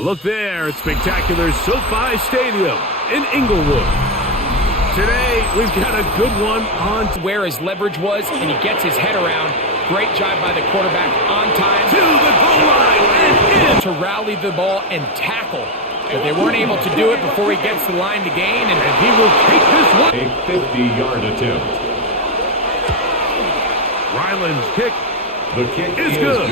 A look there at spectacular SoFi Stadium in Inglewood. Today, we've got a good one on where his leverage was, and he gets his head around. Great job by the quarterback on time. To the goal line and in. To rally the ball and tackle. But they weren't able to do it before he gets the line to gain, and he will take this one. A 50-yard attempt. Ryland's kick. The kick is good.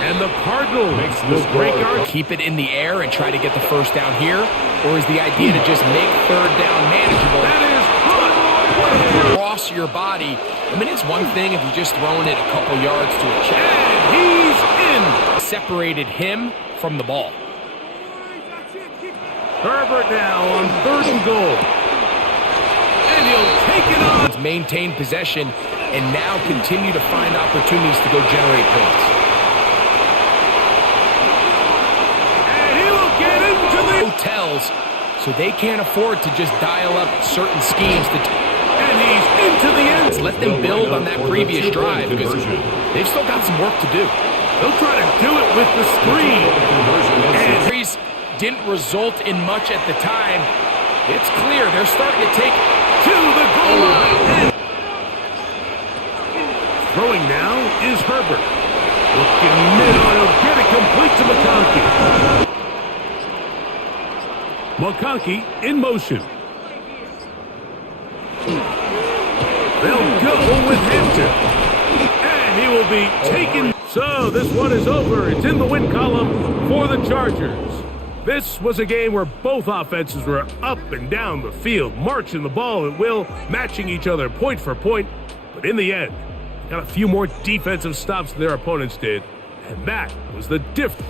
And the Cardinals will break our... Keep it in the air and try to get the first down here, or is the idea to just make third down manageable? That is good. Cross your body. I mean, it's one thing if you're just throwing it a couple yards to a check. And he's in. Separated him from the ball. Herbert now on 3rd and goal. And he'll take it on. Maintain possession and now continue to find opportunities to go generate points. And he will get into the hotels, so they can't afford to just dial up certain schemes. And he's into the end. Let them build on that previous drive because they've still got some work to do. They'll try to do it with the screen. And didn't result in much at the time. It's clear they're starting to take to the goal line. Throwing now is Herbert. Looking middle, he'll get it complete to McConkey. McConkey in motion. They'll go with Hampton. And he will be taken. So this one is over. It's in the win column for the Chargers. This was a game where both offenses were up and down the field, marching the ball at will, matching each other point for point. But in the end, got a few more defensive stops than their opponents did, and that was the difference.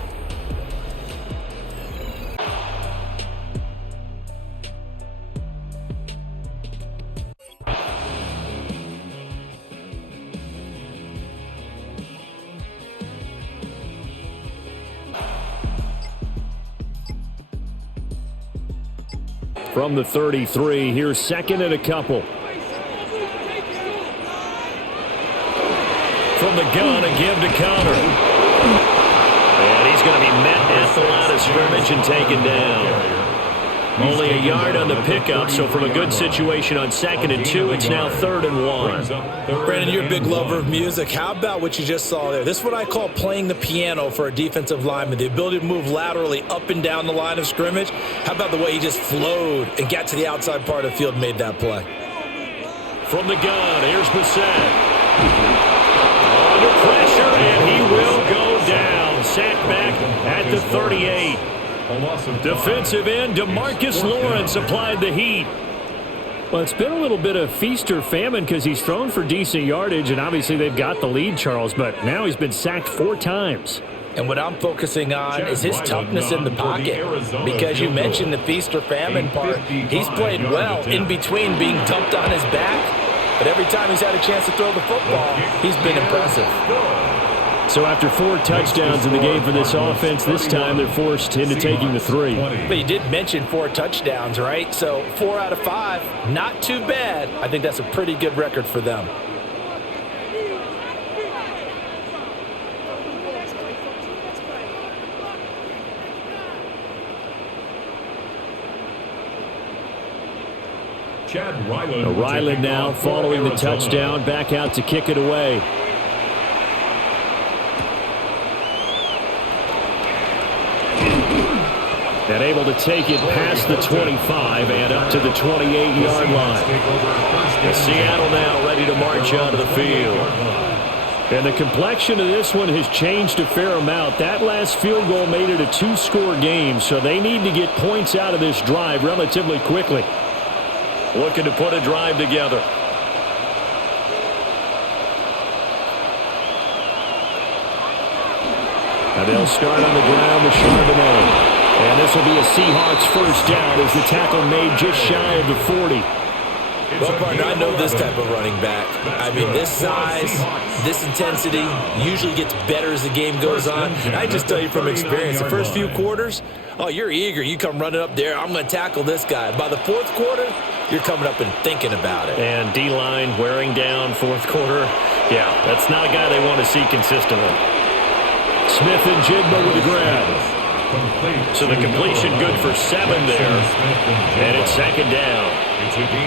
From the 33, here's 2nd and a couple. From the gun, a give to Connor. And he's going to be met at the line of scrimmage and taken down. Only a yard on the pickup, so from a good situation on 2nd and 2, it's now 3rd and 1. Brandon, you're a big lover of music. How about what you just saw there? This is what I call playing the piano for a defensive lineman, the ability to move laterally up and down the line of scrimmage. How about the way he just flowed and got to the outside part of the field and made that play? From the gun, here's Bissett. Under pressure, and he will go down. Sacked back at the 38. Defensive end, DeMarcus Lawrence applied the heat. Well, it's been a little bit of feast or famine because he's thrown for decent yardage, and obviously they've got the lead, Charles, but now he's been sacked 4 times. And what I'm focusing on is his toughness in the pocket, because you mentioned the feast or famine part. He's played well in between being dumped on his back, but every time he's had a chance to throw the football, he's been impressive. So after 4 touchdowns in the game for this offense, this time they're forced into taking the 3. But you did mention 4 touchdowns, right? So 4 out of 5, not too bad. I think that's a pretty good record for them. Ryland now following the touchdown, back out to kick it away. And able to take it past the 25 and up to the 28-yard line. And Seattle now ready to march out of the field. And the complexion of this one has changed a fair amount. That last field goal made it a 2-score game, so they need to get points out of this drive relatively quickly. Looking to put a drive together. And they'll start on the ground with Charbonnet. And this will be a Seahawks first down as the tackle made just shy of the 40. Well, partner, I know this type of running back. I mean, this size, this intensity usually gets better as the game goes on. And I just tell you from experience, the first few quarters, oh, you're eager. You come running up there, I'm going to tackle this guy. By the 4th quarter, you're coming up and thinking about it. And D-line wearing down 4th quarter. Yeah, that's not a guy they want to see consistently. Smith and Jigba with a grab. So the completion good for 7 there. And it's second down.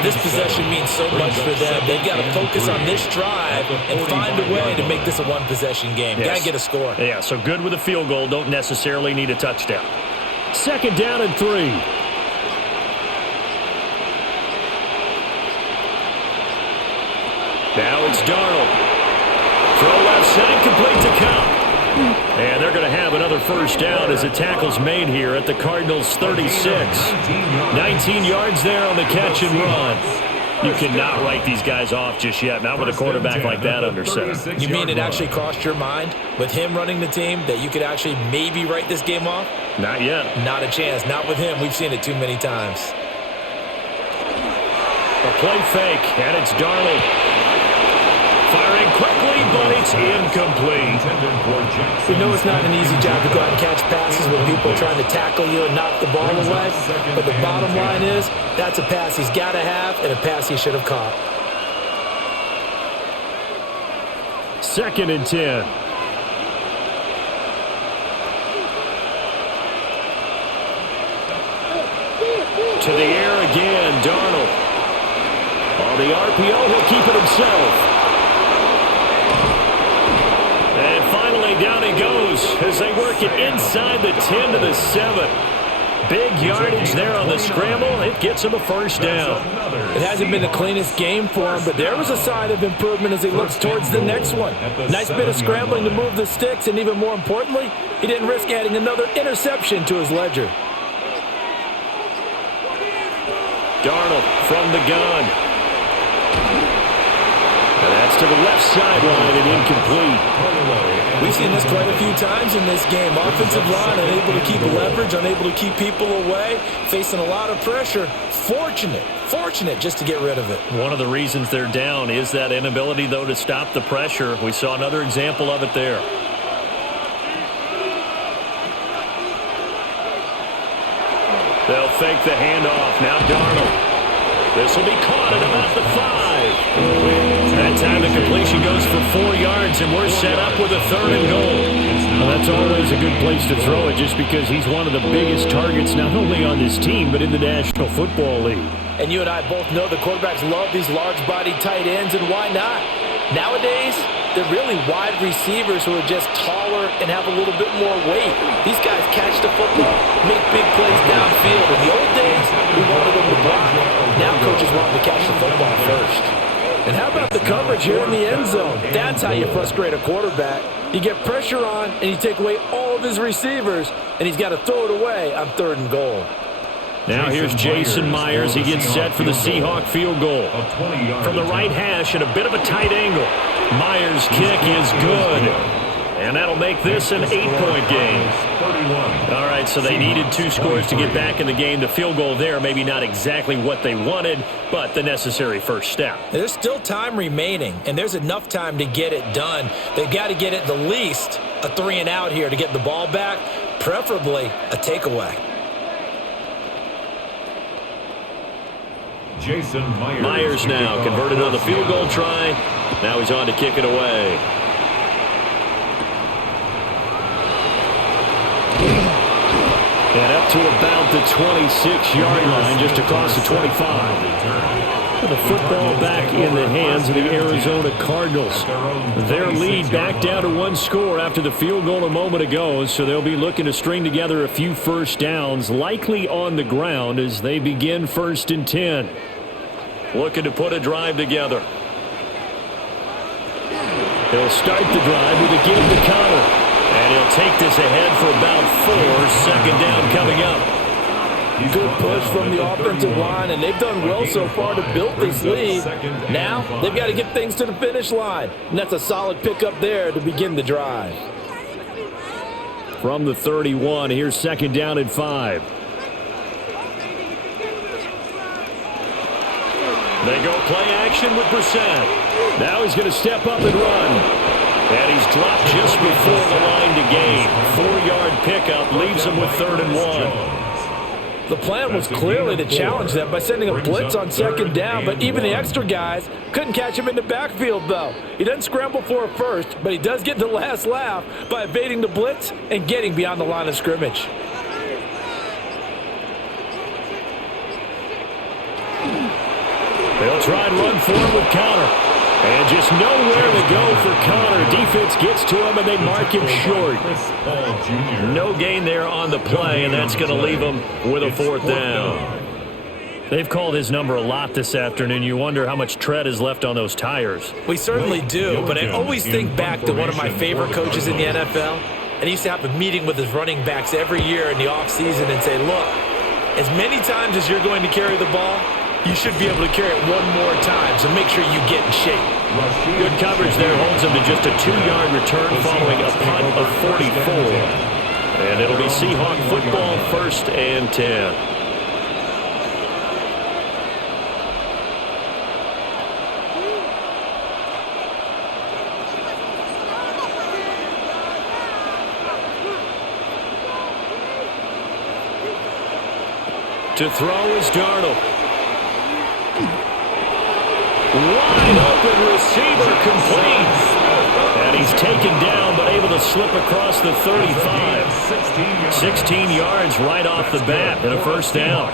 This possession means so much for them. They've got to focus on this drive and find a way to make this a one-possession game. Yes. Got to get a score. Yeah, so good with a field goal. Don't necessarily need a touchdown. Second down and 3. Now it's Darnold. Throw left side, complete to Cup. And they're going to have another first down as the tackle's made here at the Cardinals' 36. 19 yards there on the catch and run. You cannot write these guys off just yet, not with a quarterback like that under center. You mean it actually crossed your mind with him running the team that you could actually maybe write this game off? Not yet. Not a chance. Not with him. We've seen it too many times. A play fake, and it's Darnold. Firing quickly, but it's incomplete. We know it's not an easy job to go out and catch passes when people are trying to tackle you and knock the ball away. But the bottom line is, that's a pass he's got to have and a pass he should have caught. Second and 10. To the air again, Darnold. On the RPO, he'll keep it himself. And finally, down he goes as they work it inside the 10 to the 7. Big yardage there on the scramble. It gets him a first down. It hasn't been the cleanest game for him, but there was a sign of improvement as he looks towards the next one. Nice bit of scrambling to move the sticks, and even more importantly, he didn't risk adding another interception to his ledger. Darnold from the gun. And that's to the left sideline and incomplete. We've seen this quite a few times in this game. Offensive line unable to keep leverage, unable to keep people away, facing a lot of pressure. Fortunate just to get rid of it. One of the reasons they're down is that inability, though, to stop the pressure. We saw another example of it there. They'll fake the handoff. Now Darnold. This will be caught at about the 5. That time the completion goes for 4 yards, and we're set up with a 3rd and goal. Well, that's always a good place to throw it just because he's one of the biggest targets not only on this team but in the National Football League. And you and I both know the quarterbacks love these large-bodied tight ends, and why not? Nowadays, they're really wide receivers who are just taller and have a little bit more weight. These guys catch the football, make big plays downfield. In the old days, we wanted them to block. Now coaches want them to catch the football first. And how about the coverage here in the end zone? That's how you frustrate a quarterback. You get pressure on, and you take away all of his receivers, and he's got to throw it away on 3rd and goal. Now here's Jason Myers. He gets set for the Seahawk field goal. From the right hash at a bit of a tight angle. Myers' kick is good. And that'll make this an 8-point game. All right, so they needed 2 scores to get back in the game. The field goal there, maybe not exactly what they wanted, but the necessary first step. There's still time remaining, and there's enough time to get it done. They've got to get it the least a 3 and out here to get the ball back, preferably a takeaway. Jason Myers now converted on the field goal try. Now he's on to kick it away. And up to about the 26-yard line, just across the 25. The football back in the hands of the Arizona Cardinals. Their lead back down to 1 score after the field goal a moment ago, so they'll be looking to string together a few first downs, likely on the ground as they begin 1st and 10. Looking to put a drive together. He'll start the drive with a give to Connor. And he'll take this ahead for about 4. 2nd down coming up. Good push from the offensive line, and they've done well so far to build this lead. Now they've got to get things to the finish line, and that's a solid pickup there to begin the drive. From the 31, here's 2nd down and 5. They go play action with Brissett. Now he's going to step up and run. And he's dropped just before the line to gain. 4-yard pickup leaves him with 3rd and 1. The plan was clearly to challenge them by sending a blitz on 2nd down, but even the extra guys couldn't catch him in the backfield, though. He doesn't scramble for a first, but he does get the last laugh by evading the blitz and getting beyond the line of scrimmage. They'll try and run for him with Connor. And just nowhere to go for Connor. Defense gets to him, and they mark him short. No gain there on the play, and that's going to leave him with a fourth down. They've called his number a lot this afternoon. You wonder how much tread is left on those tires. We certainly do, but I always think back to one of my favorite coaches in the NFL, and he used to have a meeting with his running backs every year in the offseason and say, look, as many times as you're going to carry the ball, you should be able to carry it one more time, so make sure you get in shape. Good coverage there holds him to just a 2-yard return following a punt of 44. And it'll be Seahawk football, 1st and 10. To throw is Darnold. Wide open receiver complete. And he's taken down but able to slip across the 35. 16 yards right off the bat and a first down.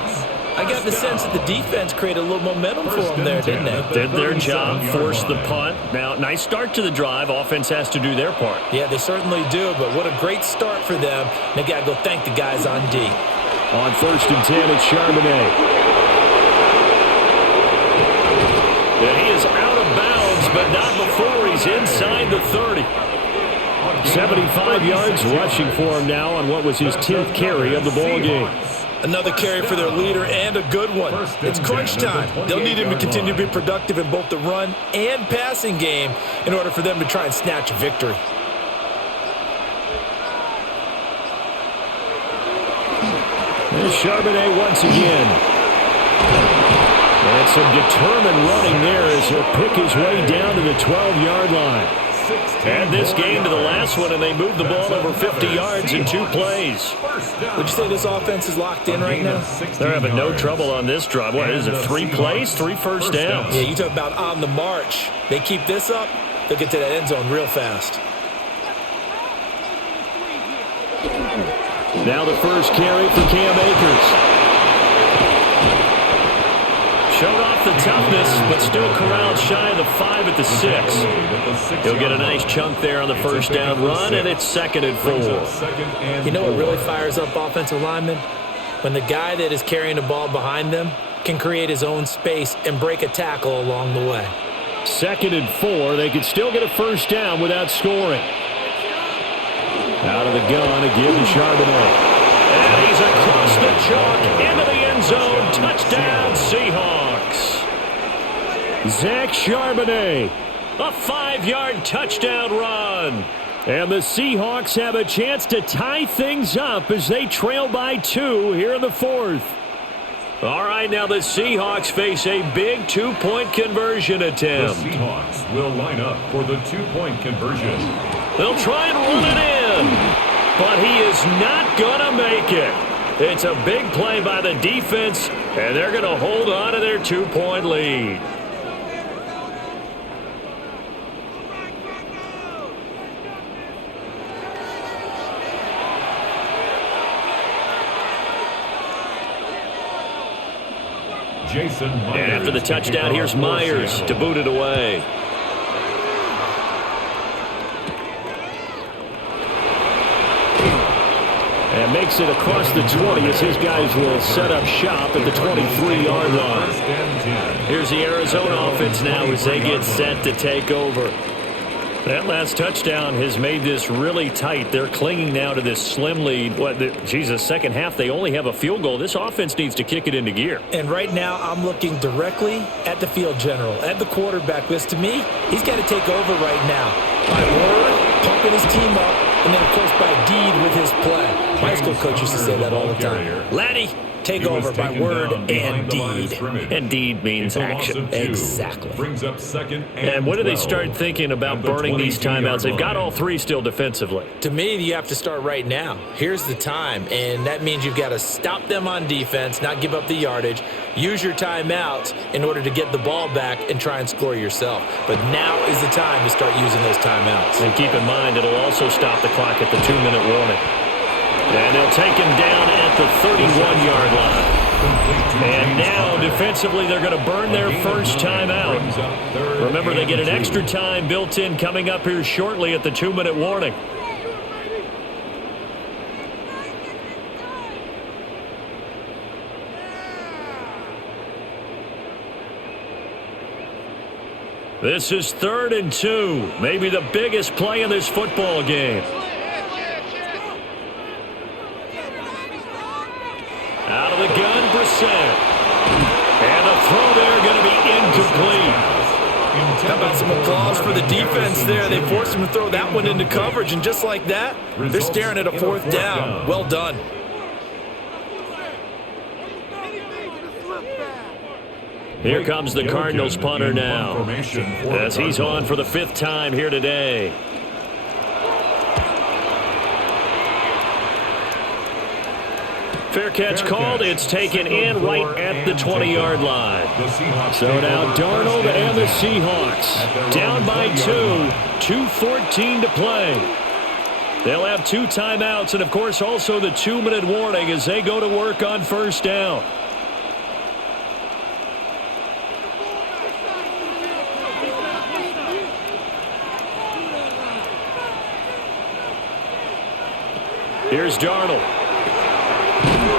I got the sense that the defense created a little momentum for them there, didn't they? Did their job, forced the punt. Now, nice start to the drive. Offense has to do their part. Yeah, they certainly do, but what a great start for them. They got to go thank the guys on D. On 1st and 10, it's Charbonnet. And he is out of bounds, but not before he's inside the 30. 75 yards rushing for him now on what was his 10th carry of the ball game. Another carry for their leader and a good one. It's crunch time. They'll need him to continue to be productive in both the run and passing game in order for them to try and snatch a victory. There's Charbonnet once again. And some determined running there as he'll pick his way down to the 12-yard line. Add this game to the last one, and they move the ball over 50 yards in 2 plays. Would you say this offense is locked in right now? They're having no trouble on this drive. What is it, 3 plays, 3 first downs? Yeah, you talk about on the march. They keep this up, they'll get to that end zone real fast. Now the first carry for Cam Akers. Showed off the toughness, but still corralled shy of the 5 at the 6. He'll get a nice chunk there on the first down run, and it's 2nd and 4. You know what really fires up offensive linemen? When the guy that is carrying the ball behind them can create his own space and break a tackle along the way. 2nd and 4. They could still get a first down without scoring. Out of the gun again to Charbonnet. And he's across the chalk into the end zone. Touchdown, Seahawks. Zach Charbonnet, a 5-yard touchdown run. And the Seahawks have a chance to tie things up as they trail by 2 here in the 4th. All right, now the Seahawks face a big 2-point conversion attempt. The Seahawks will line up for the 2-point conversion. They'll try and run it in, but he is not going to make it. It's a big play by the defense, and they're going to hold on to their 2-point lead. And after the touchdown, here's Myers to boot it away. And makes it across the 20 as his guys will set up shop at the 23-yard line. Here's the Arizona offense now as they get set to take over. That last touchdown has made this really tight. They're clinging now to this slim lead. Second half, they only have a field goal. This offense needs to kick it into gear. And right now, I'm looking directly at the field general, at the quarterback. Because to me, he's got to take over right now. By word, pumping his team up, and then, of course, by deed with his play. My high school coach used to say that all the time. Laddie, take over by word and deed. And deed means action. Exactly. Brings up 2nd and when do they start thinking about burning these timeouts? They've got all 3 still defensively. To me, you have to start right now. Here's the time, and that means you've got to stop them on defense, not give up the yardage, use your timeouts in order to get the ball back and try and score yourself. But now is the time to start using those timeouts. And keep in mind, it'll also stop the clock at the 2-minute warning. And they'll take him down at the 31-yard line. And now, defensively, they're going to burn their first timeout. Remember, they get an extra time built in coming up here shortly at the 2-minute warning. This is 3rd and 2, maybe the biggest play in this football game. Out of the gun, Brissett. And the throw there going to be incomplete. How about some applause for the defense there? They forced him to throw that one into coverage, and just like that, they're staring at a 4th down. Well done. Here comes the Cardinals punter now, as he's on for the 5th time here today. Fair catch called. It's taken in right at the 20-yard line. So now Darnold and the Seahawks down by 2, 2:14 to play. They'll have 2 timeouts and, of course, also the 2-minute warning as they go to work on 1st down. Here's Darnold.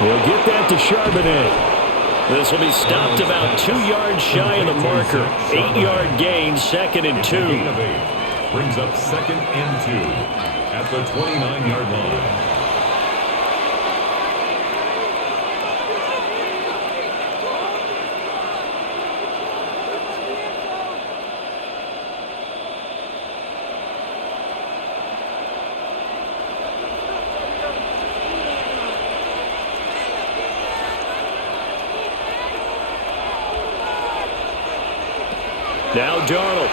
He'll get that to Charbonnet. This will be stopped about 2 yards shy of the marker. 8-yard gain, 2nd and 2. Brings up 2nd and 2 at the 29-yard line. Now Darnold.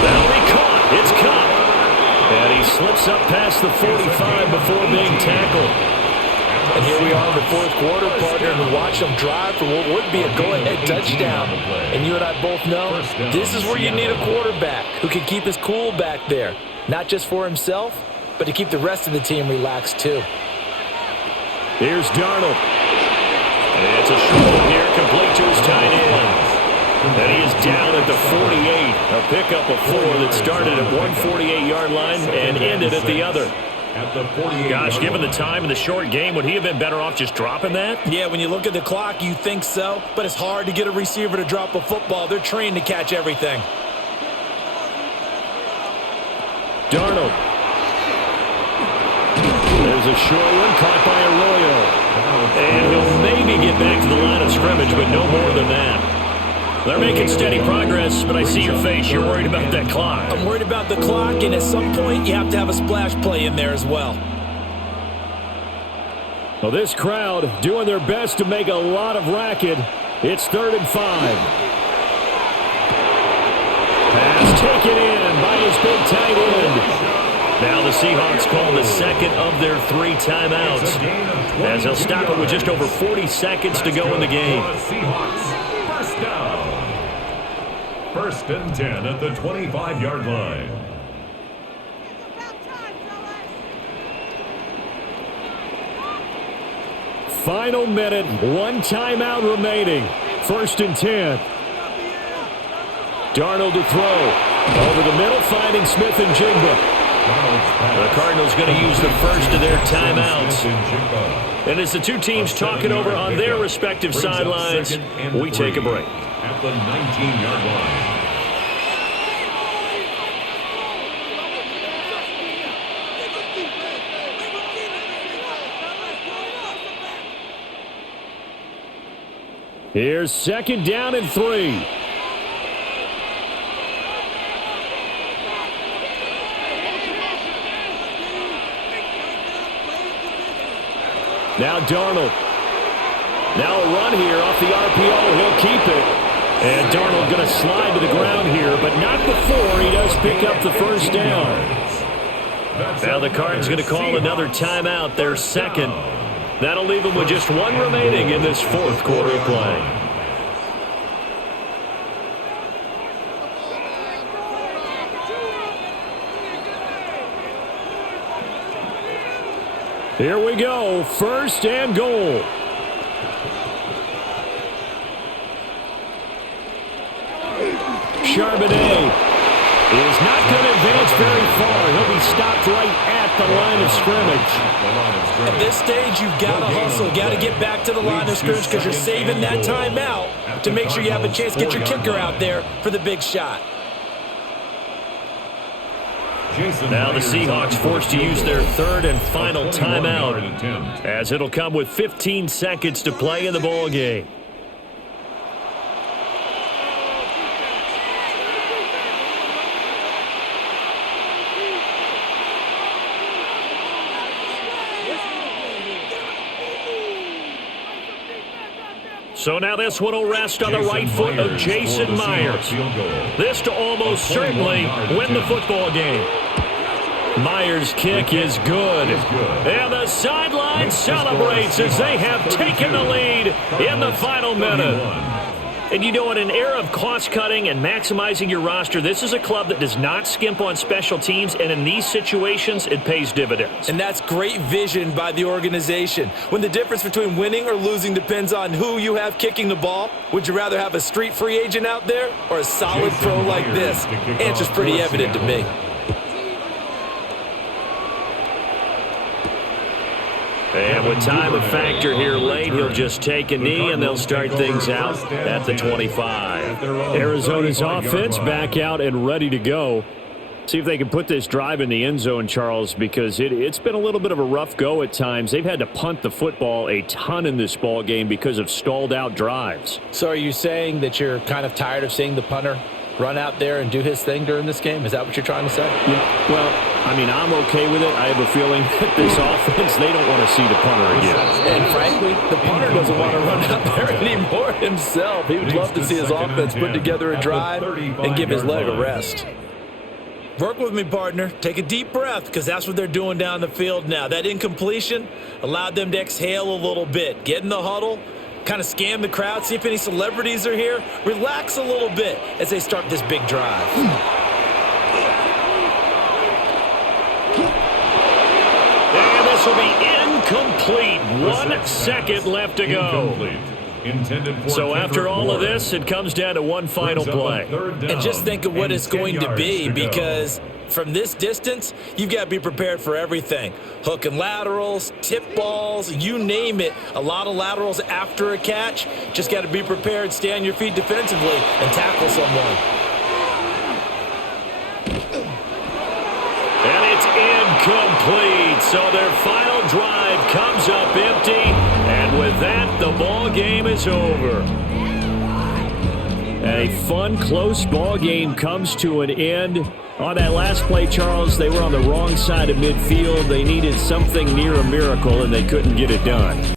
That'll be caught. It's caught. And he slips up past the 45 before being tackled. And here we are in the 4th quarter, partner, and watch them drive for what would be a go-ahead touchdown. And you and I both know this is where you need a quarterback who can keep his cool back there. Not just for himself, but to keep the rest of the team relaxed too. Here's Darnold. And it's a short one here, complete to his tight end. And he is down at the 48. A pickup of 4 that started at one 48-yard line and ended at the other. Gosh, given the time in the short game, would he have been better off just dropping that? Yeah, when you look at the clock, you think so. But it's hard to get a receiver to drop a football. They're trained to catch everything. Darnold. There's a short one caught by Arroyo. And he'll maybe get back to the line of scrimmage, but no more than that. They're making steady progress, but I see your face. You're worried about that clock. I'm worried about the clock, and at some point, you have to have a splash play in there as well. Well, this crowd doing their best to make a lot of racket. It's 3rd and 5. Pass taken in by his big tight end. Now the Seahawks call the 2nd of their 3 timeouts, as they'll stop it with just over 40 seconds to go in the game. First down. 1st and 10 at the 25-yard line. Final minute, 1 timeout remaining. 1st and 10. Darnold to throw. Over the middle, finding Smith and Jigba. The Cardinals going to use the first of their timeouts. And as the 2 teams talk it over on their respective sidelines, we take a break. At the 19-yard line. Here's 2nd down and 3. Now Darnold. Now a run here off the RPO. He'll keep it. And Darnold going to slide to the ground here, but not before he does pick up the 1st down. Now the Cardinals going to call another timeout, their 2nd. That'll leave them with just 1 remaining in this 4th quarter of play. Here we go, 1st and goal. Charbonnet is not going to advance very far. He'll be stopped right at the line of scrimmage. At this stage, you've got to hustle. Got to get back to the line of scrimmage because you're saving that timeout to make sure you have a chance to get your kicker out there for the big shot. Now the Seahawks forced to use their third and final timeout, as it'll come with 15 seconds to play in the ball game. So now this one will rest on the right foot of Jason Myers. This to almost certainly win the football game. Myers' kick is good. And the sideline celebrates as they have taken the lead in the final minute. And you know, in an era of cost-cutting and maximizing your roster, this is a club that does not skimp on special teams, and in these situations, it pays dividends. And that's great vision by the organization. When the difference between winning or losing depends on who you have kicking the ball, would you rather have a street free agent out there or a solid pro like this? Answer's pretty evident to me. And with time a factor here late, he'll just take a knee and they'll start things out at the 25. Arizona's offense back out and ready to go. See if they can put this drive in the end zone, Charles, because it's been a little bit of a rough go at times. They've had to punt the football a ton in this ball game because of stalled out drives. So are you saying that you're kind of tired of seeing the punter run out there and do his thing during this game? Is that what you're trying to say? Yeah, well, I mean, I'm okay with it. I have a feeling that this offense, they don't want to see the punter again. And frankly, the punter doesn't want to run out there anymore himself. He would love to see his offense put together a drive and give his leg a rest. Work with me, partner. Take a deep breath, because that's what they're doing down the field now. That incompletion allowed them to exhale a little bit. Get in the huddle, kind of scan the crowd, see if any celebrities are here. Relax a little bit as they start this big drive. And this will be incomplete. 1 second left to go. So after all of this, it comes down to one final play. And just think of what it's going to be, because from this distance, you've got to be prepared for everything. Hook and laterals, tip balls, you name it. A lot of laterals after a catch. Just got to be prepared, stay on your feet defensively, and tackle someone. And it's incomplete. So their final drive comes up empty. And with that, the ball game is over. A fun, close ball game comes to an end. On that last play, Charles, they were on the wrong side of midfield. They needed something near a miracle, and they couldn't get it done.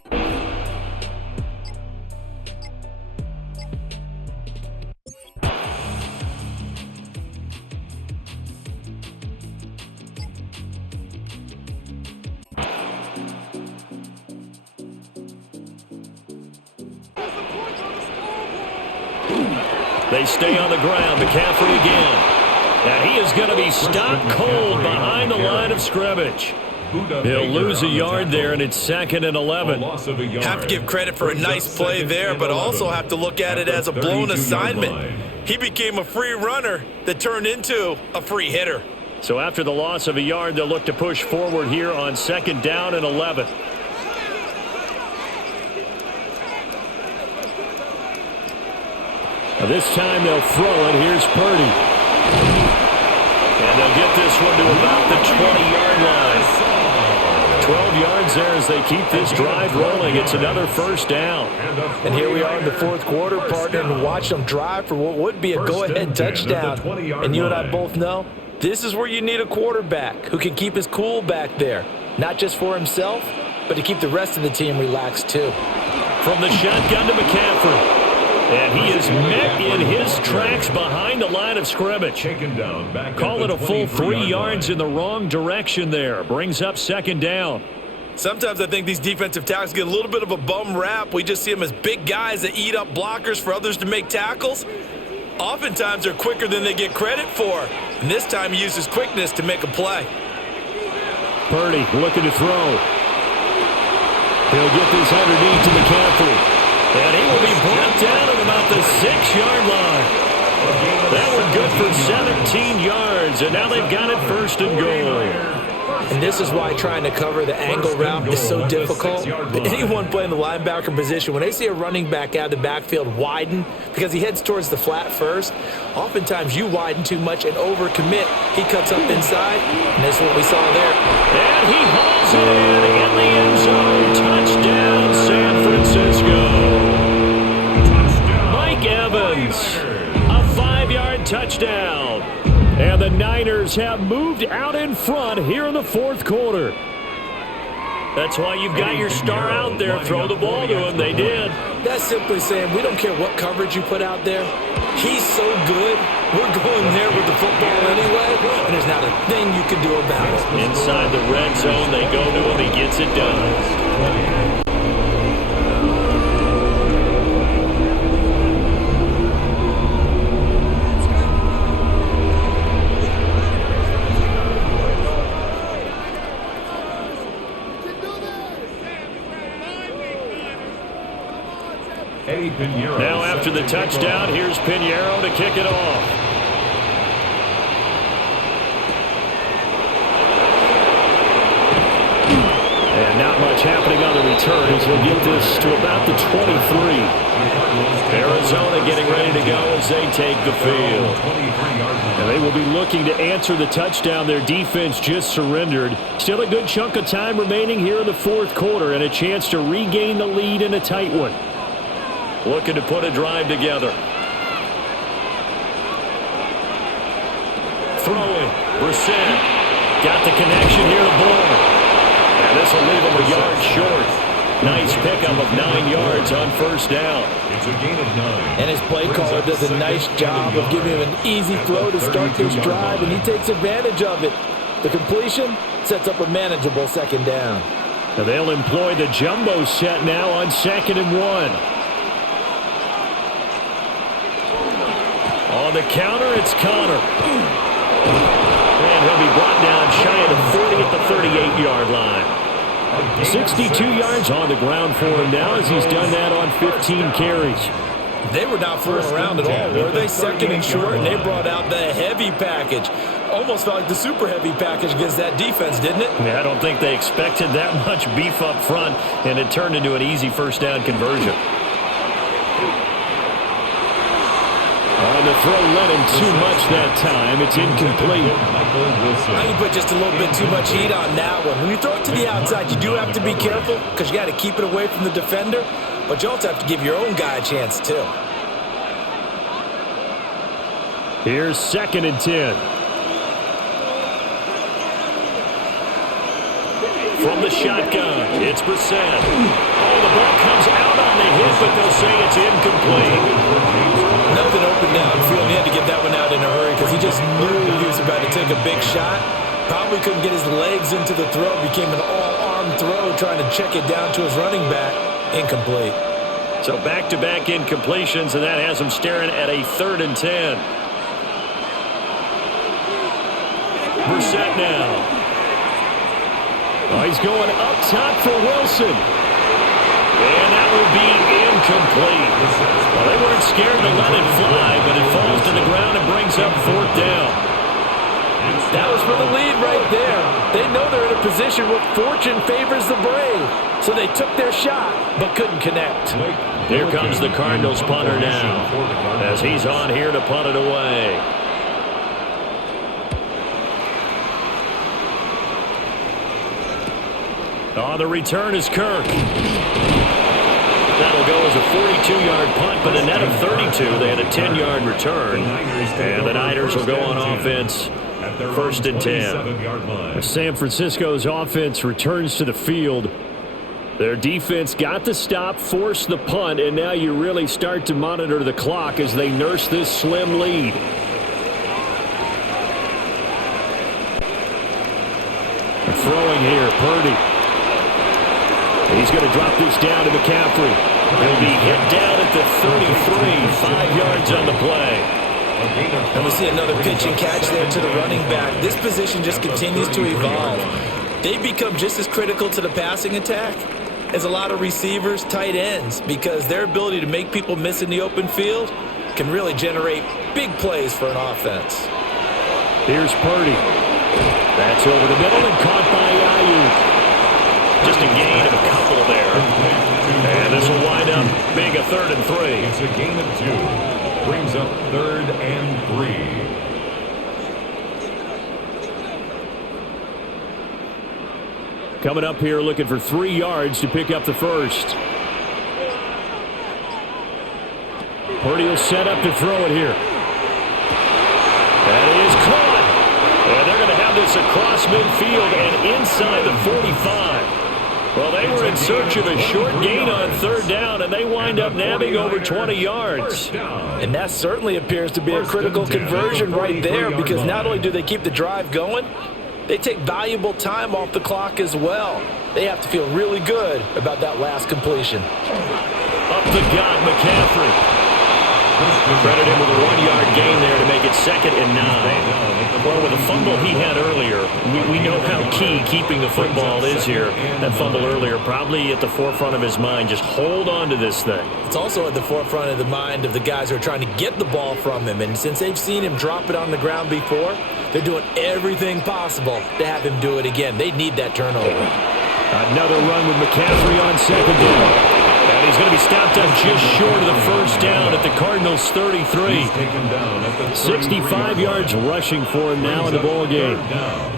They stay on the ground. McCaffrey again. And he is going to be stopped cold behind the line of scrimmage. He'll lose a yard there, and it's 2nd and 11. Have to give credit for a nice play there, but also have to look at it as a blown assignment. He became a free runner that turned into a free hitter. So after the loss of a yard, they'll look to push forward here on 2nd down and 11. Now this time they'll throw it. Here's Purdy. And they'll get this one to about the 20-yard line. 12 yards there as they keep this drive rolling. It's another 1st down. And here we are in the 4th quarter, partner, and watch them drive for what would be a go-ahead touchdown. And you and I both know this is where you need a quarterback who can keep his cool back there. Not just for himself, but to keep the rest of the team relaxed too. From the shotgun to McCaffrey. And he is met in his tracks behind the line of scrimmage. Call it a full 3 yards in the wrong direction there. Brings up 2nd down. Sometimes I think these defensive tackles get a little bit of a bum rap. We just see them as big guys that eat up blockers for others to make tackles. Oftentimes they're quicker than they get credit for. And this time he uses quickness to make a play. Purdy looking to throw. He'll get this underneath to McCaffrey. And he will be brought down at about the 6-yard line. That one good for 17 yards, and now they've got it first and goal. And this is why trying to cover the angle route is so difficult. Anyone playing the linebacker position, when they see a running back out of the backfield widen because he heads towards the flat first, oftentimes you widen too much and overcommit. He cuts up inside, and that's what we saw there. And he hauls it in the end zone. Touchdown, San Francisco. Mike Evans, a 5-yard touchdown. And the Niners have moved out in front here in the fourth quarter. That's why you've got your star out there. Throw the ball to him. They did. That's simply saying we don't care what coverage you put out there. He's so good. We're going there with the football anyway, and there's not a thing you can do about it. Inside the red zone, they go to him. He gets it done. Now after the touchdown, here's Pinheiro to kick it off. And not much happening on the return as they'll get this to about the 23. Arizona getting ready to go as they take the field. And they will be looking to answer the touchdown their defense just surrendered. Still a good chunk of time remaining here in the fourth quarter and a chance to regain the lead in a tight one. Looking to put a drive together. Throwing. Brissett. Got the connection here to Bourne. And this will leave him a yard short. Nice pickup of 9 yards on first down. It's a gain of 9. And his play caller does a nice job of giving him an easy throw to start this drive, and he takes advantage of it. The completion sets up a manageable second down. And they'll employ the jumbo set now on 2nd and 1. On the counter, it's Connor. And he'll be brought down shy of the 40 at the 38-yard line. 62 yards on the ground for him now as he's done that on 15 carries. They were not fooling around at all, were they? 2nd and short, and they brought out the heavy package. Almost felt like the super heavy package against that defense, didn't it? Yeah, I don't think they expected that much beef up front, and it turned into an easy first down conversion. On the throw, Lennon too much that time. It's incomplete. I can put just a little bit too much heat on that one. When you throw it to the outside, you do have to be careful because you got to keep it away from the defender, but you also have to give your own guy a chance too. Here's 2nd and 10. From the shotgun, it's Brissett. Oh, the ball comes out on the hit, but they'll say it's incomplete. Nothing open downfield. He had to get that one out in a hurry because he just knew he was about to take a big shot. Probably couldn't get his legs into the throw. Became an all-arm throw trying to check it down to his running back. Incomplete. So back-to-back incompletions, and that has him staring at a 3rd and 10. Brissett now. Oh, he's going up top for Wilson. And that will be incomplete. Well, they weren't scared to let it fly, but it falls to the ground and brings up 4th down. That was for the lead right there. They know they're in a position where fortune favors the brave. So they took their shot, but couldn't connect. Here comes the Cardinals punter now, as he's on here to punt it away. On the return is Kirk. That'll go as a 42-yard punt, but a net of 32. They had a 10-yard return. And the Niners will go on offense. 1st and 10. San Francisco's offense returns to the field. Their defense got the stop, forced the punt, and now you really start to monitor the clock as they nurse this slim lead. Throwing here, Purdy. He's going to drop this down to McCaffrey. He'll be hit down at the 33, 5 yards on the play. And we see another pitch and catch there to the running back. This position just continues to evolve. They become just as critical to the passing attack is a lot of receivers, tight ends, because their ability to make people miss in the open field can really generate big plays for an offense. Here's Purdy. That's over the middle and caught by Ayuk. Just a gain of a couple there. And this will wind up being a 3rd and 3. It's a gain of 2. Brings up 3rd and 3. Coming up here looking for 3 yards to pick up the first. Purdy will set up to throw it here. That is caught. And they're going to have this across midfield and inside the 45. Well, they were in search of a short gain on 3rd down, and they wind up nabbing over 20 yards. And that certainly appears to be a critical conversion right there, because not only do they keep the drive going, they take valuable time off the clock as well. They have to feel really good about that last completion. Up the gut, McCaffrey. Credit him with a 1-yard gain there to make it 2nd and 9. Well, with the fumble he had earlier, we know how key keeping the football is here. That fumble earlier probably at the forefront of his mind. Just hold on to this thing. It's also at the forefront of the mind of the guys who are trying to get the ball from him. And since they've seen him drop it on the ground before, they're doing everything possible to have him do it again. They need that turnover. Another run with McCaffrey on 2nd down. And he's going to be stopped up just short of the first down at the Cardinals' 33. 65 yards rushing for him now in the ball game.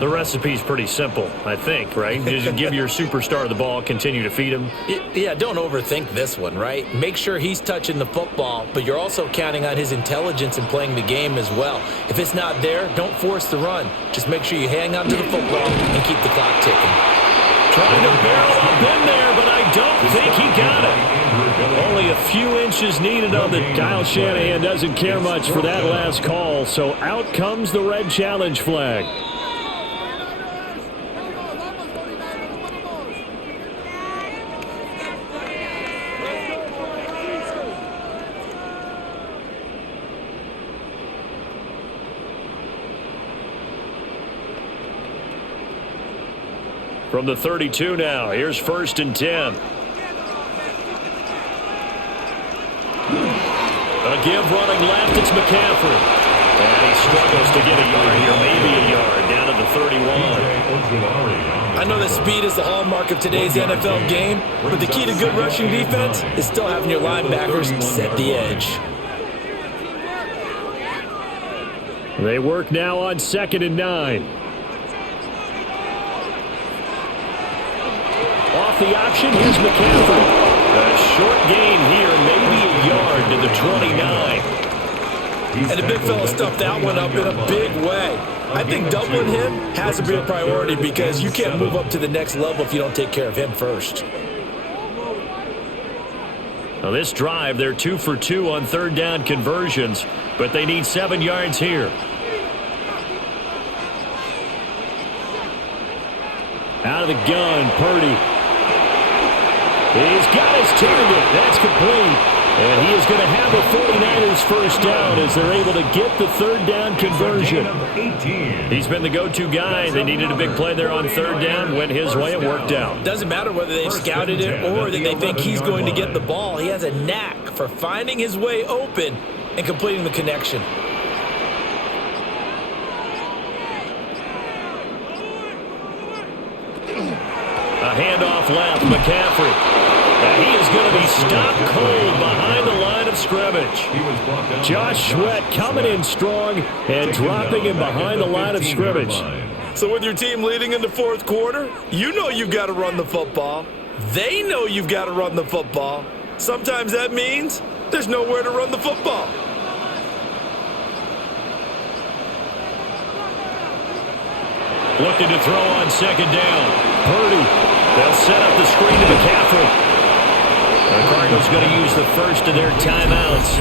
The recipe's pretty simple, I think, right? Just give your superstar the ball, continue to feed him. Yeah, don't overthink this one, right? Make sure he's touching the football, but you're also counting on his intelligence in playing the game as well. If it's not there, don't force the run. Just make sure you hang on to the football and keep the clock ticking. Trying to barrel up in there, but I don't think he got it. Only a few inches needed on the Kyle Shanahan. Doesn't care much for that last call, so out comes the red challenge flag. From the 32 now, here's 1st and 10. A give running left, it's McCaffrey. And he struggles to get a yard here, maybe a yard, down at the 31. I know that speed is the hallmark of today's NFL game, but the key to good rushing defense is still having your linebackers set the edge. They work now on 2nd and 9. Off the option, here's McCaffrey. A short gain here, maybe a yard to the 29. And the big fella stuffed that one up in a big way. I think doubling him has to be a priority because you can't move up to the next level if you don't take care of him first. Now this drive, they're 2 for 2 on 3rd down conversions, but they need 7 yards here. Out of the gun, Purdy. He's got his target. That's complete. And he is going to have a 49ers first down as they're able to get the 3rd down conversion. He's been the go-to guy. They needed a big play there on 3rd down. Went his way. It worked out. Doesn't matter whether they've scouted it or that they think he's going to get the ball. He has a knack for finding his way open and completing the connection. A handoff left, McCaffrey. And he is going to be stopped cold behind the line of scrimmage. Josh Sweat coming in strong and dropping him behind the line of scrimmage. So with your team leading in the 4th quarter, you know you've got to run the football. They know you've got to run the football. Sometimes that means there's nowhere to run the football. Looking to throw on 2nd down. Purdy. They'll set up the screen to McCaffrey. The Cardinals going to use the first of their timeouts.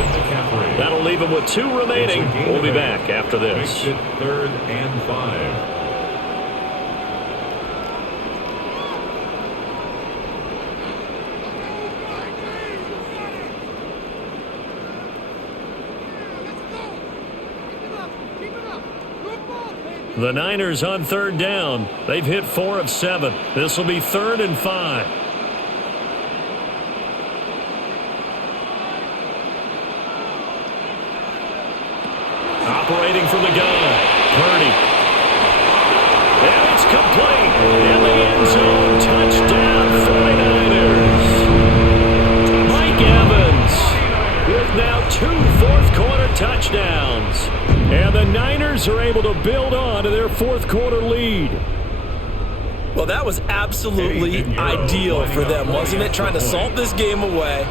That'll leave them with 2 remaining. We'll be back after this. 3rd and 5. The Niners on 3rd down. They've hit 4 of 7. This will be 3rd and 5. operating from the gun. Purdy. And it's complete. In the end zone. Touchdown 49ers. Mike Evans with now 2 fourth-quarter touchdowns. And the Niners are able to build on to their fourth-quarter lead. Well, that was absolutely ideal for them, wasn't it? Trying to salt this game away.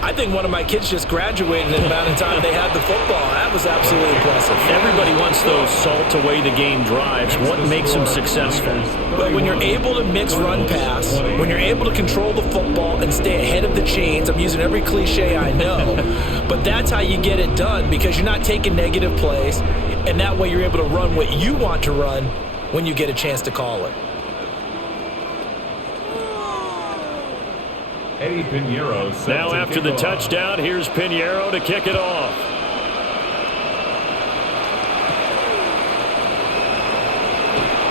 I think one of my kids just graduated in the amount of time they had the football. That was absolutely impressive. Everybody wants those salt-away-the-game drives. What makes them successful? But when you're able to mix run-pass, when you're able to control the football and stay ahead of the chains, I'm using every cliche I know, but that's how you get it done because you're not taking negative plays, and that way you're able to run what you want to run when you get a chance to call it. Now after the touchdown, here's Pinheiro to kick it off.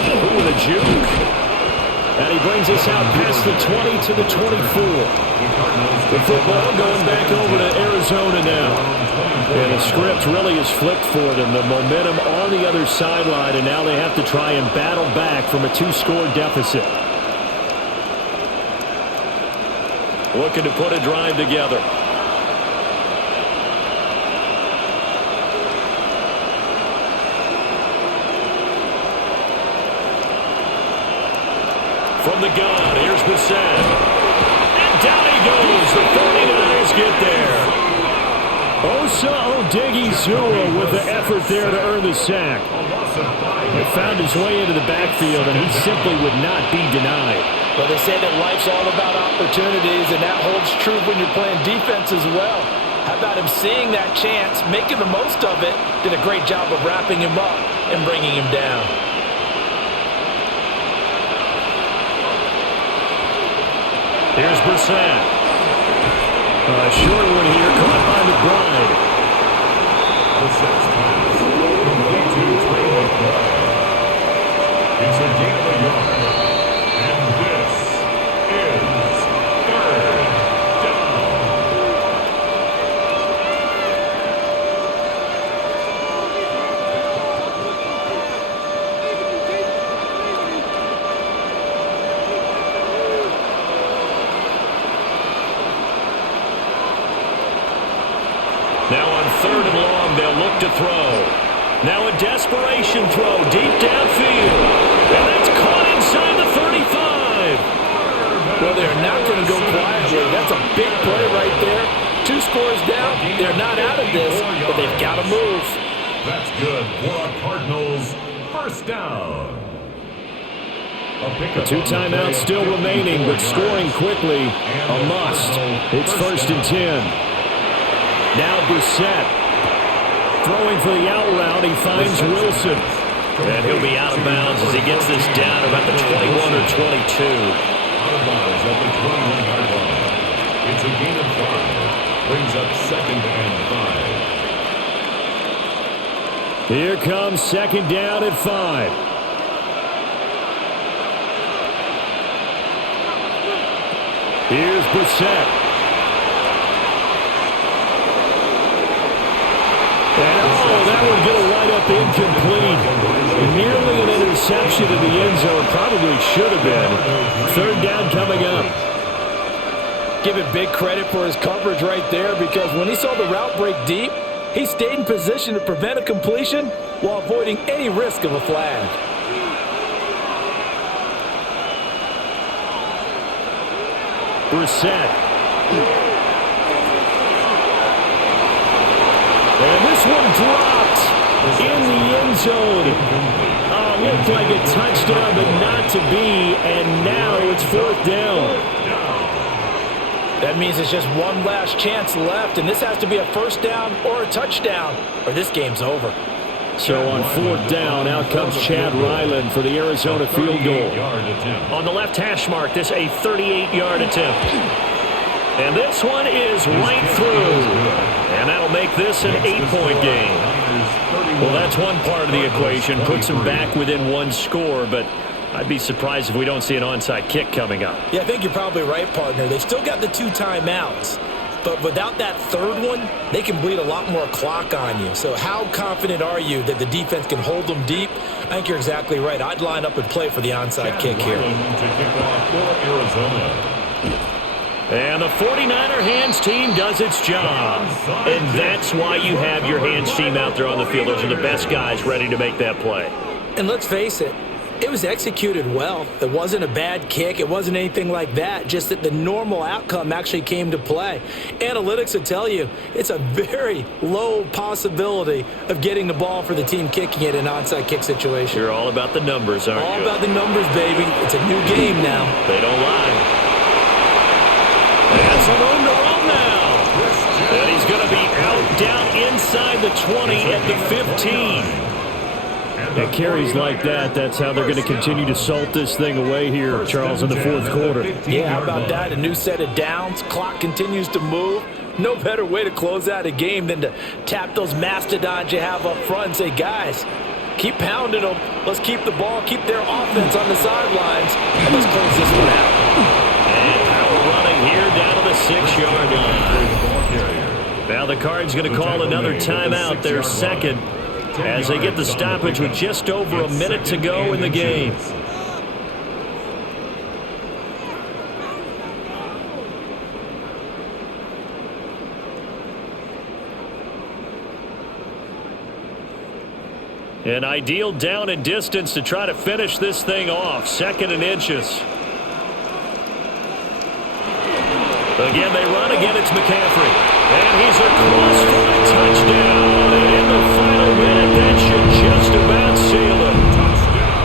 Ooh, with a juke. And he brings us out past the 20 to the 24. The football going back over to Arizona now. And the script really is flipped for them. The momentum on the other sideline, and now they have to try and battle back from a 2-score deficit. Looking to put a drive together. From the gun, here's Bissett. And down he goes. The 49ers get there. Osa Odighizuwa with the effort there to earn the sack. He found his way into the backfield, and he simply would not be denied. Well, they say that life's all about opportunities, and that holds true when you're playing defense as well. How about him seeing that chance, making the most of it, did a great job of wrapping him up and bringing him down. Here's Brissett. Short one here, caught by McBride. Brissett's pass, complete to Trey McBride. It's a gain of a yard. And this is third down. Now on 3rd and long, they'll look to throw. Now a desperation throw deep downfield. And that's caught inside the 35. Well, they're not going to go quietly. That's a big play right there. 2 scores down. They're not out of this, but they've got to move. That's good for a Cardinals first down. The 2 timeouts still remaining, but scoring quickly, a must. It's 1st and 10. Now Brissett throwing for the out route. He finds Wilson. And he'll be out of bounds as he gets this down about the 21 or 22. Out of bounds at the 21-yard line. It's a gain of 5. Brings up 2nd and 5. Here comes 2nd down at 5. Here's Brissett. And that one going to wind up incomplete. Nearly an interception in the end zone. Probably should have been. 3rd down coming up. Give it big credit for his coverage right there because when he saw the route break deep, he stayed in position to prevent a completion while avoiding any risk of a flag. Brissett. And this one dropped in the end zone. Looked like a touchdown, but not to be. And now it's 4th down. That means it's just one last chance left, and this has to be a 1st down or a touchdown, or this game's over. So on 4th down, out comes Chad Ryland for the Arizona field goal. On the left hash mark, this a 38-yard attempt. And this one is right through. And that'll make this an 8-point game. Well, that's one part of the equation. Puts them back within 1 score, but I'd be surprised if we don't see an onside kick coming up. Yeah, I think you're probably right, partner. They've still got the 2 timeouts. But without that third one, they can bleed a lot more clock on you. So how confident are you that the defense can hold them deep? I think you're exactly right. I'd line up and play for the onside kick here. To kick off for Arizona. And the 49er hands team does its job. And that's why you have your hands team out there on the field. Those are the best guys ready to make that play. And let's face it, it was executed well. It wasn't a bad kick. It wasn't anything like that. Just that the normal outcome actually came to play. Analytics will tell you it's a very low possibility of getting the ball for the team kicking it in an onside kick situation. You're all about the numbers, aren't you? All about the numbers, baby. It's a new game now. They don't lie. And some room to roll now. And he's going to be out down inside the 20 at the 15. And carries like that, that's how they're going to continue to salt this thing away here, Charles, in the fourth quarter. Yeah, how about that? A new set of downs. Clock continues to move. No better way to close out a game than to tap those mastodons you have up front and say, guys, keep pounding them. Let's keep the ball, keep their offense on the sidelines, and let's close this one out. And power running here down to the 6-yard line. Now the Cards going to call another timeout, their second, as they get the stoppage with just over a minute to go in the game. An ideal down and distance to try to finish this thing off. 2nd and inches. Again, they run. Again, it's McCaffrey. And he's across for a touchdown. And in the final minute, that should just about seal it.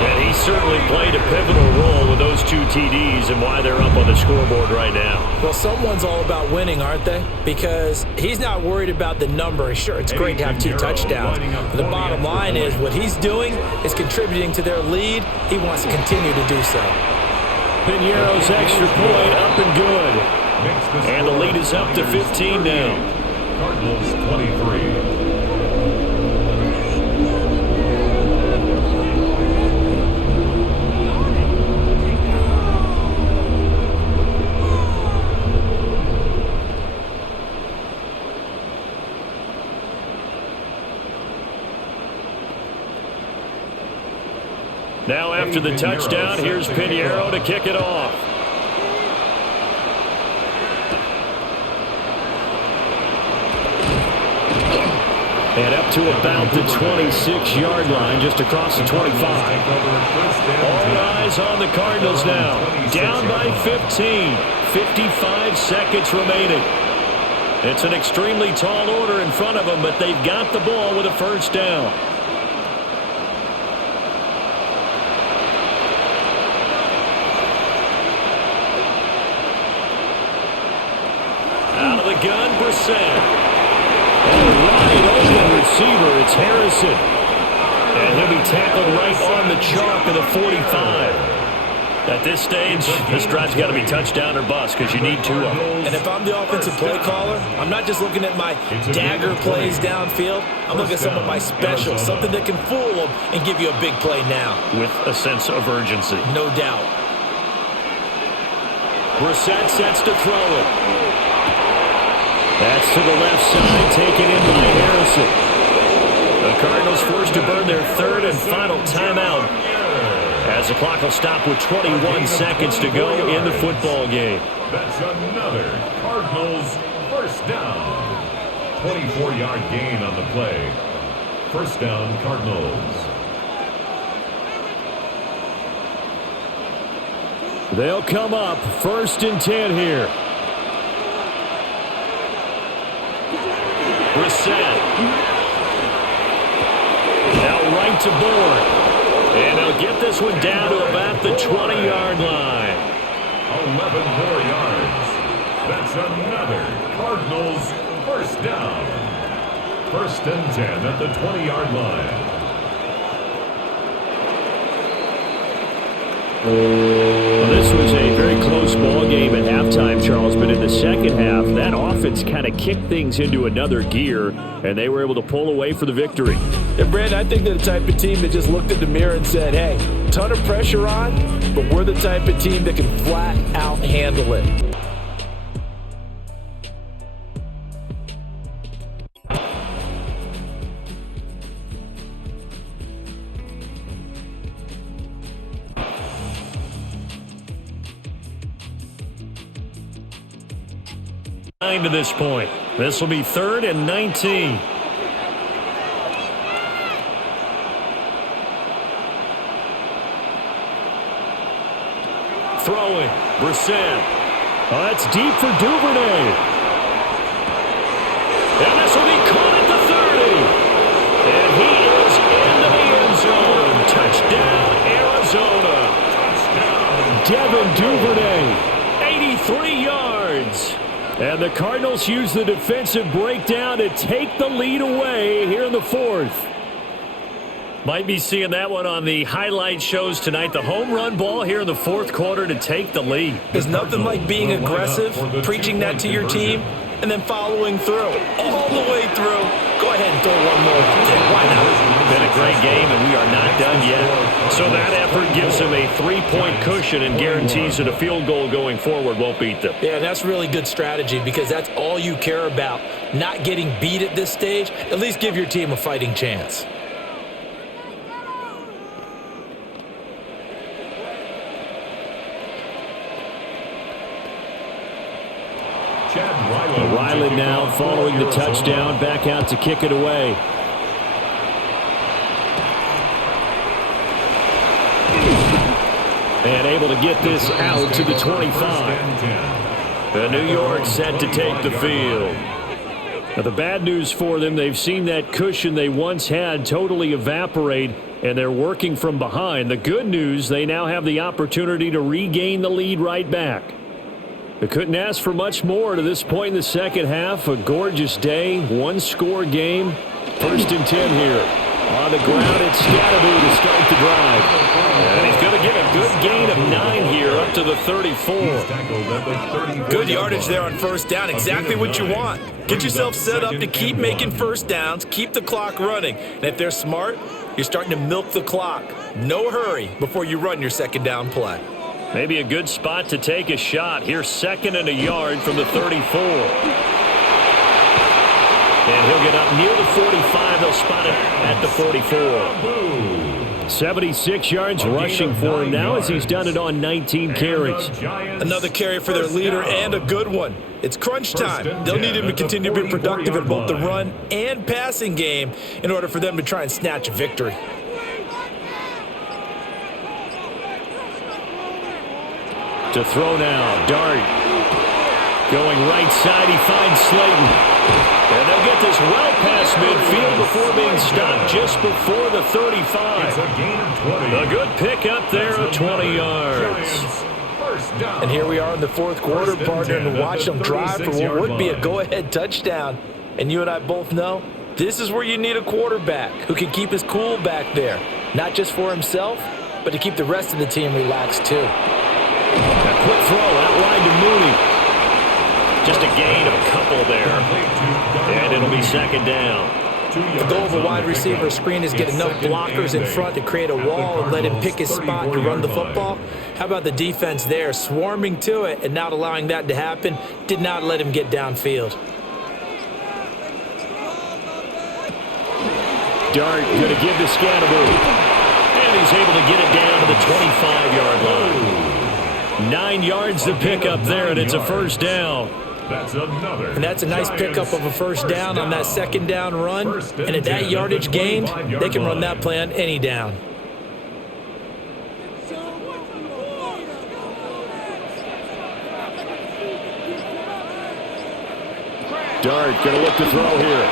And he certainly played a pivotal role with those 2 TDs and why they're up on the scoreboard right now. Well, someone's all about winning, aren't they? Because he's not worried about the number. Sure, it's great to have 2 touchdowns. But the bottom line is what he's doing is contributing to their lead. He wants to continue to do so. Piñeiro's extra point up and good. And the lead is up to 15 now. Cardinals 23. Now after the touchdown, here's Piñeiro to kick it off. And up to about the 26-yard line, just across the 25. All eyes on the Cardinals now. Down by 15. 55 seconds remaining. It's an extremely tall order in front of them, but they've got the ball with a first down. Out of the gun, Brissett. And wide open receiver, it's Harrison. And he'll be tackled right on the chalk of the 45. At this stage, this drive's got to be touchdown or bust because you need 2 of them. And if I'm the offensive play caller, I'm not just looking at my dagger plays downfield. I'm looking at some of my specials, something that can fool them and give you a big play now. With a sense of urgency. No doubt. Brissett sets to throw it. That's to the left side, taken in by Harrison. The Cardinals forced to burn their 3rd and final timeout as the clock will stop with 21 seconds to go in the football game. That's another Cardinals first down. 24-yard gain on the play. First down, Cardinals. They'll come up 1st and 10 here. Brissett. Now right to Bourne. And they'll get this one down to about the 20-yard line. 11 more yards. That's another Cardinals first down. 1st and 10 at the 20-yard line. Well, this was a very close ball game at halftime, Charles, but in the second half, that offense kind of kicked things into another gear, and they were able to pull away for the victory. And, Brandon, I think they're the type of team that just looked in the mirror and said, hey, ton of pressure on, but we're the type of team that can flat out handle it. 9 to this point. This will be 3rd and 19. Throwing, Brissett. Oh, that's deep for Duvernay. And this will be caught at the 30. And he is into the end zone. Touchdown, Arizona. Devin Duvernay, 83 yards. And the Cardinals use the defensive breakdown to take the lead away here in the 4th. Might be seeing that one on the highlight shows tonight. The home run ball here in the 4th quarter to take the lead. There's nothing like being aggressive, preaching that to your team, and then following through. All the way through. Go ahead and throw one more. Why not? Been a great game, and we are not done yet. So that effort gives them a 3-point cushion and guarantees that a field goal going forward won't beat them. Yeah, that's really good strategy because that's all you care about. Not getting beat at this stage. At least give your team a fighting chance. Riley now following the touchdown, back out to kick it away. And able to get this out to the 25. And New York set to take the field. Now the bad news for them, they've seen that cushion they once had totally evaporate, and they're working from behind. The good news, they now have the opportunity to regain the lead right back. They couldn't ask for much more to this point in the second half. A gorgeous day, one-score game. 1st and 10 here. On the ground, it's Scatterby to start the drive. And he's going to get a good gain of 9 here up to the 34. Good yardage there on 1st down. Exactly what you want. Get yourself set up to keep making 1st downs, keep the clock running. And if they're smart, you're starting to milk the clock. No hurry before you run your 2nd down play. Maybe a good spot to take a shot. Here's 2nd and a yard from the 34. And he'll get up near the 45. They'll spot it at the 44. 76 yards rushing for him now as he's done it on 19 carries. Another carry for their leader and a good one. It's crunch time. They'll need him to continue to be productive in both the run and passing game in order for them to try and snatch a victory. To throw now, Dart. Going right side, he finds Slayton. And they'll get this well past midfield before being stopped just before the 35. A good pick up there of 20 yards. And here we are in the 4th quarter, partner, and watch them drive for what would be a go-ahead touchdown. And you and I both know this is where you need a quarterback who can keep his cool back there. Not just for himself, but to keep the rest of the team relaxed too. A quick throw outlined to Mooney. Just a gain of a couple there. And it'll be 2nd down. The goal of a wide receiver screen is get enough blockers in front to create a wall and let him pick his spot to run the football. How about the defense there, swarming to it and not allowing that to happen? Did not let him get downfield. Dart going to give to Scatterby. And he's able to get it down to the 25-yard line. 9 yards to pick up there, and it's a 1st down. And that's a nice pickup of a 1st down on that 2nd down run. And at that yardage gained, they can run that play on any down. Dart going to look to throw here.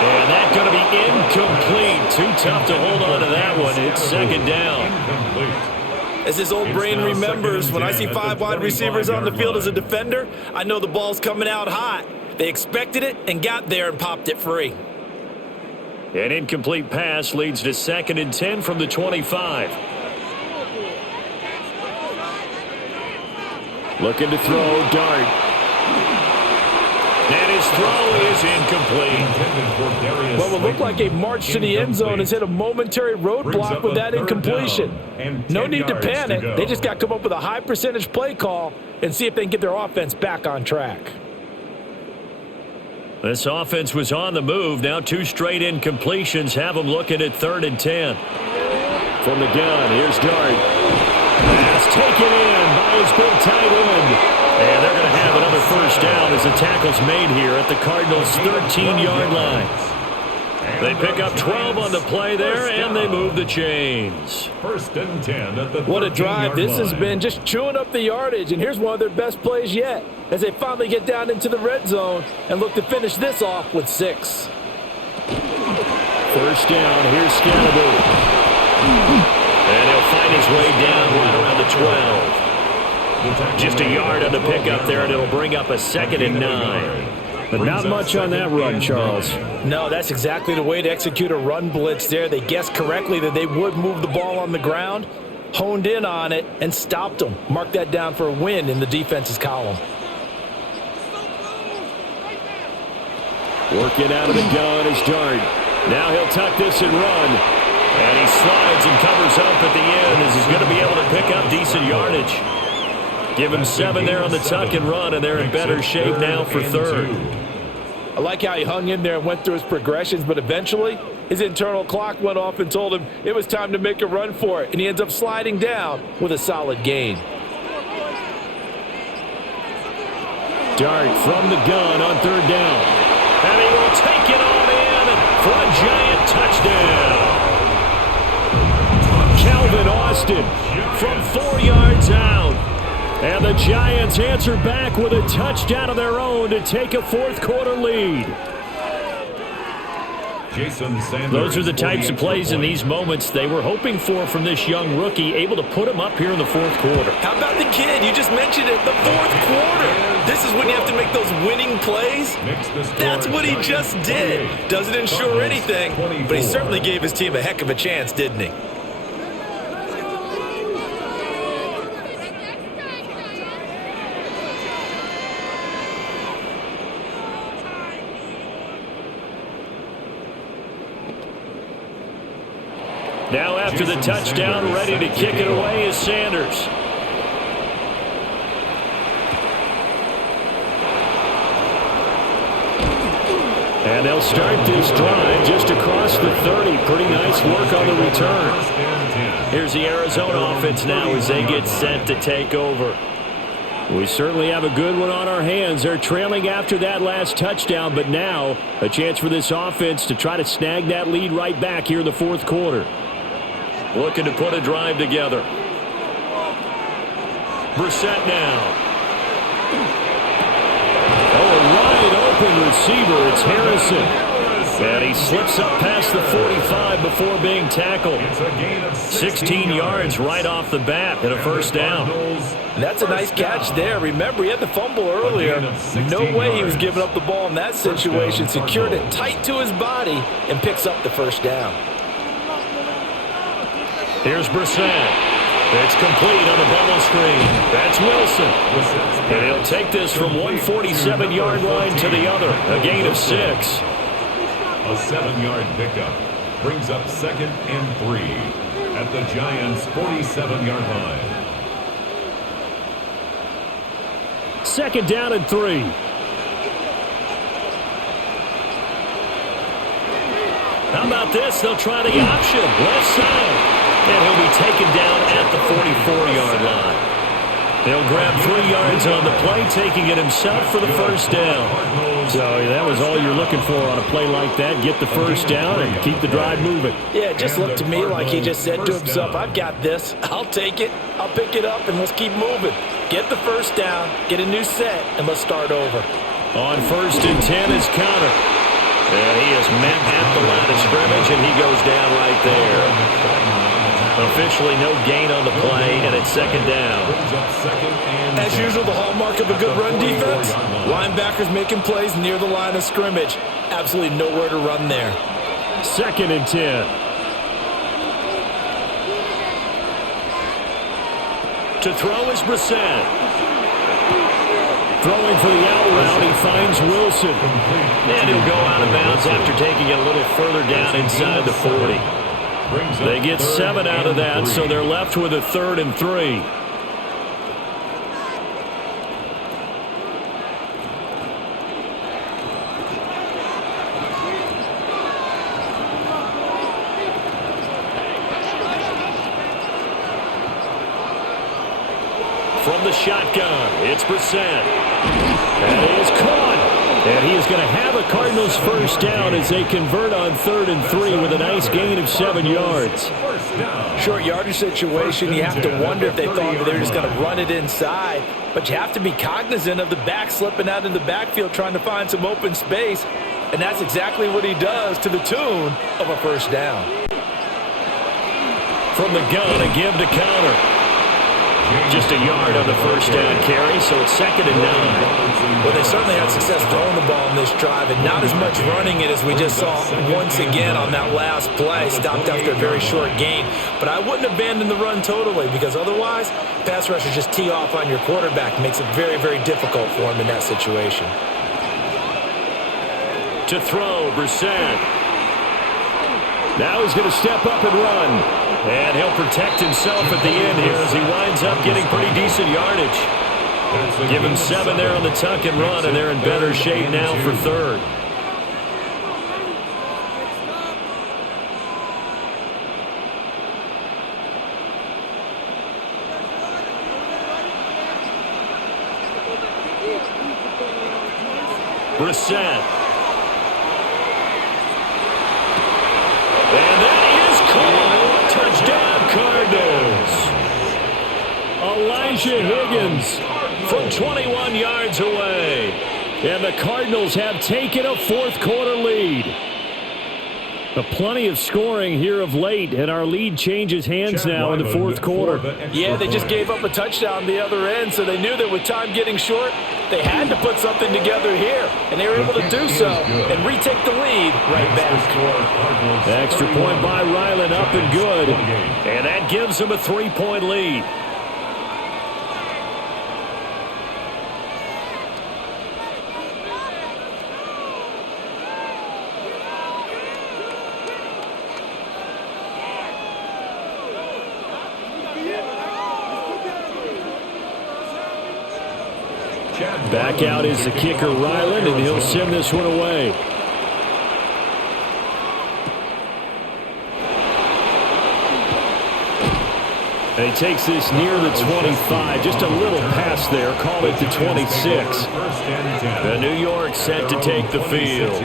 And that's going to be incomplete. Too tough to hold on to that one. It's 2nd down. As his old brain remembers, when I see 5 wide receivers on the field as a defender, I know the ball's coming out hot. They expected it and got there and popped it free. An incomplete pass leads to 2nd and 10 from the 25. Looking to throw, Dart. And his throw is incomplete. Well, it looked like a march to the end zone has hit a momentary roadblock with that incompletion. No need to panic. They just got to come up with a high percentage play call and see if they can get their offense back on track. This offense was on the move. Now 2 straight incompletions have them looking at 3rd and 10. From the gun, here's Dart. Pass taken in by his big tight end. And they're going to have another first down as the tackle's made here at the Cardinals' 13-yard line. They pick up 12 on the play there, and they move the chains. First and 10 at the 13-yard line. What a drive this has been, just chewing up the yardage. And here's one of their best plays yet as they finally get down into the red zone and look to finish this off with 6. First down, here's Scannable. And he'll find his way down right around the 12. Just a yard on the pickup there, and it'll bring up a 2nd and 9. But not much on that run, Charles. No, that's exactly the way to execute a run blitz there. They guessed correctly that they would move the ball on the ground, honed in on it, and stopped them. Mark that down for a win in the defense's column. Working out of the gun is Dart. Now he'll tuck this and run. And he slides and covers up at the end as he's going to be able to pick up decent yardage. Give him 7 there on the tuck and run, and they're in better shape now for 3rd. I like how he hung in there and went through his progressions, but eventually his internal clock went off and told him it was time to make a run for it, and he ends up sliding down with a solid gain. Dart from the gun on 3rd down. And he will take it on in for a giant touchdown. Calvin Austin from 4 yards out. And the Giants answer back with a touchdown of their own to take a 4th quarter lead. Those are the types of plays in these moments they were hoping for from this young rookie, able to put him up here in the 4th quarter. How about the kid? You just mentioned it, the 4th quarter. This is when you have to make those winning plays. That's what he just did. Doesn't ensure anything, but he certainly gave his team a heck of a chance, didn't he? Now after the touchdown, ready to kick it away is Sanders. And they'll start this drive just across the 30. Pretty nice work on the return. Here's the Arizona offense now as they get set to take over. We certainly have a good one on our hands. They're trailing after that last touchdown, but now a chance for this offense to try to snag that lead right back here in the 4th quarter. Looking to put a drive together. Brissett now. Oh, a wide open receiver. It's Harrison. And he slips up past the 45 before being tackled. 16 yards right off the bat and a 1st down. That's a nice catch there. Remember, he had the fumble earlier. No way he was giving up the ball in that situation. Secured it tight to his body and picks up the 1st down. Here's Brissett. It's complete on the bubble screen. That's Wilson. And he'll take this from 147-yard line to the other. A gain of 6. A 7-yard pickup brings up 2nd and 3 at the Giants' 47-yard line. 2nd down and 3. How about this? They'll try the option. Left side. And he'll be taken down at the 44-yard line. He'll grab 3 yards on the play, taking it himself for the 1st down. So that was all you're looking for on a play like that. Get the 1st down and keep the drive moving. Yeah, it just looked to me like he just said to himself, I've got this. I'll take it. I'll pick it up, and let's keep moving. Get the 1st down, get a new set, and let's start over. On 1st and 10 is Counter. And he is met at the line of scrimmage, and he goes down right there. Officially no gain on the play, and it's 2nd down. As usual, the hallmark of a good run defense, linebackers making plays near the line of scrimmage. Absolutely nowhere to run there. 2nd and 10. To throw is Brissett. Throwing for the out route, he finds Wilson. And he'll go out of bounds after taking it a little further down inside the 40. They get 7 out of that, so they're left with a 3rd and 3. From the shotgun, it's It's Brissett. That is caught. And he is going to have a Cardinals first down as they convert on 3rd and 3 with a nice gain of 7 yards. Short yardage situation, you have to wonder if they thought they were just going to run it inside. But you have to be cognizant of the back slipping out in the backfield trying to find some open space. And that's exactly what he does to the tune of a first down. From the gun, a give to counter. Just a yard on the first down carry, so it's 2nd and 9. Well, they certainly had success throwing the ball in this drive, and not as much running it as we just saw once again on that last play. Stopped after a very short gain. But I wouldn't abandon the run totally, because otherwise, pass rushers just tee off on your quarterback. It makes it very, very difficult for him in that situation. To throw, Brissett. Now he's going to step up and run. And he'll protect himself at the end here as he winds up getting pretty decent yardage. Give him 7 there on the tuck and run, and they're in better shape now for 3rd. Brissett. And that is caught. Touchdown, Cardinals. Elijah Higgins from 21 yards away. And the Cardinals have taken a 4th quarter lead. Plenty of scoring here of late, and our lead changes hands now in the 4th quarter. Yeah, they just gave up a touchdown the other end, so they knew that with time getting short, they had to put something together here, and they were able to do so and retake the lead right back. The extra point by Ryland up and good, and that gives them a 3-point lead. Back out is the kicker, Ryland, and he'll send this one away. And he takes this near the 25, just a little past there, call it the 26. The New York set to take the field.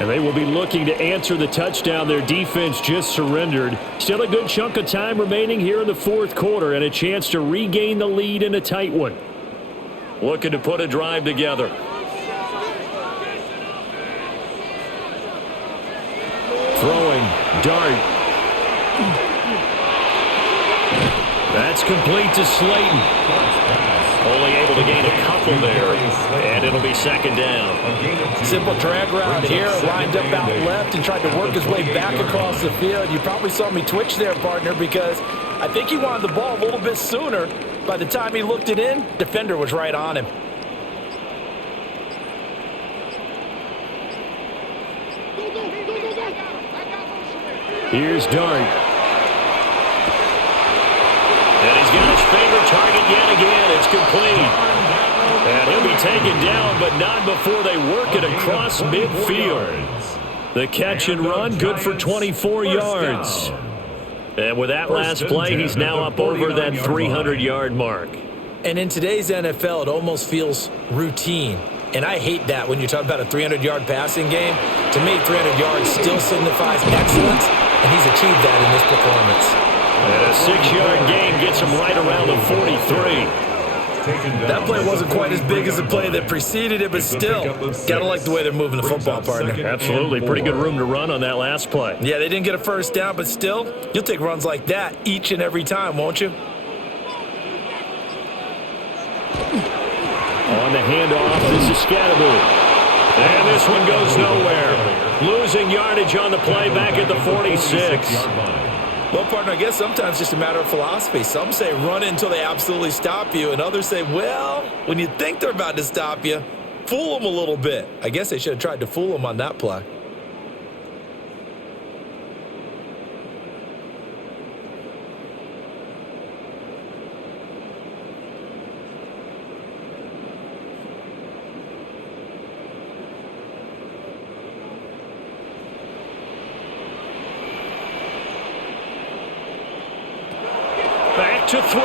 And they will be looking to answer the touchdown their defense just surrendered. Still a good chunk of time remaining here in the 4th quarter and a chance to regain the lead in a tight one. Looking to put a drive together. Throwing, Dart. That's complete to Slayton. Only able to gain a couple there, and it'll be 2nd down. Simple drag route here, lined up out left and tried to work his way back across the field. You probably saw me twitch there, partner, because I think he wanted the ball a little bit sooner. By the time he looked it in, defender was right on him. Here's Dart. And he's got his favorite target yet again. It's complete. And he'll be taken down, but not before they work it across midfield. The catch and run, good for 24 yards. And with that last play, he's now up over that 300-yard mark. And in today's NFL, it almost feels routine. And I hate that when you talk about a 300-yard passing game. To me, 300 yards still signifies excellence, and he's achieved that in this performance. And a 6-yard gain gets him right around the 43. That play wasn't quite as big as the play that preceded it, but still, gotta like the way they're moving the football, partner. Absolutely. Pretty good room to run on that last play. Yeah, they didn't get a first down, but still, you'll take runs like that each and every time, won't you? On the handoff, this is Scatterboot. And this one goes nowhere. Losing yardage on the play back at the 46. Well, partner, I guess sometimes it's just a matter of philosophy. Some say run it until they absolutely stop you, and others say, well, when you think they're about to stop you, fool them a little bit. I guess they should have tried to fool them on that play. Back to throw.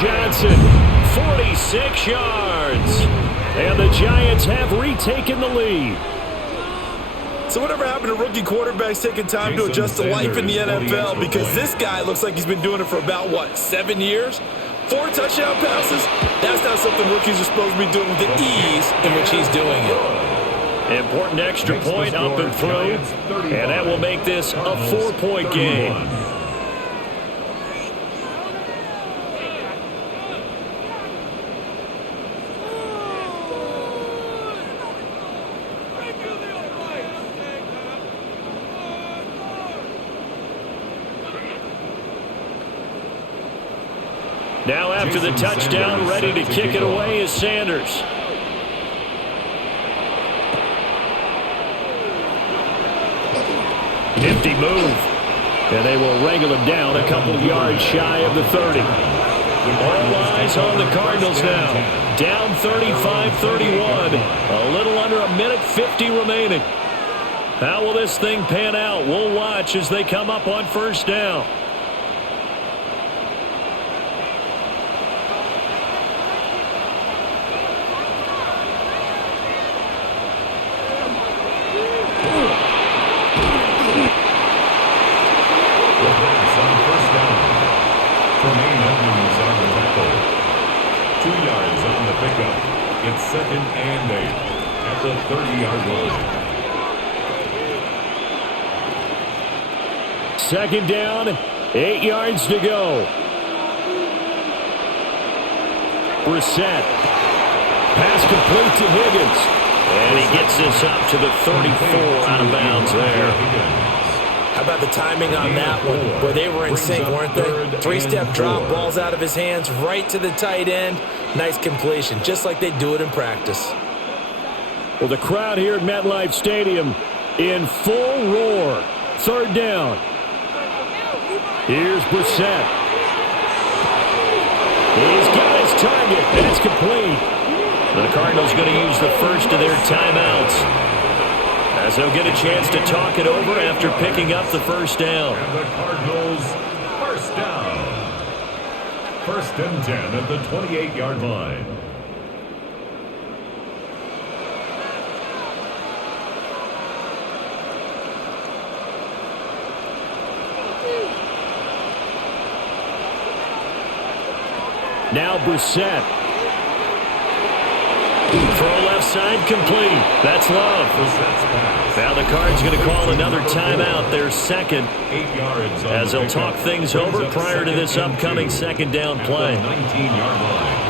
Johnson, 46 yards. And the Giants have retaken the lead. So whatever happened to rookie quarterbacks taking time to adjust to life in the NFL? Because this guy looks like he's been doing it for about, 7 years? 4 touchdown passes? That's not something rookies are supposed to be doing with the ease in which he's doing it. Important extra point up and through. And that will make this a 4-point game. Now after the touchdown, ready to kick it away is Sanders. Nifty move. And they will wrangle him down a couple of yards shy of the 30. All eyes on the Cardinals now. Down 35-31. A little under a minute 50 remaining. How will this thing pan out? We'll watch as they come up on first down. It's 2nd and 8 at the 30-yard line. Second down, 8 yards to go. Brissett. Pass complete to Higgins. And he gets this up to the 34 out of bounds there. How about the timing on that one? Where they were in sync, weren't they? 3-step drop, balls out of his hands, right to the tight end. Nice completion, just like they do it in practice. Well, the crowd here at MetLife Stadium in full roar. Third down. Here's Brissett. He's got his target. That's complete. The Cardinals going to use the first of their timeouts, as they'll get a chance to talk it over after picking up the first down. And the Cardinals, first down. 1st and 10 at the 28-yard line. Now Brissett. Throw left side complete. That's Love. Now the Cards going to call another timeout, their second, 8 yards as they'll talk things over prior to this upcoming second down play. 19-yard line.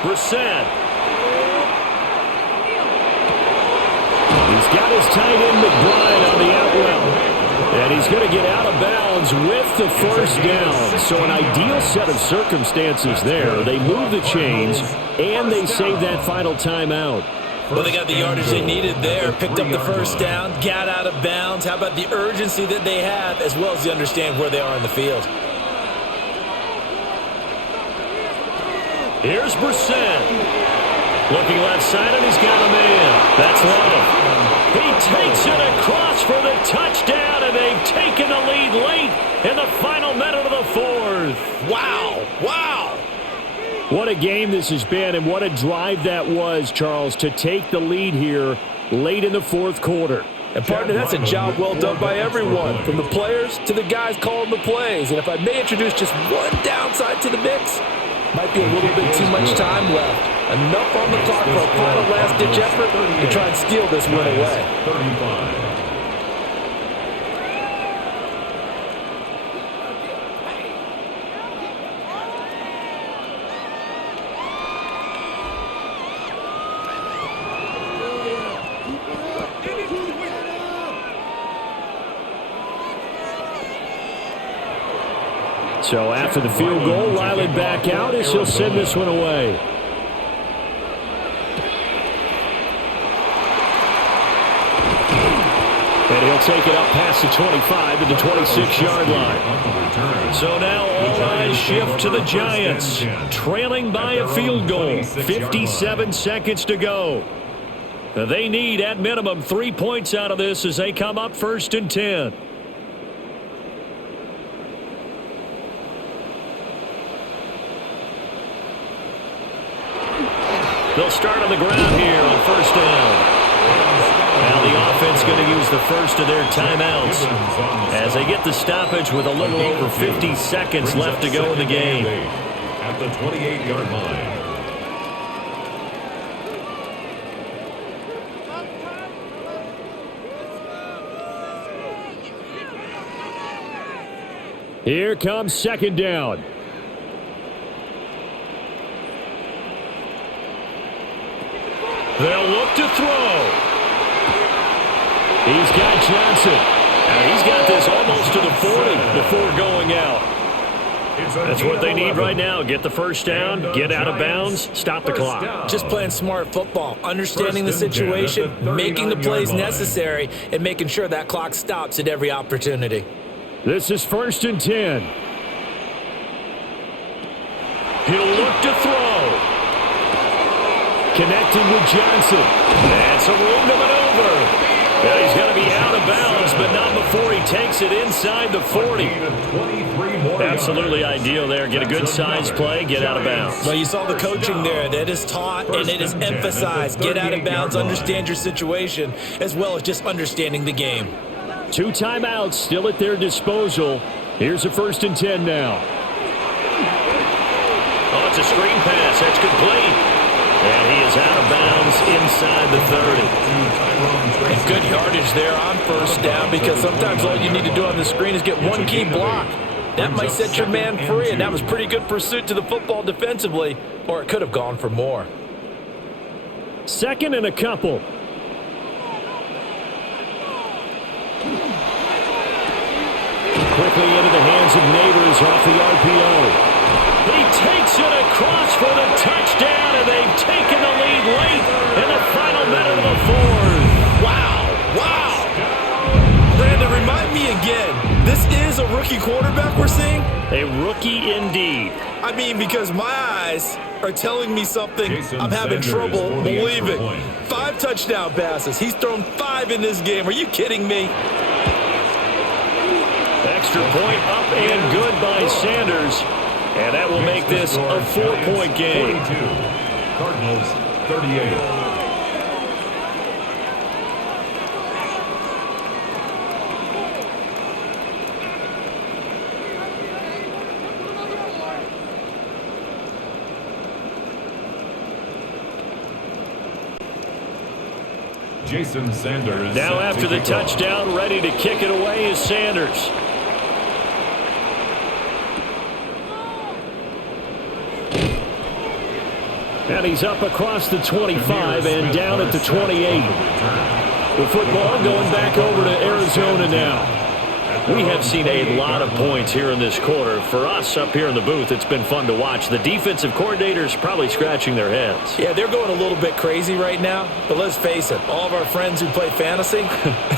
Brissett. He's got his tight end McBride on the out route. And he's going to get out of bounds with the first down. So an ideal set of circumstances there. They move the chains, and they save that final timeout. Well, they got the yardage they needed there, picked up the first down, got out of bounds. How about the urgency that they have, as well as they understand where they are in the field? Here's Brissett. Looking left side, and he's got a man. That's Love. He takes it across for the touchdown, and they've taken the lead late in the final minute of the fourth. Wow. Wow. What a game this has been, and what a drive that was, Charles, to take the lead here late in the fourth quarter. And, partner, that's a job well done by everyone, from the players to the guys calling the plays. And if I may introduce just one downside to the mix, might be a little bit too much time left. Enough on the clock for a final last-ditch effort to try and steal this win away. 35. So after the field goal, Riley back out as he'll send this one away. And he'll take it up past the 25 to the 26-yard line. So now all eyes shift to the Giants, trailing by a field goal. 57 seconds to go. They need, at minimum, 3 points out of this as they come up 1st and 10. They'll start on the ground here on 1st down. Now the offense going to use the first of their timeouts as they get the stoppage with a little over 50 seconds left to go in the game. At the 28-yard line. Here comes 2nd down. They'll look to throw. He's got Johnson. And he's got this almost to the 40 before going out. That's what they need right now. Get the first down, get out of bounds, stop the clock. Just playing smart football, understanding the situation, making the plays necessary, and making sure that clock stops at every opportunity. This is 1st and 10. He'll look to throw. Connecting with Johnson. And some room to maneuver. Yeah, he's going to be out of bounds, but not before he takes it inside the 40. Absolutely ideal there. Get a good size play, get out of bounds. Well, you saw the coaching there. That is taught and it is emphasized. Get out of bounds, understand your situation, as well as just understanding the game. 2 timeouts still at their disposal. Here's a 1st and 10 now. Oh, it's a screen pass. That's complete. And he is out of bounds inside the 30. And good yardage there on 1st down, because sometimes all you need to do on the screen is get one key block. That might set your man free, and that was pretty good pursuit to the football defensively, or it could have gone for more. 2nd and a couple. Quickly into the hands of Neighbors off the RPO. He takes it across for the touchdown, and they've taken the lead late in the final minute of the 4th. Wow. Brandon, remind me again, this is a rookie quarterback we're seeing? A rookie indeed. I mean, because my eyes are telling me something I'm having trouble believing. 5 touchdown passes. He's thrown 5 in this game. Are you kidding me? Extra point up and good by Sanders. And that will make this a 4-point game. 42. Cardinals 38. Jason Sanders. Now after the touchdown, ready to kick it away is Sanders. And he's up across the 25 and down at the 28. The football going back over to Arizona now. We have seen a lot of points here in this quarter. For us up here in the booth, it's been fun to watch. The defensive coordinators probably scratching their heads. Yeah, they're going a little bit crazy right now. But let's face it, all of our friends who play fantasy,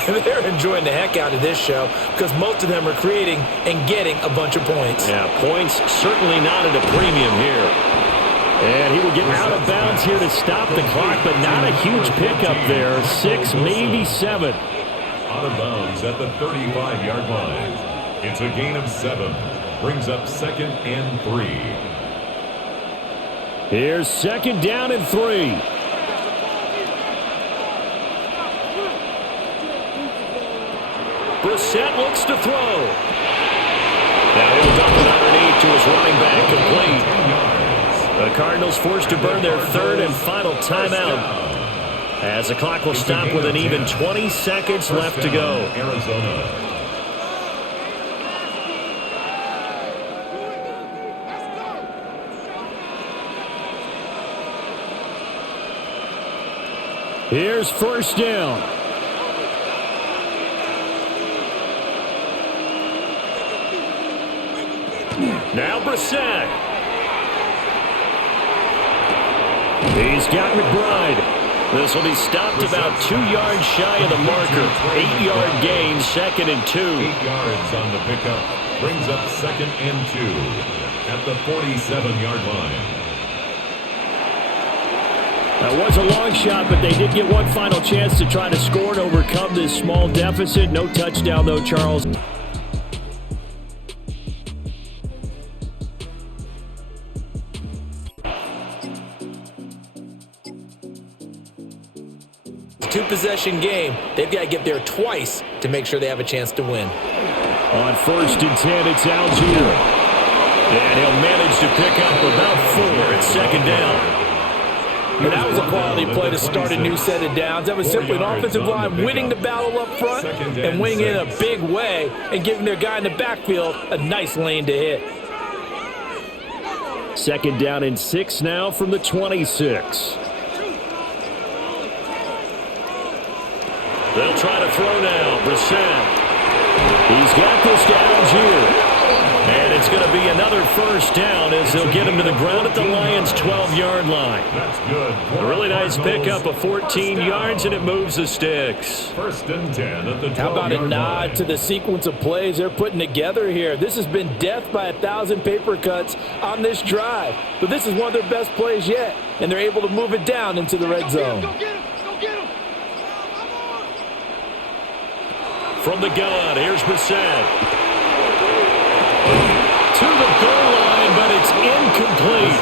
they're enjoying the heck out of this show because most of them are creating and getting a bunch of points. Yeah, points certainly not at a premium here. And he will get out of bounds here to stop the clock, but not a huge pickup there. 6, maybe 7. Out of bounds at the 35-yard line. It's a gain of 7. Brings up 2nd and 3. Here's 2nd down and 3. Brissett looks to throw. Now he'll dump it underneath to his running back, complete. The Cardinals forced to burn their 3rd and final timeout, as the clock will stop with an even 20 seconds left to go. Arizona. Here's 1st down. Now Brissett. He's got McBride. This will be stopped about 2 yards shy of the marker. 8-yard gain, 2nd and 2. 8 yards on the pickup. Brings up 2nd and 2 at the 47-yard line. That was a long shot, but they did get one final chance to try to score and overcome this small deficit. No touchdown, though, Charles. Two-possession game. They've got to get there twice to make sure they have a chance to win. On 1st and 10, it's Algier. And he'll manage to pick up about 4. It's 2nd down. And that was a quality play to start a new set of downs. That was simply an offensive line winning the battle up front and winning in a big way and giving their guy in the backfield a nice lane to hit. 2nd down and 6 now from the 26. They'll try to throw now. Brissett. He's got this to Algier. And it's going to be another 1st down as they'll get him to the ground at the Lions' 12-yard line. That's good. A really nice pickup of 14 yards, and it moves the sticks. 1st and 10 at the 12-yard line. How about a nod to the sequence of plays they're putting together here? This has been death by 1,000 paper cuts on this drive. But this is one of their best plays yet, and they're able to move it down into the red zone. From the gun, here's Brissett. To the goal line, but it's incomplete.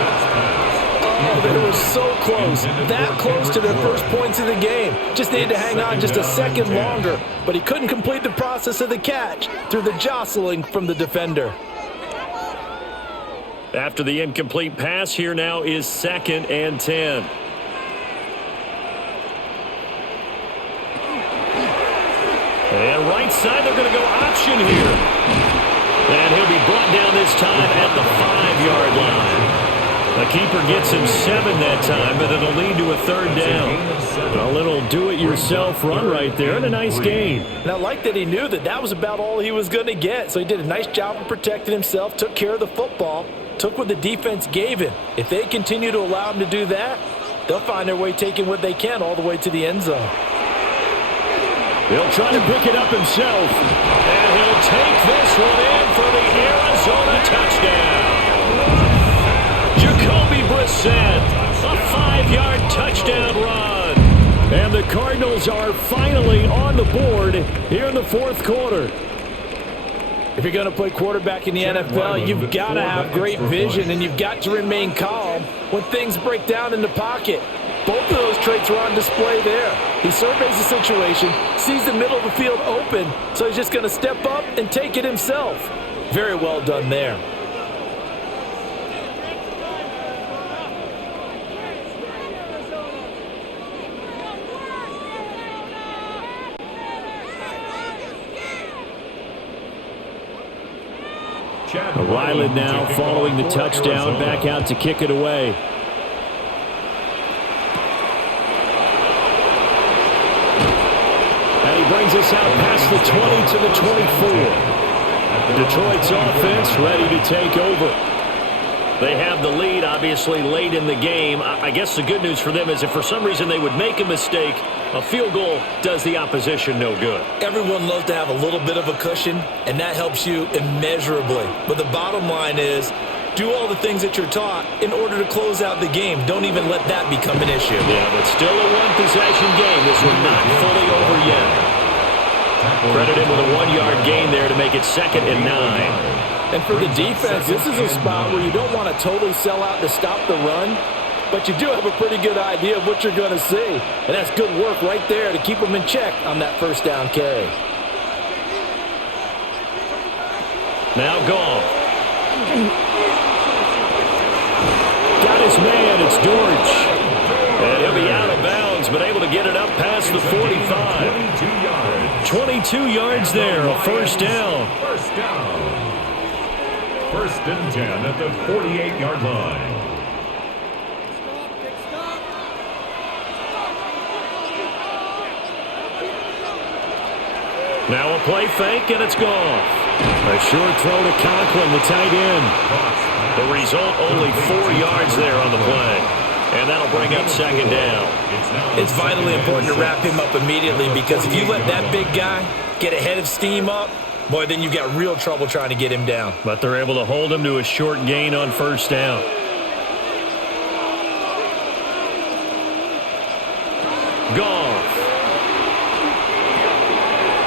Oh, they were so close. That close to their first points of the game. Just needed to hang on just a second longer, but he couldn't complete the process of the catch through the jostling from the defender. After the incomplete pass, here now is 2nd and 10. And right side, they're going to go option here. And he'll be brought down this time at the 5-yard line. The keeper gets him 7 that time, but it'll lead to a 3rd down. A little do-it-yourself run right there, and a nice gain. And I like that he knew that that was about all he was going to get. So he did a nice job of protecting himself, took care of the football, took what the defense gave him. If they continue to allow him to do that, they'll find their way taking what they can all the way to the end zone. He'll try to pick it up himself. And he'll take this one in for the Arizona touchdown. Jacoby Brissett, a 5-yard touchdown run. And the Cardinals are finally on the board here in the 4th quarter. If you're going to play quarterback in the NFL, you've got to have great vision, and you've got to remain calm when things break down in the pocket. Both of those traits are on display there. He surveys the situation, sees the middle of the field open, so he's just going to step up and take it himself. Very well done there. Ryland now following the touchdown, back out to kick it away. And he brings us out past the 20 to the 24. Detroit's offense ready to take over. They have the lead, obviously, late in the game. I guess the good news for them is if for some reason they would make a mistake, a field goal does the opposition no good. Everyone loves to have a little bit of a cushion, and that helps you immeasurably. But the bottom line is, do all the things that you're taught in order to close out the game. Don't even let that become an issue. Yeah, but still a one-possession game. This one not fully over yet. Credit him with a 1-yard gain there to make it 2nd and 9. And for the defense, this is a spot where you don't want to totally sell out to stop the run, but you do have a pretty good idea of what you're going to see. And that's good work right there to keep them in check on that 1st down carry. Now Goff. Got his man, it's Dortch. And he'll be out of bounds, but able to get it up past the 45. 22 yards there, a 1st down. 1st down. 1st and 10 at the 48-yard line. Now a play fake, and it's gone. A short throw to Conklin, the tight end. The result, only 4 yards there on the play. And And that'll bring up second down. It's vitally important to wrap him up immediately because if you let that big guy get a head of steam up, boy, then you've got real trouble trying to get him down. But they're able to hold him to a short gain on first down. Goff.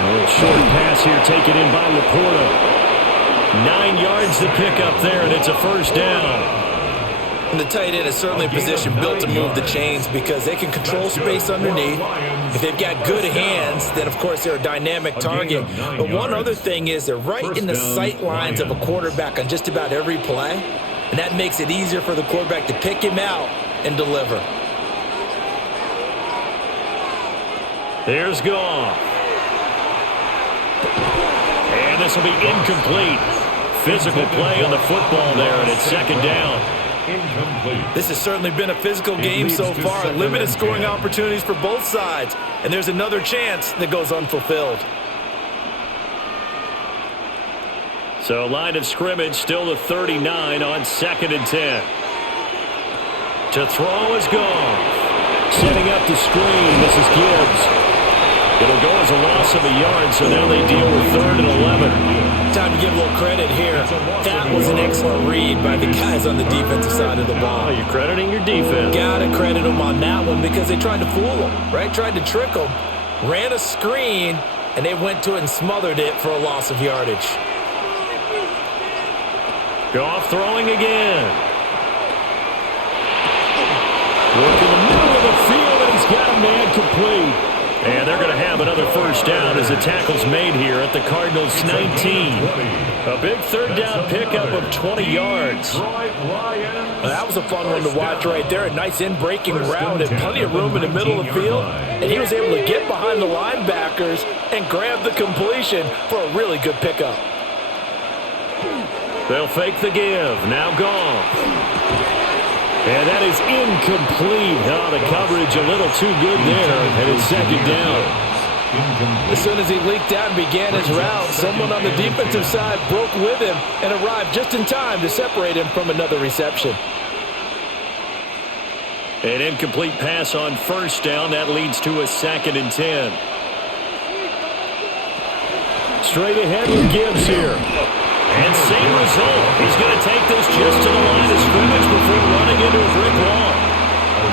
A little short pass here taken in by Laporta. 9 yards to pick up there, and it's a first down. And the tight end is certainly a position built to move the chains because they can control space underneath. If they've got good hands, then, of course, they're a dynamic target. But one other thing is they're right in the sight lines of a quarterback on just about every play, and that makes it easier for the quarterback to pick him out and deliver. There's Goff. And this will be incomplete. Physical play on the football there, and it's second down. This has certainly been a physical game so far. Limited scoring opportunities for both sides. And there's another chance that goes unfulfilled. So line of scrimmage still the 39 on 2nd and 10. To throw is Goff. Setting up the screen. This is Gibbs. It'll go as a loss of a yard, so now they deal with 3rd and 11. Time to give a little credit here. That was an excellent read by the guys on the defensive side of the ball. Oh, you're crediting your defense. Gotta credit them on that one because they tried to fool them, right? Tried to trick them. Ran a screen, and they went to it and smothered it for a loss of yardage. Goff throwing again. Work in the middle of the field, and he's got a man complete. And they're going to have another first down as the tackle's made here at the Cardinals' 19. A big 3rd down pickup of 20 yards. That was a fun one to watch right there. A nice in-breaking route and plenty of room in the middle of the field. And he was able to get behind the linebackers and grab the completion for a really good pickup. They'll fake the give. Now Goff. And that is incomplete. Oh, the coverage a little too good there, and it's second down. As soon as he leaked out and began his route, someone on the defensive side broke with him and arrived just in time to separate him from another reception. An incomplete pass on first down. That leads to a 2nd and 10. Straight ahead with Gibbs here. And same result. He's going to take this just to the line of scrimmage before running into a brick wall.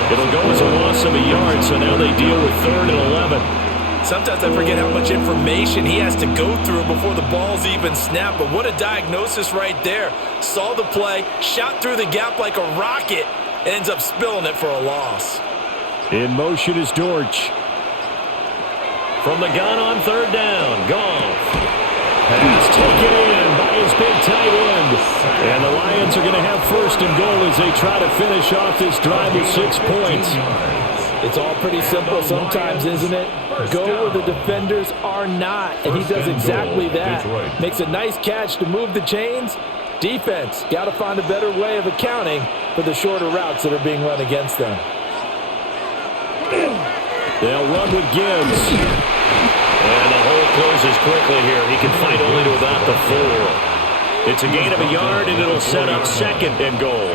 It'll go as a loss of a yard, so now they deal with 3rd and 11. Sometimes I forget how much information he has to go through before the ball's even snapped, but what a diagnosis right there. Saw the play, shot through the gap like a rocket, and ends up spilling it for a loss. In motion is Dortch. From the gun on 3rd down, Goff. Pass taken in by his big tight end. And the Lions are going to have 1st and goal as they try to finish off this drive with 6 points. It's all pretty simple sometimes, isn't it? Go where the defenders are not, and he does exactly that. Makes a nice catch to move the chains. Defense, got to find a better way of accounting for the shorter routes that are being run against them. They'll run with Gibbs. And the hole closes quickly here. He can fight only to about the 4. It's a gain of a yard, and it'll set up 2nd and goal.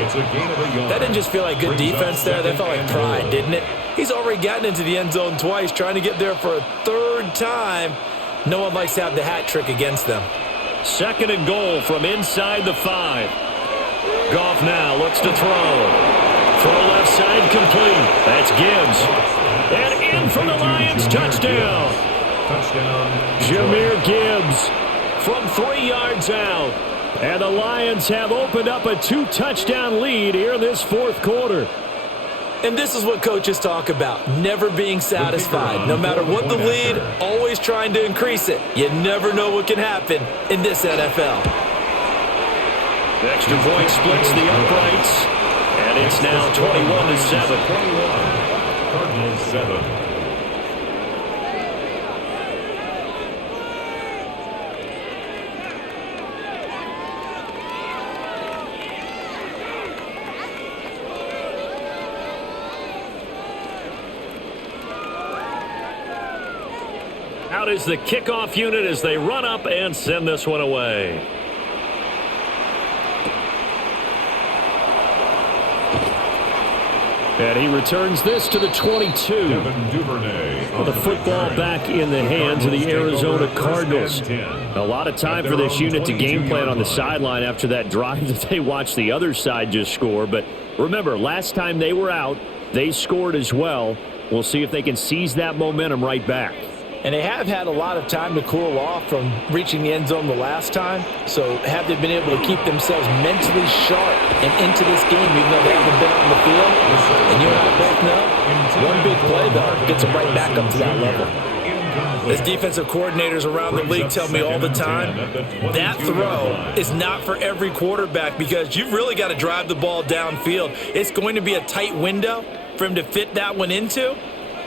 That didn't just feel like good defense there. That felt like pride, didn't it? He's already gotten into the end zone twice, trying to get there for a 3rd time. No one likes to have the hat trick against them. 2nd and goal from inside the 5. Goff now looks to throw. Throw left side complete. That's Gibbs. And in for the Lions, touchdown. Jahmyr Gibbs from 3 yards out. And the Lions have opened up a 2-touchdown lead here in this 4th quarter. And this is what coaches talk about, never being satisfied. No matter what the lead, always trying to increase it. You never know what can happen in this NFL. The extra point splits the uprights. And it's now 21-7. Cardinals 7. Out is the kickoff unit as they run up and send this one away. And he returns this to the 22. The football back in the hands of the Arizona Cardinals. A lot of time for this unit to game plan on the sideline after that drive that they watched the other side just score. But remember, last time they were out, they scored as well. We'll see if they can seize that momentum right back. And they have had a lot of time to cool off from reaching the end zone the last time. So have they been able to keep themselves mentally sharp and into this game, even though they haven't been on the field? And you and I both know, one big play, though, gets them right back up to that level. As defensive coordinators around the league tell me all the time, that throw is not for every quarterback because you've really got to drive the ball downfield. It's going to be a tight window for him to fit that one into.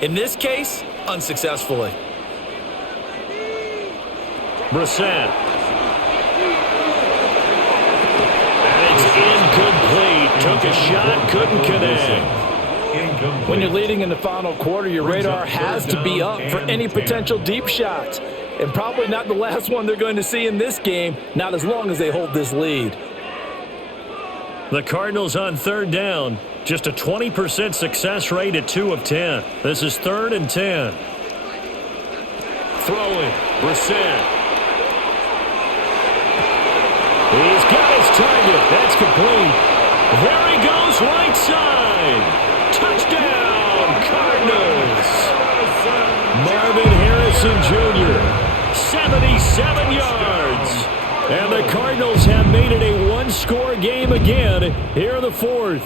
In this case, unsuccessfully. Brissett. And it's incomplete. Took a shot, couldn't connect. When you're leading in the final quarter, your radar has to be up for any potential deep shots. And probably not the last one they're going to see in this game, not as long as they hold this lead. The Cardinals on third down. Just a 20% success rate at 2 of 10. This is 3rd and 10. Throwing. Brissett. He's got his target. That's complete. There he goes, right side. Touchdown, Cardinals. Marvin Harrison Jr., 77 yards. And the Cardinals have made it a one-score game again here in the 4th.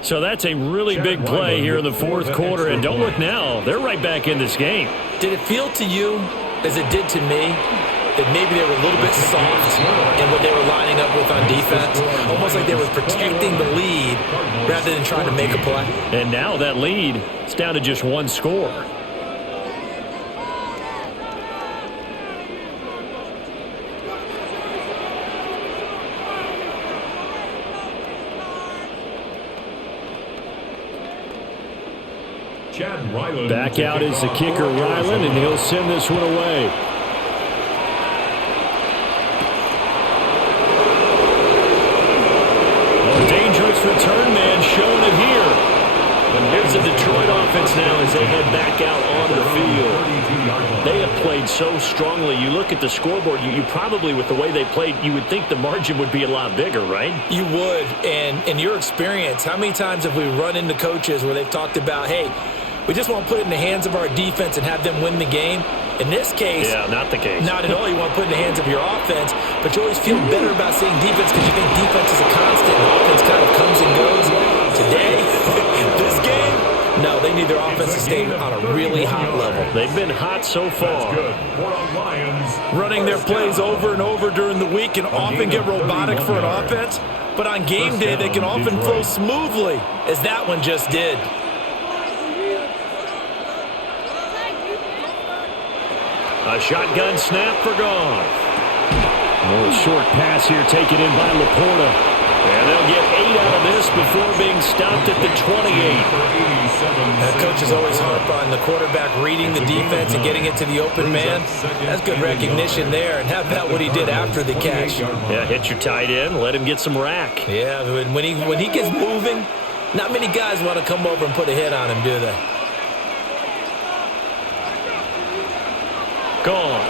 So that's a really big play here in the 4th quarter. And don't look now, they're right back in this game. Did it feel to you, as it did to me, that maybe they were a little bit soft in what they were lining up with on defense? Almost like they were protecting the lead rather than trying to make a play. And now that lead is down to just one score. Back out is the kicker, Ryland, and he'll send this one away. A dangerous return man showing it here. And here's the Detroit offense now as they head back out on the field. They have played so strongly. You look at the scoreboard, you probably, with the way they played, you would think the margin would be a lot bigger, right? You would. And in your experience, how many times have we run into coaches where they've talked about, hey, we just want to put it in the hands of our defense and have them win the game? In this case, yeah, not the case. Not at all. You want to put it in the hands of your offense, but you always feel better about saying defense because you think defense is a constant and offense kind of comes and goes. Today, this game, no, they need their offense to stay on a really hot level. They've been hot so far. Running their plays over and over during the week can often get robotic for an offense, but on game day, they can often flow smoothly, as that one just did. A shotgun snap for Goff. A short pass here taken in by Laporta. And they'll get 8 out of this before being stopped at the 28. Coaches always harp on the quarterback reading the defense and getting it to the open man. That's good recognition there. And how about what he did after the catch? Yeah, hit your tight end, let him get some rack. Yeah, when he gets moving, not many guys want to come over and put a hit on him, do they? Gone.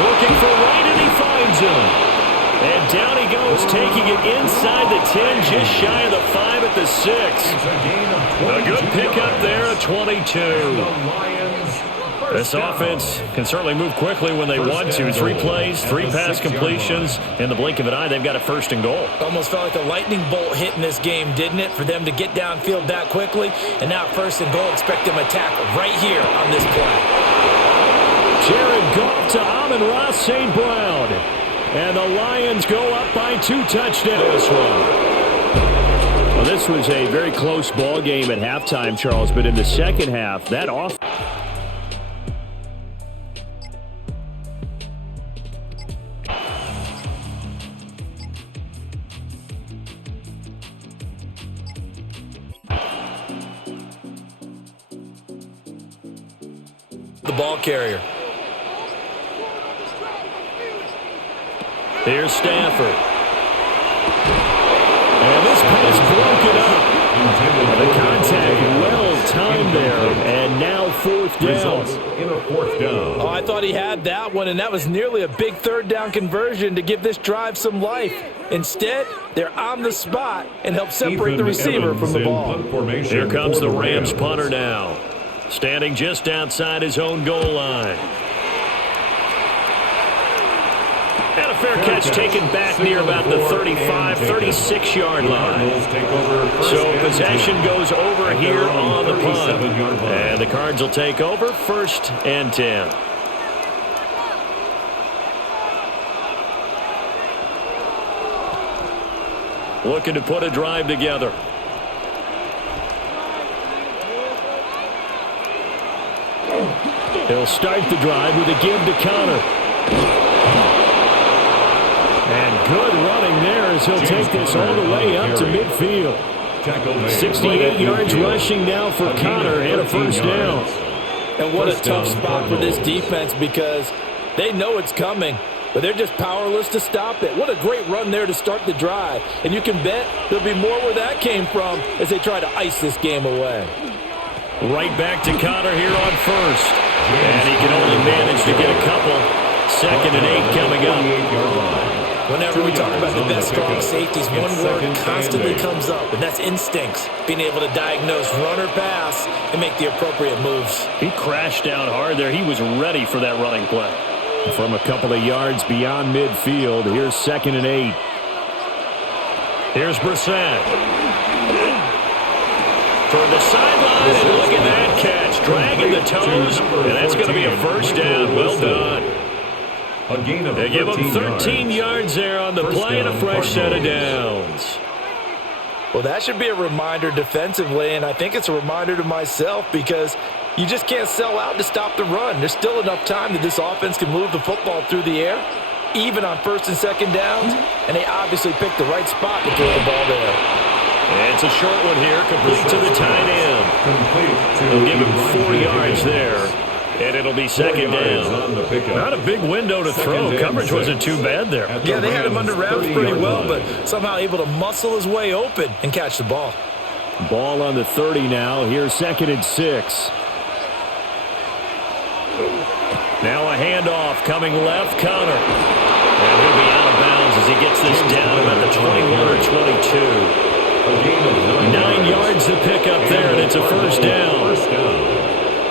Looking for right, and he finds him. And down he goes, taking it inside the 10, just shy of the 5 at the 6. A good pickup there at 22. This offense can certainly move quickly when they want to. 3 plays, 3 pass completions. In the blink of an eye, they've got a 1st and goal. Almost felt like a lightning bolt hit in this game, didn't it? For them to get downfield that quickly. And now 1st and goal, expect them to attack right here on this play. Jared Goff to Amon-Ra St. Brown. And the Lions go up by 2 touchdowns. This one. Well, this was a very close ball game at halftime, Charles, but in the second half, that off. The ball carrier. Here's Stafford. And this pass broken up. The contact well-timed there, and now fourth down. In a fourth down. Oh, I thought he had that one, and that was nearly a big third down conversion to give this drive some life. Instead, they're on the spot and help separate the receiver from the ball. Here comes the Rams punter now, standing just outside his own goal line. And a fair catch taken back near about the 35, 36-yard line. So possession goes over here on the punt. And the Cards will take over, 1st and 10. Looking to put a drive together. He'll start the drive with a give to Connor. And good running there as he'll take this all the way up to midfield. 68 yards rushing now for Connor and a 1st down. And what a tough spot for this defense because they know it's coming, but they're just powerless to stop it. What a great run there to start the drive. And you can bet there'll be more where that came from as they try to ice this game away. Right back to Connor here on 1st. And he can only manage to get a couple. 2nd and 8 coming up. Whenever we talk about the best strong safeties, one word constantly comes up, and that's instincts. Being able to diagnose run or pass and make the appropriate moves. He crashed down hard there. He was ready for that running play. From a couple of yards beyond midfield, here's 2nd and 8. Here's Brissett. From the sideline, and look at that catch. Dragging the toes, and that's going to be a 1st down. Well done. They give him 13 yards there on the play and a fresh set of downs. Well, that should be a reminder defensively, and I think it's a reminder to myself because you just can't sell out to stop the run. There's still enough time that this offense can move the football through the air, even on 1st and 2nd downs, and they obviously picked the right spot to throw the ball there. And it's a short one here, complete to the tight end. They'll give him 4 yards there. And it'll be 2nd down. Not a big window to throw. Coverage wasn't too bad there. Yeah, they had him under wraps pretty well, but somehow able to muscle his way open and catch the ball. Ball on the 30 now. Here's 2nd and 6. Now a handoff coming left. Connor. And he'll be out of bounds as he gets this down about the 21 or 22. 9 yards to pick up there, and it's a 1st down.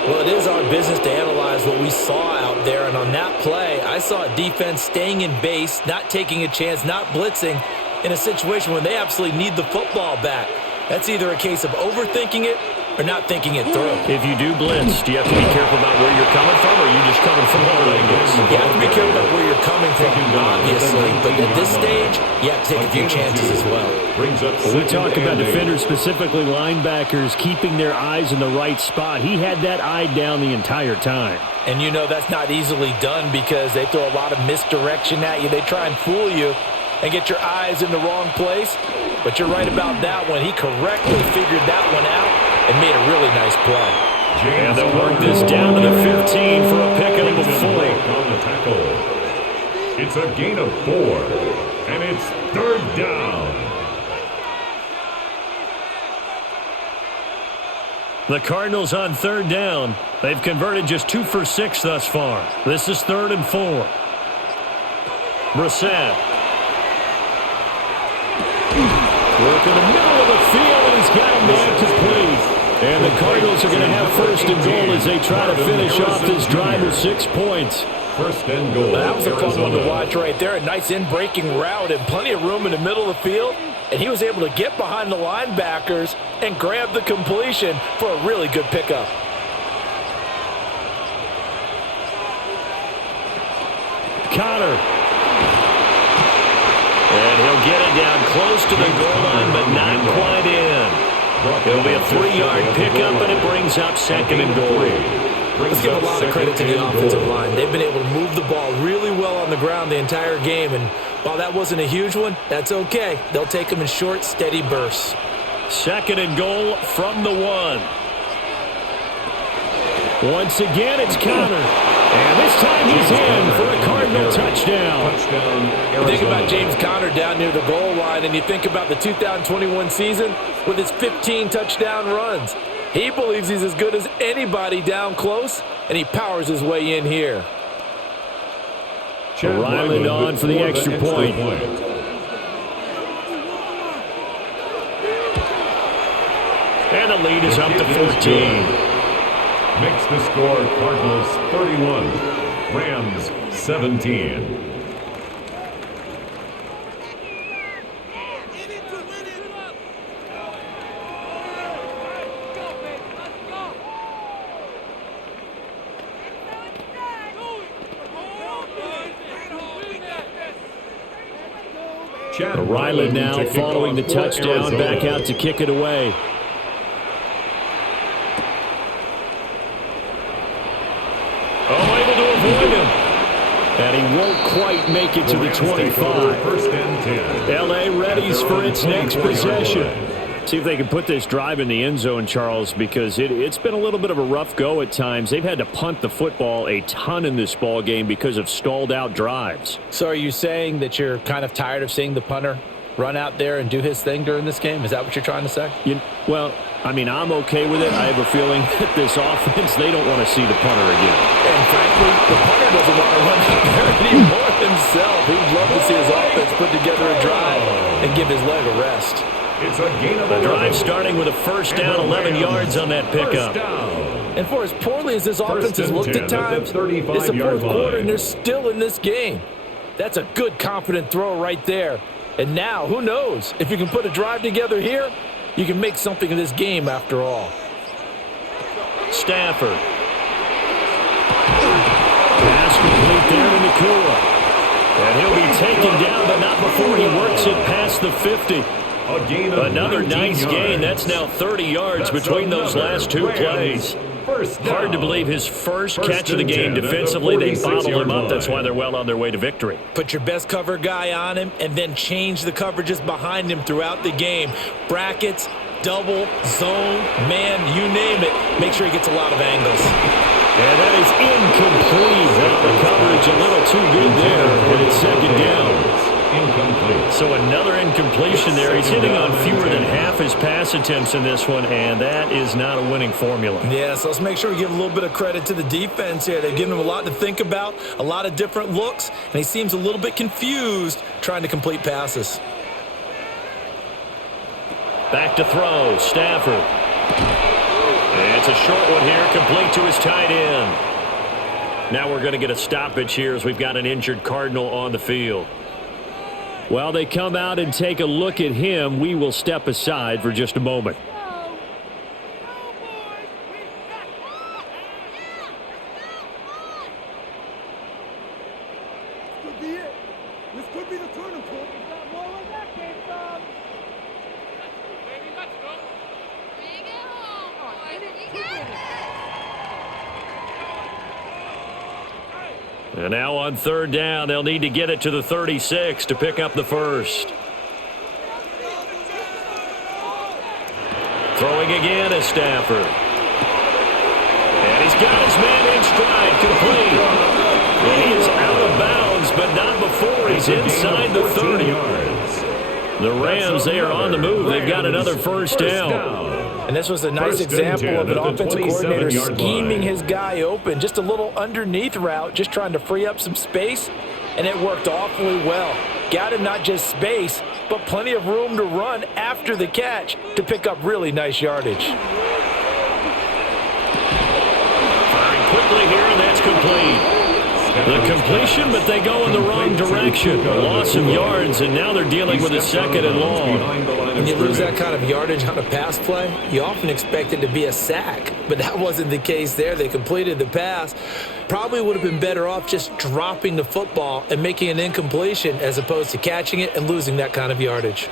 Well, it is our business to analyze what we saw out there, and on that play, I saw a defense staying in base, not taking a chance, not blitzing in a situation where they absolutely need the football back. That's either a case of overthinking it or not thinking it through. If you do blitz, do you have to be careful about where you're coming from, or are you just coming from all angles? You have to be careful about where you're coming from, obviously, but at this stage, you have to take a few chances as well. We talk about defenders, specifically linebackers, keeping their eyes in the right spot. He had that eye down the entire time. And you know that's not easily done because they throw a lot of misdirection at you. They try and fool you and get your eyes in the wrong place. But you're right about that one. He correctly figured that one out and made a really nice play. And they'll work this down to the 15 for a pickup of 4. On the tackle. It's a gain of 4, and it's 3rd down. The Cardinals on 3rd down. They've converted just 2 for 6 thus far. This is 3rd and 4. Brissett. Work in the middle of the field, and he's got a man complete. And the Cardinals are going to have 1st and goal as they try to finish off this drive with 6 points. 1st and goal. That was a fun one to watch right there. A nice in-breaking route and plenty of room in the middle of the field. And he was able to get behind the linebackers and grab the completion for a really good pickup. Connor. And he'll get it down close to the goal line, but not quite in. It'll be a 3-yard pickup, and it brings up 2nd and goal. Let's give a lot of credit to the offensive line. They've been able to move the ball really well on the ground the entire game, and while that wasn't a huge one, that's okay. They'll take them in short, steady bursts. 2nd and goal from the 1. Once again, it's Connor. And this time he's in for a Cardinal touchdown. Think about James Conner down near the goal line, and you think about the 2021 season with his 15 touchdown runs. He believes he's as good as anybody down close, and he powers his way in here. Ryland on for the extra point. And the lead is up to 14. Makes the score Cardinals 31, Rams 17. Ryland now following the touchdown, back out to kick it away. Oh, able to avoid him. And he won't quite make it to the 25. L.A. readies for its next possession. See if they can put this drive in the end zone, Charles, because it's been a little bit of a rough go at times. They've had to punt the football a ton in this ball game because of stalled out drives. So are you saying that you're kind of tired of seeing the punter run out there and do his thing during this game? Is that what you're trying to say? Well, I mean, I'm okay with it. I have a feeling that this offense, they don't want to see the punter again. And frankly, the punter doesn't want to run out there anymore himself. He'd love to see his offense put together a drive and give his leg a rest. It's a gain of the drive starting with a first down, 11 yards on that pickup. And for as poorly as this offense has looked at times, it's the fourth quarter and they're still in this game. That's a good, confident throw right there. And now, who knows? If you can put a drive together here, you can make something of this game after all. Stafford. Pass complete there to Nakua. And he'll be taken down, but not before he works it past the 50. Another nice gain. That's now 30 yards between those last two plays. Hard to believe his first catch of the game defensively. They bottled him up. That's why they're well on their way to victory. Put your best cover guy on him and then change the coverages behind him throughout the game. Brackets, double, zone, man, you name it. Make sure he gets a lot of angles. And that is incomplete. The coverage a little too good there, and it's second down. Incomplete. So another incompletion there. He's hitting on fewer than half his pass attempts in this one, and that is not a winning formula. Yeah, so let's make sure we give a little bit of credit to the defense here. They've given him a lot to think about, a lot of different looks, and he seems a little bit confused trying to complete passes. Back to throw, Stafford. And it's a short one here, complete to his tight end. Now we're going to get a stoppage here as we've got an injured Cardinal on the field. While they come out and take a look at him, we will step aside for just a moment. This could be the turning point. And now on third down, they'll need to get it to the 36 to pick up the first. Throwing again is Stafford. And he's got his man in stride, complete. And he is out of bounds, but not before he's inside the 30. The Rams, they are on the move. They've got another first down. And this was a nice example of an offensive coordinator scheming his guy open. Just a little underneath route, just trying to free up some space, and it worked awfully well. Got him not just space, but plenty of room to run after the catch to pick up really nice yardage. Firing quickly here, and that's complete. The completion, but they go in the wrong direction. A loss of yards, and now they're dealing with a second and long. When you lose that kind of yardage on a pass play, you often expect it to be a sack, but that wasn't the case there. They completed the pass. Probably would have been better off just dropping the football and making an incompletion as opposed to catching it and losing that kind of yardage.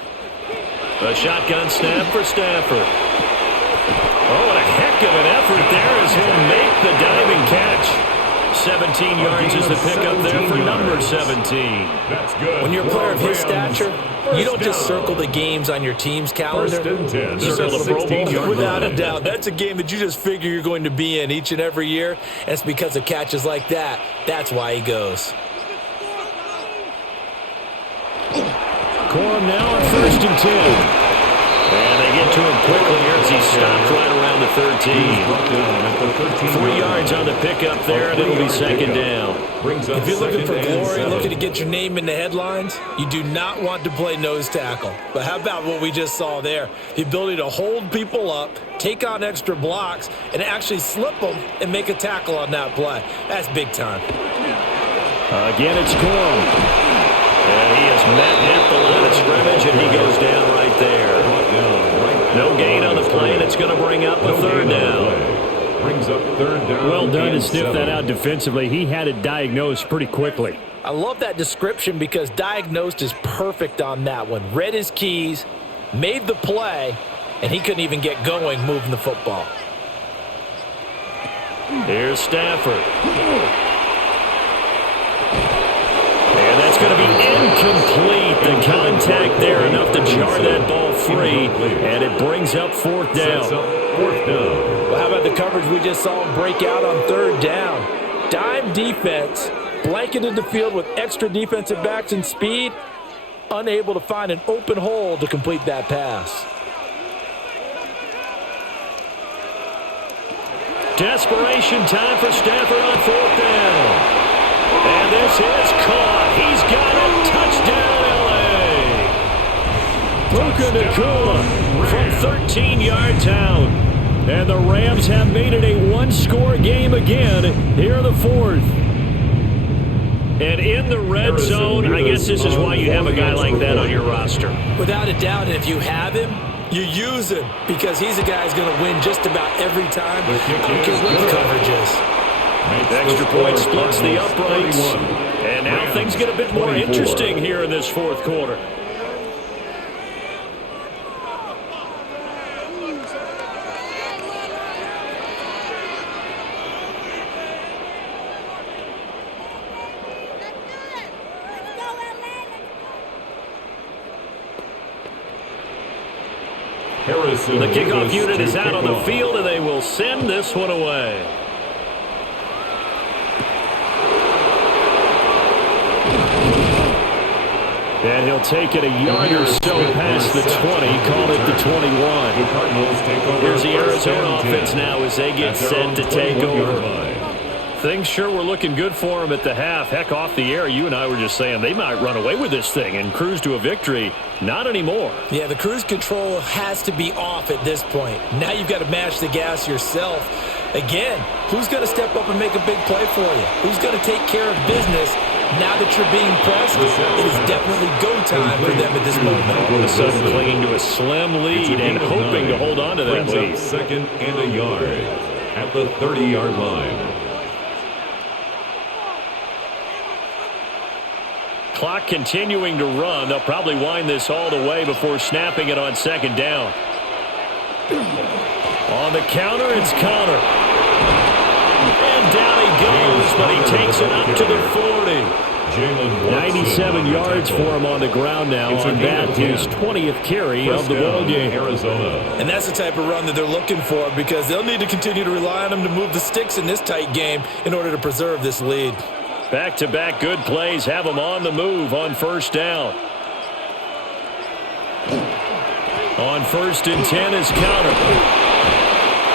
A shotgun snap for Stafford. Oh, what a heck of an effort there as he'll make the diving catch. 17 yards is the pickup there for number 17. That's good. When you're a player of his stature, you don't just circle the games on your team's calendar. First and 10. You circle the Pro Bowl. 16-yard Without a line. doubt, that's a game that you just figure you're going to be in each and every year. And it's because of catches like that. That's why he goes. Corum now on first and 10. And they get to him quickly here as he stopped right around the 13. 3 yards on the pickup there, and it'll be second down. If you're looking for glory, looking to get your name in the headlines, you do not want to play nose tackle. But how about what we just saw there? The ability to hold people up, take on extra blocks, and actually slip them and make a tackle on that play. That's big time. Again, it's Corum. And he is met at the line of scrimmage, and he goes down right there. No gain on the play, and it's going to bring up a third down. Brings up third down. Well done to sniff that out defensively. He had it diagnosed pretty quickly. I love that description because diagnosed is perfect on that one. Read his keys, made the play, and he couldn't even get going moving the football. Here's Stafford. And that's going to be incomplete. The contact there enough to jar that ball free, and it brings up fourth down. Well, how about the coverage we just saw him break out on third down? Dime defense, blanketed the field with extra defensive backs and speed, unable to find an open hole to complete that pass. Desperation time for Stafford on fourth down. And this is caught. He's got it. Touchdown, L.A. Puka Nacua from 13 yards out. And the Rams have made it a one-score game again here in the fourth. And in the red zone, I guess this is why you have a guy like that on your roster. Without a doubt, and if you have him, you use him because he's a guy who's going to win just about every time. I don't care what the coverage is. Extra point splits the uprights. And now things get a bit more interesting here in this fourth quarter. The kickoff unit is out on the field, and they will send this one away. And he'll take it a yard or so past the 20, call it the 21. Here's the Arizona offense now as they get set to take over. Things sure were looking good for them at the half. Heck, off the air, you and I were just saying they might run away with this thing and cruise to a victory. Not anymore. Yeah, the cruise control has to be off at this point. Now you've got to mash the gas yourself. Again, who's going to step up and make a big play for you? Who's going to take care of business? Now that you're being pressed, it is definitely go time for them at this moment. The Suns clinging to a slim lead and hoping to hold on to that lead. Second and a yard at the 30-yard line. Clock continuing to run. They'll probably wind this all the way before snapping it on second down. On the counter, it's Connor. And down he goes, but he takes it up to the 40. 97 yards for him on the ground now on that, his 20th carry of the ball game. And that's the type of run that they're looking for because they'll need to continue to rely on him to move the sticks in this tight game in order to preserve this lead. Back-to-back good plays have them on the move on first down. On first and 10 is Connor.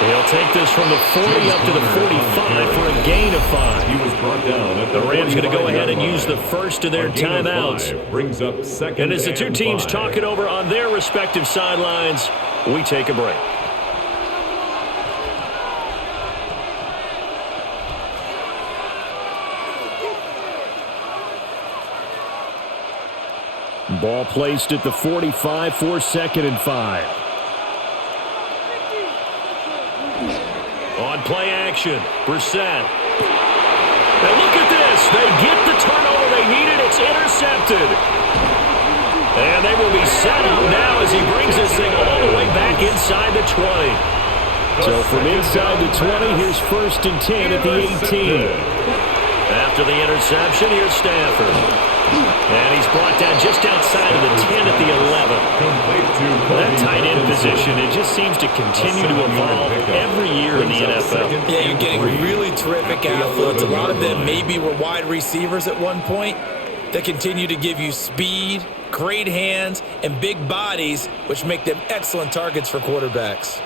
He'll take this from the 40 up to the 45 for a gain of 5. He was brought down at the Rams going to go ahead and use the first of their timeouts. Brings up second and as the two teams talk it over on their respective sidelines, we take a break. Ball placed at the 45 for second and 5. On play action, Brissett. And look at this. They get the turnover they needed. It's intercepted. And they will be set up now as he brings this thing all the way back inside the 20. So from inside the 20, here's first and 10 at the 18. After the interception, here's Stafford. And he's brought down just outside of the 10 at the 11. That tight end position, it just seems to continue to evolve every year in the NFL. Yeah, you're getting really terrific athletes. A lot of them maybe were wide receivers at one point that continue to give you speed, great hands, and big bodies, which make them excellent targets for quarterbacks.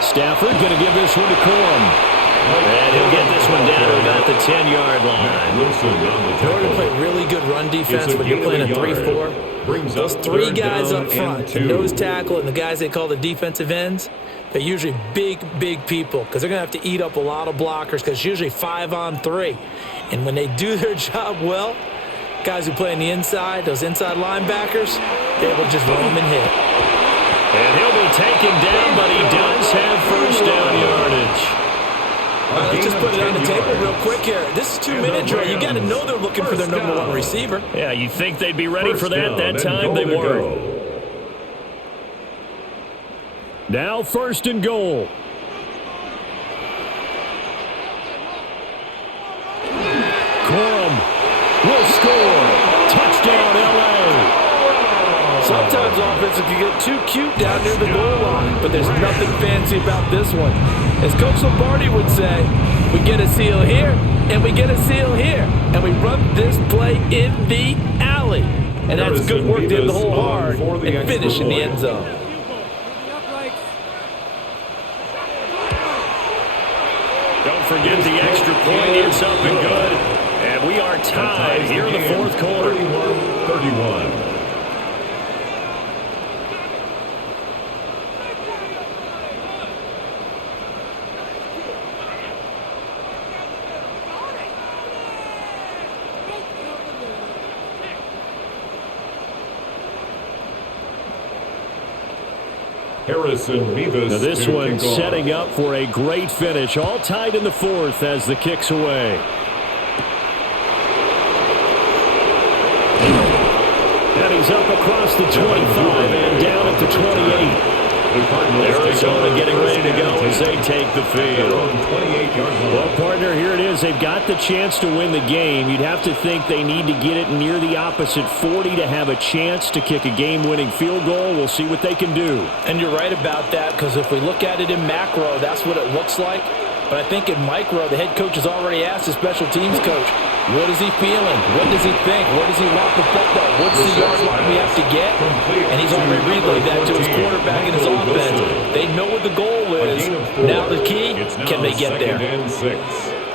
Stafford going to give this one to Corum. And he'll get this one down to about the 10-yard line. In order to play really good run defense when you're playing a 3-4, those three guys up front, the nose tackle and the guys they call the defensive ends, they're usually big, big people because they're going to have to eat up a lot of blockers because it's usually 5-on-3. And when they do their job well, guys who play on the inside, those inside linebackers, they will just roam and hit. And he'll be taken down, but he does have first down yardage. Let's just put it on the table real quick here. This is 2-minute drill. You got to know they're looking for their number one receiver. Yeah, you think they'd be ready for that. That time they weren't. Now 1st and goal. Corum will score. Touchdown, L.A. Sometimes offenses can get too cute down near the goal line, but there's nothing fancy about this one. As Coach Lombardi would say, we get a seal here, and we get a seal here, and we run this play in the alley. And that's good work to hit the hole hard and finish in the end zone. Don't forget the extra point. It's up and good. And we are tied here in the 4th quarter. 31. Now this one setting up for a great finish. All tied in the 4th as the kick's away. And he's up across the 25 and down at the 28. Arizona getting ready to go as they take the field. Well, partner, here it is. They've got the chance to win the game. You'd have to think they need to get it near the opposite 40 to have a chance to kick a game-winning field goal. We'll see what they can do. And you're right about that, because if we look at it in macro, that's what it looks like. But I think in micro, the head coach has already asked the special teams coach, what is he feeling? What does he think? Where does he want the football? What's the yard line we have to get? And he's already relayed that to his quarterback and his offense. They know what the goal is. Now the key, can they get there?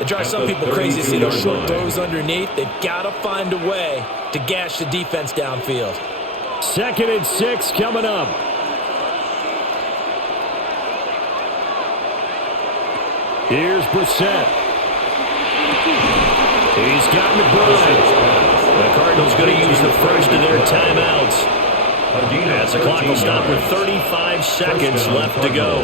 It drives some people crazy to see those short throws underneath. They've got to find a way to gash the defense downfield. 2nd and 6 coming up. Here's Brissett. He's got McBride. The Cardinals going to use the first of their timeouts. As the clock will stop with 35 seconds left to go.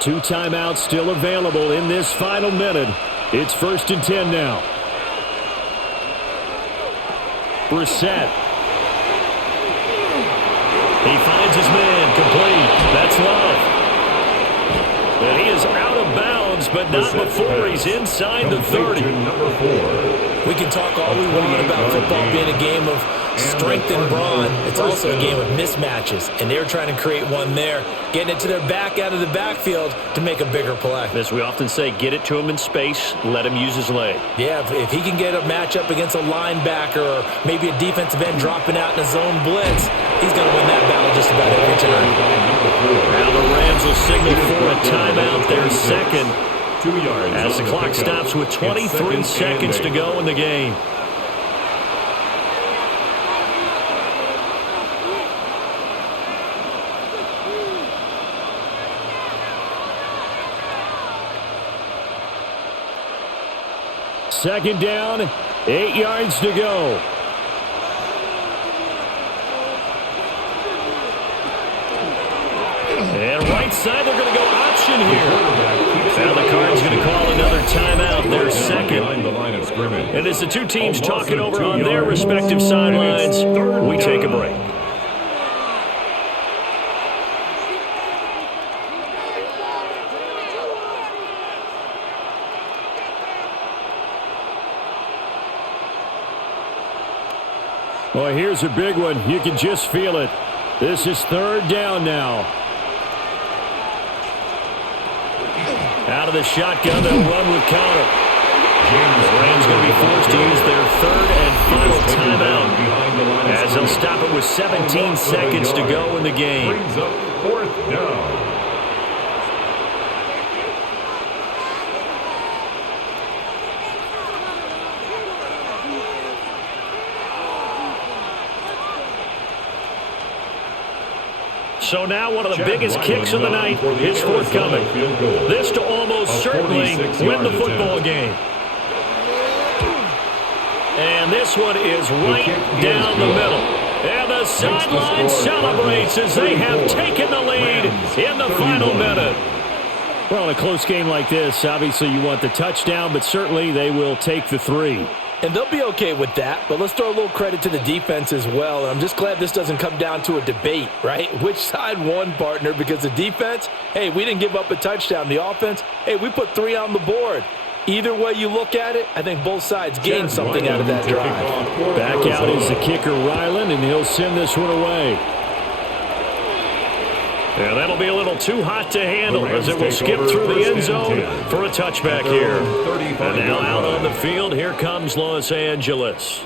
Two timeouts still available in this final minute. It's 1st and 10 now. Brissett. He finds his man, complete. That's Love. And he is out of bounds, but not before he's inside the 30. We can talk all we want about football being a game of strength and brawn. It's also a game of mismatches, and they're trying to create one there, getting it to their back out of the backfield to make a bigger play. As we often say, get it to him in space, let him use his leg. Yeah, if he can get a matchup against a linebacker or maybe a defensive end dropping out in a zone blitz, he's going to win that battle just about every time. Now the Rams will signal for a timeout, their second, 2 yards as the clock stops with 23 seconds to go in the game. second down, 8 yards to go. And right side, they're going to go option here. Now the Cards going to call another timeout, their second. And as the two teams talking over on their respective sidelines, we take a break. Well, here's a big one. You can just feel it. This is third down now. Out of the shotgun, they'll run with counter. The Rams going to be forced to use their third and final timeout as they'll stop it with 17 seconds to go in the game. Brings up fourth down. So now one of the biggest kicks of the night is forthcoming. This to almost certainly win the football game. And this one is right down the middle. And the sideline celebrates as they have taken the lead in the final minute. Well, in a close game like this, obviously you want the touchdown, but certainly they will take the 3. And they'll be okay with that, but let's throw a little credit to the defense as well. And I'm just glad this doesn't come down to a debate, right? Which side won, partner? Because the defense, hey, we didn't give up a touchdown. The offense, hey, we put 3 on the board. Either way you look at it, I think both sides gained something out of that drive. Back out is the kicker, Ryland, and he'll send this one away. And that'll be a little too hot to handle as it will skip through the end zone for a touchback here. And now out on the field, here comes Los Angeles.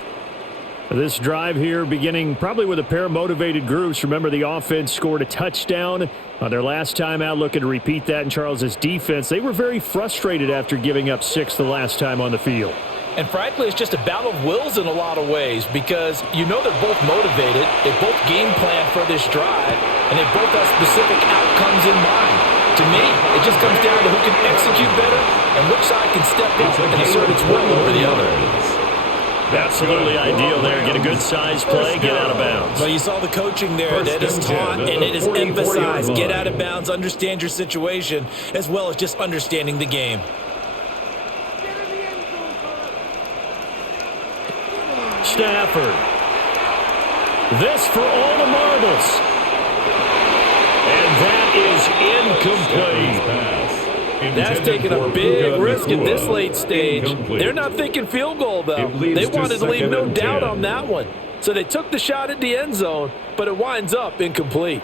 This drive here beginning probably with a pair of motivated groups. Remember, the offense scored a touchdown on their last time out, looking to repeat that in Charles's defense. They were very frustrated after giving up 6 the last time on the field. And frankly, it's just a battle of wills in a lot of ways because you know they're both motivated, they both game plan for this drive, and they both have specific outcomes in mind. To me, it just comes down to who can execute better and which side can step up and assert its will over the other. Absolutely ideal there. Get a good size play, get out of bounds. Well, you saw the coaching there that is taught and it is emphasized. Get out of bounds, understand your situation, as well as just understanding the game. Stafford. This for all the marbles. And that is incomplete. That's taking a big risk at this late stage. They're not thinking field goal, though. They wanted to leave no doubt on that one. So they took the shot at the end zone, but it winds up incomplete.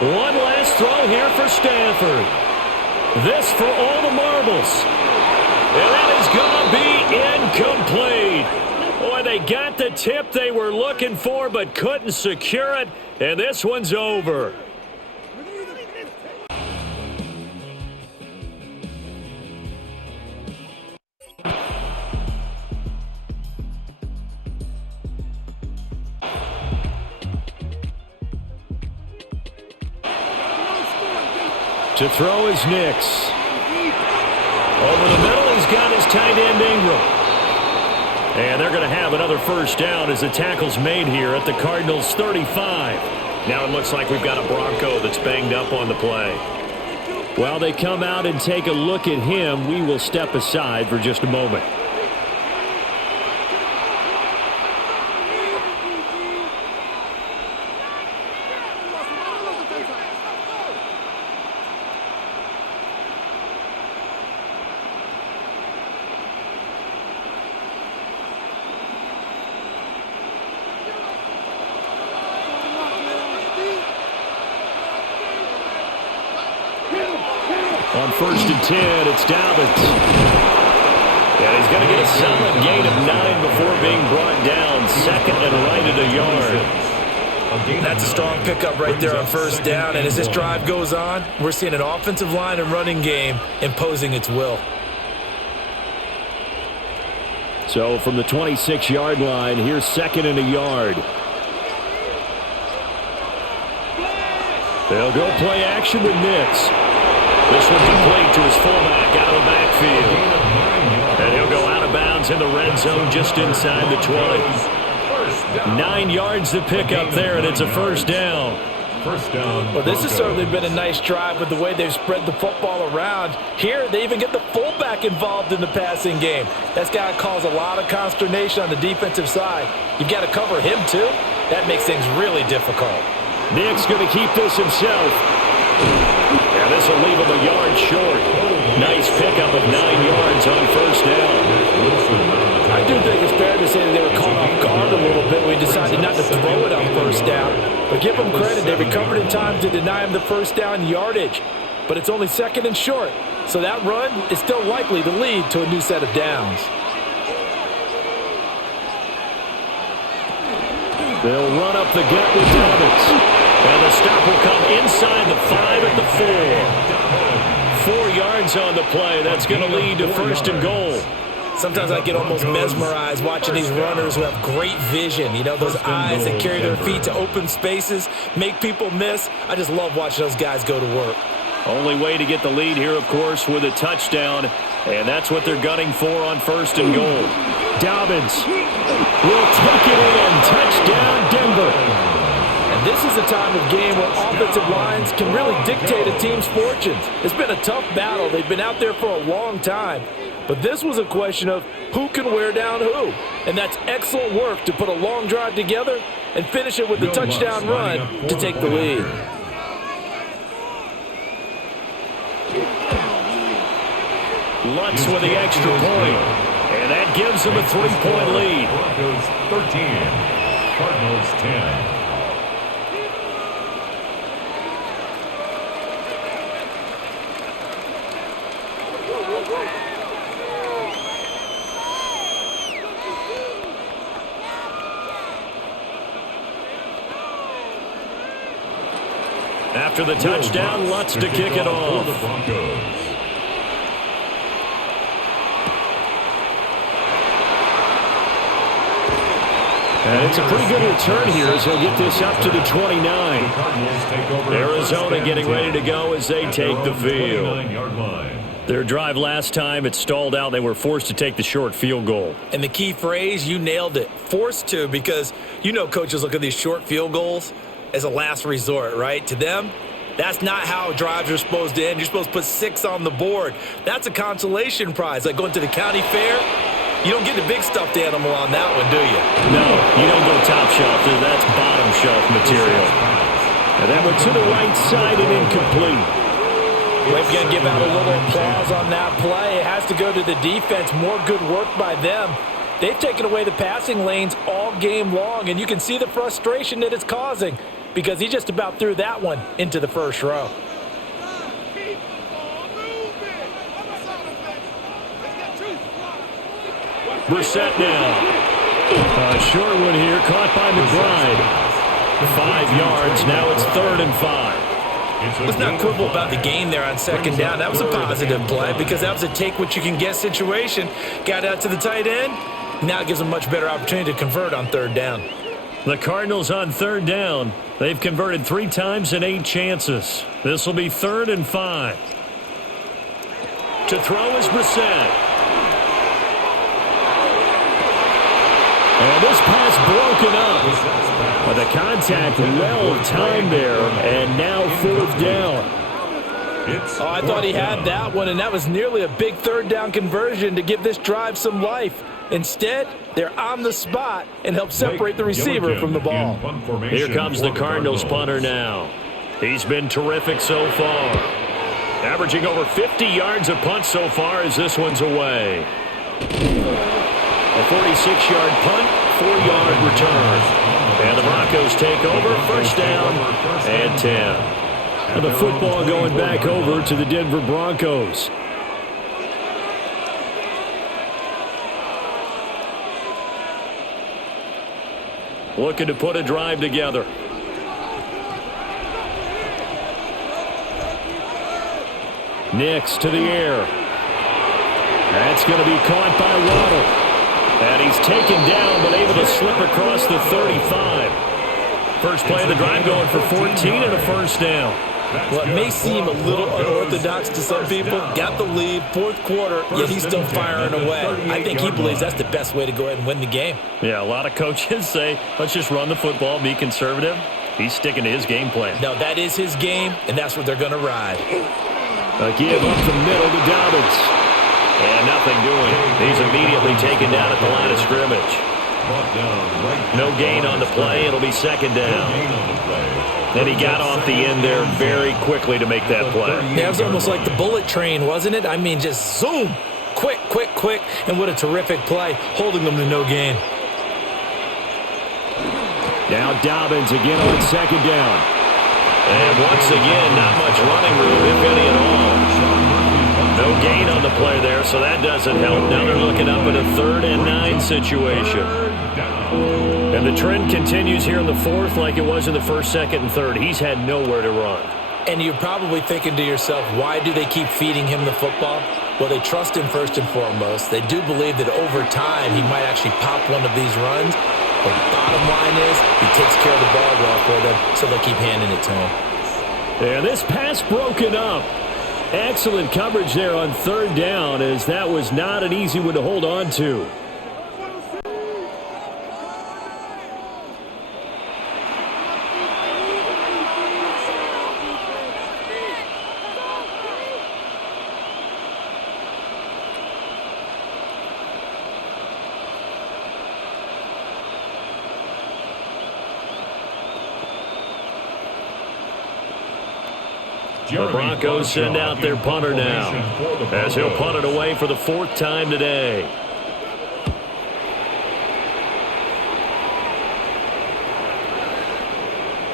One last throw here for Stafford. This for all the marbles. And that is going to be incomplete. Boy, they got the tip they were looking for but couldn't secure it. And this one's over. To throw is Nix. Over the middle, he's got his tight end Ingram. And they're going to have another first down as the tackle's made here at the Cardinals' 35. Now it looks like we've got a Bronco that's banged up on the play. While they come out and take a look at him, we will step aside for just a moment. On 1st and 10, it's Dobbins. And he's going to get a solid gain of 9 before being brought down. Second and right at a yard. That's a strong pickup right there on first down. And as this drive goes on, we're seeing an offensive line and running game imposing its will. So from the 26-yard line, here's second and a yard. They'll go play action with Nix. This one complete to his fullback out of the backfield. And he'll go out of bounds in the red zone just inside the 20. 9 yards to pick up there, and it's a first down. Well, this has certainly been a nice drive with the way they've spread the football around. Here, they even get the fullback involved in the passing game. That's got to cause a lot of consternation on the defensive side. You've got to cover him, too. That makes things really difficult. Nick's going to keep this himself. And this will leave him a yard short. Nice pickup of 9 yards on first down. I do think it's fair to say that they were caught off guard a little bit when we decided not to throw it on first down. But give them credit, they recovered in time to deny him the first down yardage. But it's only second and short, so that run is still likely to lead to a new set of downs. They'll run up the gut with Dobbins. And the stop will come inside the 5 at the 4. 4 yards on the play. That's going to lead to first and goal. Sometimes I get almost mesmerized watching these runners who have great vision. You know, those eyes that carry their feet to open spaces, make people miss. I just love watching those guys go to work. Only way to get the lead here, of course, with a touchdown. And that's what they're gunning for on first and goal. Dobbins will take it in. Touchdown, Denver. And this is a time of game where offensive lines can really dictate a team's fortunes. It's been a tough battle. They've been out there for a long time. But this was a question of who can wear down who. And that's excellent work to put a long drive together and finish it with the touchdown run to take the lead. Lutz with the extra point. And that gives them a 3-point lead. Broncos 13, Cardinals 10. After the touchdown, Lutz to kick it off. And it's a pretty good return here as he'll get this up to the 29. Arizona getting ready to go as they take the field. Their drive last time, it stalled out. They were forced to take the short field goal. And the key phrase, you nailed it, forced to, because you know coaches look at these short field goals as a last resort, right? To them, that's not how drives are supposed to end. You're supposed to put 6 on the board. That's a consolation prize, like going to the county fair. You don't get the big stuffed animal on that one, do you? No, you don't go top shelf. That's bottom shelf material. And that one to the right side and incomplete. We're going to give out a little applause on that play. It has to go to the defense. More good work by them. They've taken away the passing lanes all game long, and you can see the frustration that it's causing because he just about threw that one into the first row. Brissett now. A short one here, caught by McBride. 5 yards, now it's 3rd and 5. Let's not quibble about the gain there on second down. That was a positive play because that was a take-what-you-can-get situation. Got out to the tight end. Now it gives them a much better opportunity to convert on 3rd down. The Cardinals on 3rd down. They've converted 3 times in 8 chances. This will be 3rd and 5. To throw is Brissett. And this pass broken up. But the contact well timed there, and now 4th down. Oh, I thought he had that one, and that was nearly a big 3rd down conversion to give this drive some life. Instead, they're on the spot and help separate the receiver from the ball. Here comes the Cardinals punter now. He's been terrific so far. Averaging over 50 yards a punt so far as this one's away. A 46-yard punt, 4-yard return. And the Broncos take over, 1st down and 10. And the football going back over to the Denver Broncos. Looking to put a drive together. Nix to the air. That's going to be caught by Waddle. And he's taken down, but able to slip across the 35. First play of the drive going for 14 and a first down. Well, it may seem a little unorthodox to some people. Got the lead, fourth quarter, yet he's still firing away. I think he believes that's the best way to go ahead and win the game. Yeah, a lot of coaches say, let's just run the football, be conservative. He's sticking to his game plan. No, that is his game, and that's what they're going to ride. A give up the middle to Dobbins. And nothing doing. He's immediately taken down at the line of scrimmage. No gain on the play. It'll be second down. And he got off the end there very quickly to make that play. Yeah, it was almost like the bullet train, wasn't it? I mean, just zoom. Quick, quick, quick. And what a terrific play, holding them to no gain. Now Dobbins again on second down. And once again, not much running room, if any at all. No gain on the play there, so that doesn't help. Now they're looking up at a 3rd and 9 situation. And the trend continues here in the fourth like it was in the first, second, and third. He's had nowhere to run. And you're probably thinking to yourself, why do they keep feeding him the football? Well, they trust him first and foremost. They do believe that over time he might actually pop one of these runs. But the bottom line is he takes care of the ball well for them, so they'll keep handing it to him. And this pass broken up. Excellent coverage there on 3rd down, as that was not an easy one to hold on to. The Broncos send out their punter now, as he'll punt it away for the 4th time today.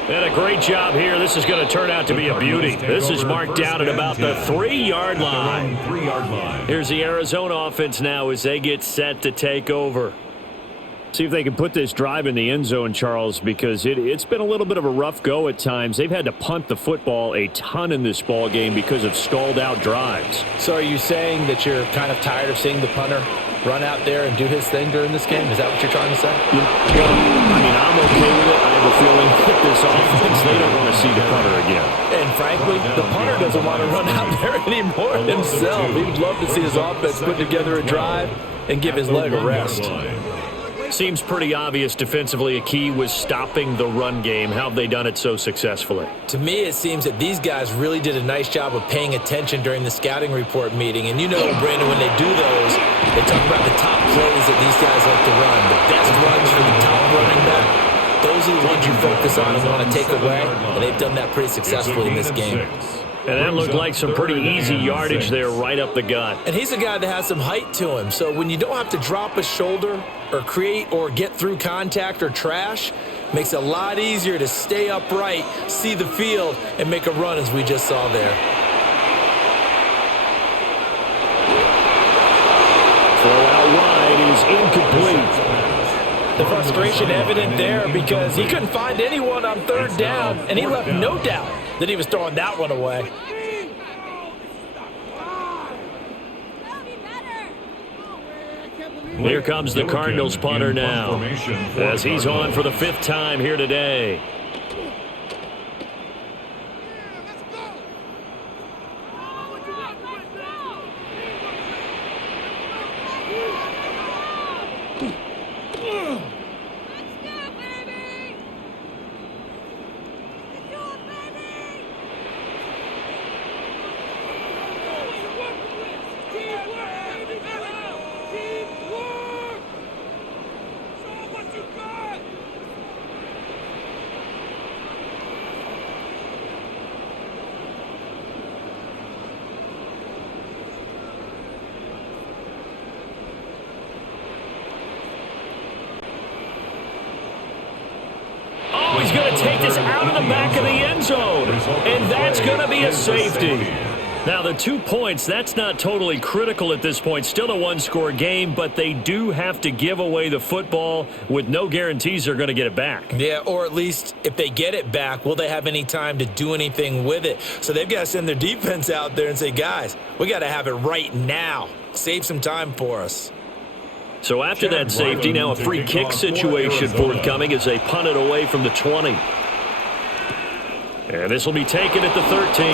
And a great job here. This is going to turn out to be a beauty. This is marked out at about the 3-yard line. Here's the Arizona offense now as they get set to take over. See if they can put this drive in the end zone, Charles, because it's been a little bit of a rough go at times. They've had to punt the football a ton in this ball game because of stalled out drives. So are you saying that you're kind of tired of seeing the punter run out there and do his thing during this game? Is that what you're trying to say? Well, I mean, I'm okay with it. I have a feeling that this offense, they don't want to see the punter again. And frankly, the punter doesn't want to run out there anymore himself. He'd love to see his offense put together a drive and give his leg a rest. Seems pretty obvious defensively a key was stopping the run game. How have they done it so successfully? To me, it seems that these guys really did a nice job of paying attention during the scouting report meeting. And you know, Brandon, when they do those, they talk about the top plays that these guys like to run, the best runs for the top running back. Those are the ones you focus on and want to take away, and they've done that pretty successfully in this game. And that looked like some pretty easy yardage there right up the gut. And he's a guy that has some height to him. So when you don't have to drop a shoulder or create or get through contact or trash, makes it a lot easier to stay upright, see the field, and make a run as we just saw there. Throw out wide is incomplete. The frustration evident there because he couldn't find anyone on 3rd down, and he left no doubt that he was throwing that one away. Here comes the Cardinals punter now, as he's on for the 5th time here today. He's going to take this out of the back of the end zone, and that's going to be a safety. Now, the 2 points, that's not totally critical at this point. Still a one-score game, but they do have to give away the football with no guarantees they're going to get it back. Yeah, or at least if they get it back, will they have any time to do anything with it? So they've got to send their defense out there and say, guys, we got to have it right now. Save some time for us. So after that safety, now a free kick situation forthcoming as they punt it away from the 20. And this will be taken at the 13.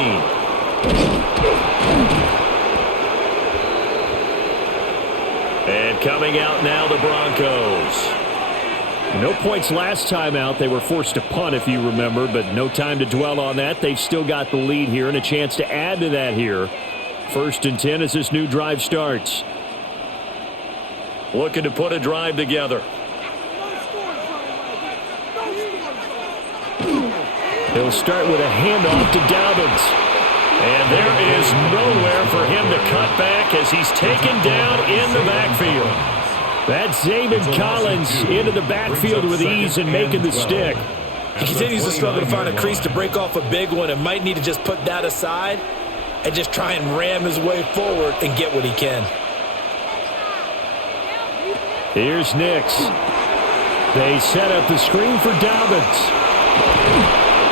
And coming out now, the Broncos. No points last time out. They were forced to punt, if you remember, but no time to dwell on that. They've still got the lead here and a chance to add to that here. 1st and 10 as this new drive starts. Looking to put a drive together. He'll start with a handoff to Dobbins. And there is nowhere for him to cut back as he's taken down in the backfield. That's Zaven Collins into the backfield with ease and making the stick. He continues to struggle to find a crease to break off a big one and might need to just put that aside and just try and ram his way forward and get what he can. Here's Nix. They set up the screen for Dobbins.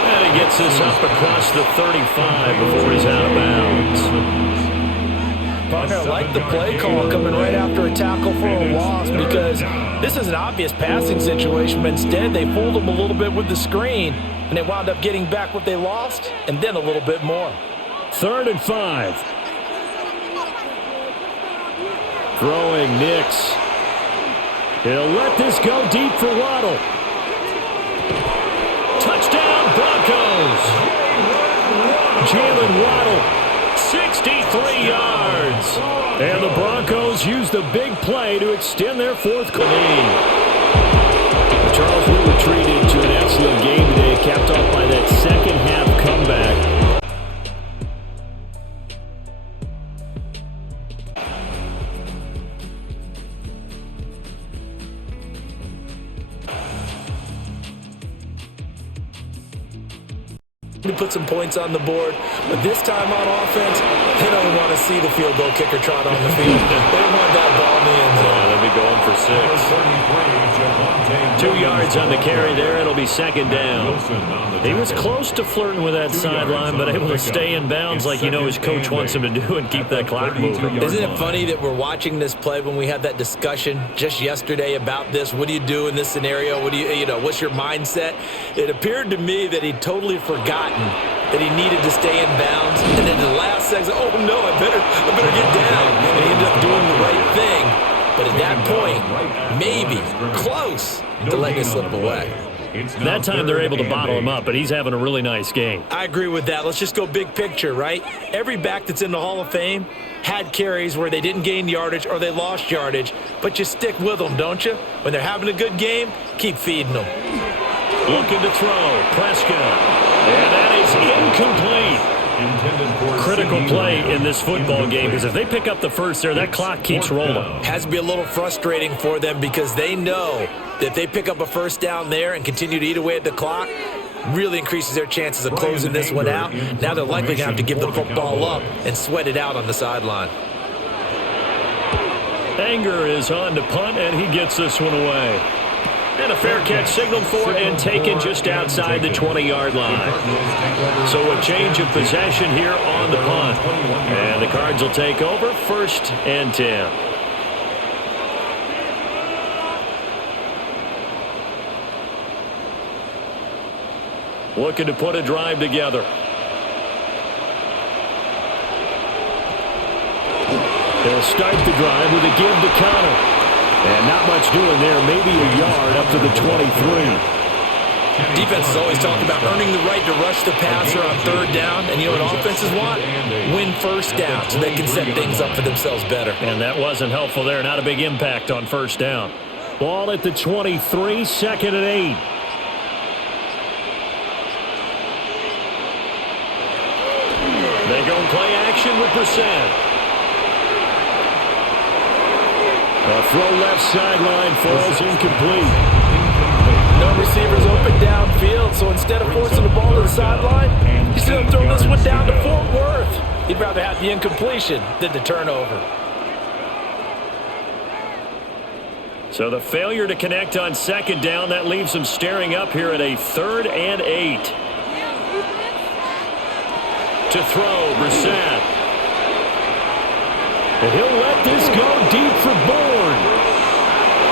And he gets this up across the 35 before he's out of bounds. Partner, I like the play call coming right after a tackle for a loss because this is an obvious passing situation, but instead they fooled him a little bit with the screen, and they wound up getting back what they lost and then a little bit more. 3rd and 5. Throwing Nix. He'll let this go deep for Waddle. Touchdown, Broncos. Jalen Waddle. 63 yards. And the Broncos use the big play to extend their 4th quarter. Charles, we were treated to an excellent game today, capped off by that second half comeback. To put some points on the board, but this time on offense, they don't want to see the field goal kicker trot on the field. They want that ball in the end zone. They'll be going for 6. 2 yards on the carry there. It'll be 2nd down. He was close to flirting with that sideline, but able to stay in bounds like his coach wants him to do and keep that clock moving. Isn't it funny that we're watching this play when we had that discussion just yesterday about this? What do you do in this scenario? What do what's your mindset? It appeared to me that he'd totally forgotten that he needed to stay in bounds, and then the last second, oh no, I better get down, and he ended up doing the right thing. But at that point, maybe close to letting it slip away. That time they're able to bottle him up, but he's having a really nice game. I agree with that. Let's just go big picture, right? Every back that's in the Hall of Fame had carries where they didn't gain yardage or they lost yardage, but you stick with them, don't you? When they're having a good game, keep feeding them. Looking to throw, Prescott. And that is incomplete. Critical play in this football game because if they pick up the first there, that clock keeps rolling. Has to be a little frustrating for them because they know that if they pick up a first down there and continue to eat away at the clock, really increases their chances of closing this one out. Now they're likely going to have to give the football up and sweat it out on the sideline. Anger is on to punt, and he gets this one away. And a fair catch signaled for and taken just outside the 20-yard line. So a change of possession here on the punt. And the Cards will take over 1st and 10. Looking to put a drive together. They'll start the drive with a give to Connor. And not much doing there, maybe a yard up to the 23. Defense is always talking about earning the right to rush the passer on 3rd down. And you know what offenses want? Win first down so they can set things up for themselves better. And that wasn't helpful there. Not a big impact on 1st down. Ball at the 23, 2nd and 8. They go play action with Brissett. A throw left sideline falls incomplete. No receivers open downfield, so instead of forcing the ball to the sideline, he's going to throw this one down to Fort Worth. He'd rather have the incompletion than the turnover. So the failure to connect on 2nd down, that leaves him staring up here at a 3rd and 8. To throw, Brissett. And he'll let this go deep for Bourne.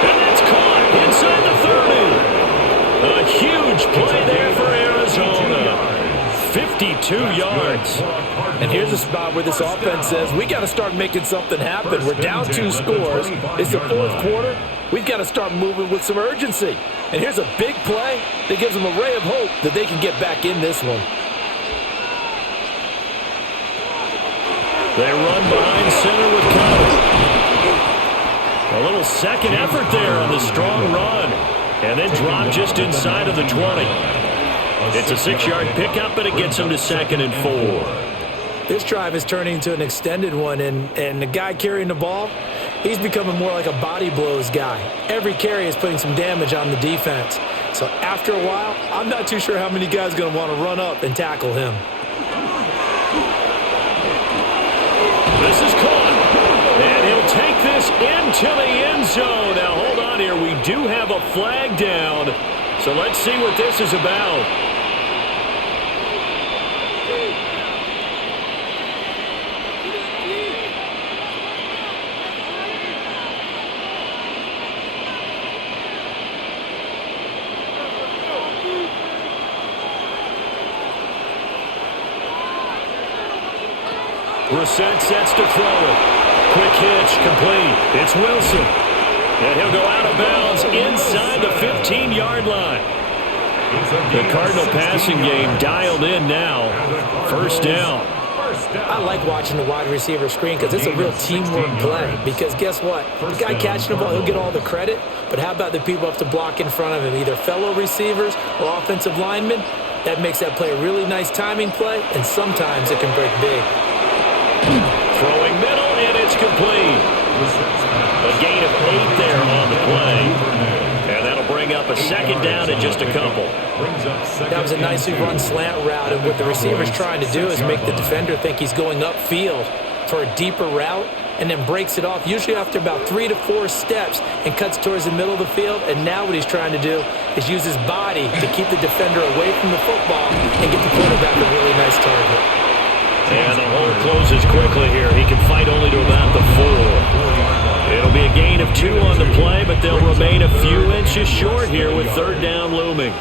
And that's caught inside the 30. A huge play there for Arizona. 2 yards. And here's a spot where this offense says, we got to start making something happen. We're down 2 scores. It's the fourth quarter. We've got to start moving with some urgency. And here's a big play that gives them a ray of hope that they can get back in this one. They run behind center with Connor. A little second effort there on the strong run. And then drop just inside of the 20. It's a 6-yard pickup, and it gets them to 2nd and 4. This drive is turning into an extended one, and the guy carrying the ball, he's becoming more like a body blows guy. Every carry is putting some damage on the defense. So after a while, I'm not too sure how many guys are going to want to run up and tackle him. This is caught, and he'll take this into the end zone. Now, hold on here. We do have a flag down, so let's see what this is about. Brissett sets to throw it. Quick hitch, complete. It's Wilson. And he'll go out of bounds inside the 15-yard line. The Cardinal passing game dialed in now. First down. I like watching the wide receiver screen because it's a real teamwork play. Because guess what? The guy catching the ball, he'll get all the credit. But how about the people have to block in front of him, either fellow receivers or offensive linemen? That makes that play a really nice timing play, and sometimes it can break big. Throwing middle, and it's complete. A gain of 8 there on the play. And that'll bring up a second down and just a couple. That was a nicely run slant route, and what the receiver's trying to do is make the defender think he's going upfield for a deeper route, and then breaks it off, usually after about 3 to 4 steps, and cuts towards the middle of the field. And now what he's trying to do is use his body to keep the defender away from the football and get the quarterback a really nice target. And the hole closes quickly here. He can fight only to about the 4. It'll be a gain of 2 on the play, but they'll remain a few inches short here with third down looming.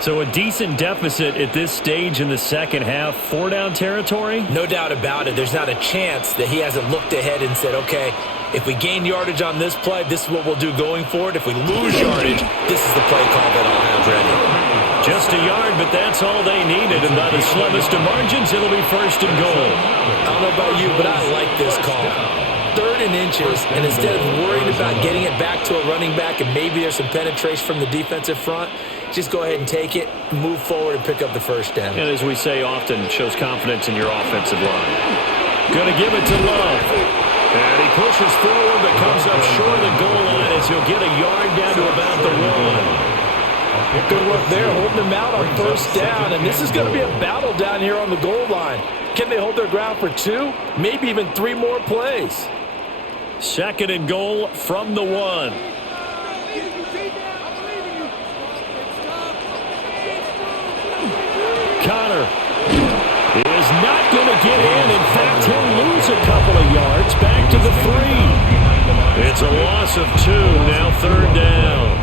So a decent deficit at this stage in the second half. 4-down territory? No doubt about it. There's not a chance that he hasn't looked ahead and said, okay, if we gain yardage on this play, this is what we'll do going forward. If we lose yardage, this is the play call that I'll have ready. Just a yard, but that's all they needed. And by the slimmest of margins, it'll be first and goal. I don't know about you, but I like this call. 3rd and inches, and instead of worrying about getting it back to a running back and maybe there's some penetration from the defensive front, just go ahead and take it, move forward, and pick up the first down. And as we say often, shows confidence in your offensive line. Going to give it to Love. And he pushes forward, but comes up short of the goal line as he'll get a yard down to about the 1. Good work there, holding them out on first down. And this is going to be a battle down here on the goal line. Can they hold their ground for 2, maybe even 3 more plays? 2nd and goal from the 1. Connor is not going to get in. In fact, he'll lose a couple of yards back to the 3. It's a loss of 2, now third down.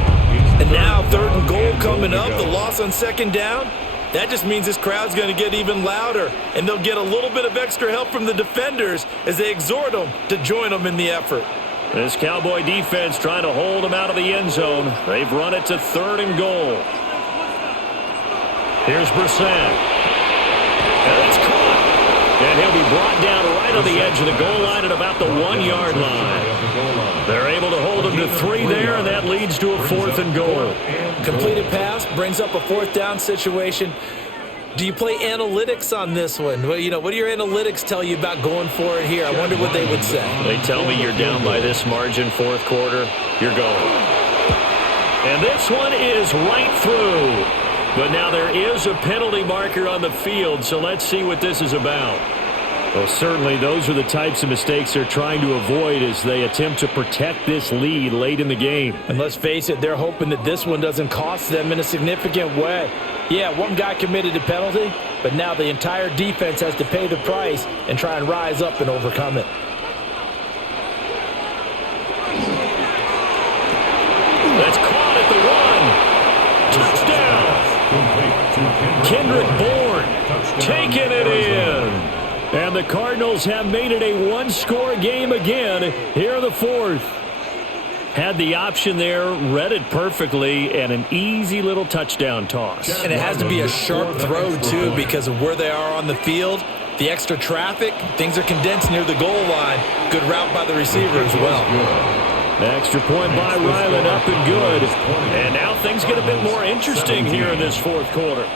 And now 3rd and goal coming up, the loss on 2nd down. That just means this crowd's going to get even louder, and they'll get a little bit of extra help from the defenders as they exhort them to join them in the effort. This Cowboy defense trying to hold them out of the end zone. They've run it to 3rd and goal. Here's Brissett. And it's caught. And he'll be brought down right on the edge of the goal line at about the 1-yard line. They're able to hold him to 3 there, and that leads to a 4th and goal. Completed pass brings up a 4th down situation. Do you play analytics on this one? Well, what do your analytics tell you about going for it here? I wonder what they would say. They tell me you're down by this margin, 4th quarter, you're going. And this one is right through. But now there is a penalty marker on the field, so let's see what this is about. Well, certainly those are the types of mistakes they're trying to avoid as they attempt to protect this lead late in the game. And let's face it, they're hoping that this one doesn't cost them in a significant way. Yeah, one guy committed a penalty, but now the entire defense has to pay the price and try and rise up and overcome it. That's caught at the 1. Touchdown. Kendrick Bourne taking it in. And the Cardinals have made it a one-score game again here in the fourth. Had the option there, read it perfectly, and an easy little touchdown toss. And it has to be a sharp throw, too, because of where they are on the field. The extra traffic, things are condensed near the goal line. Good route by the receiver as well. Extra point by Ryland, up and good. And now things get a bit more interesting here in this fourth quarter.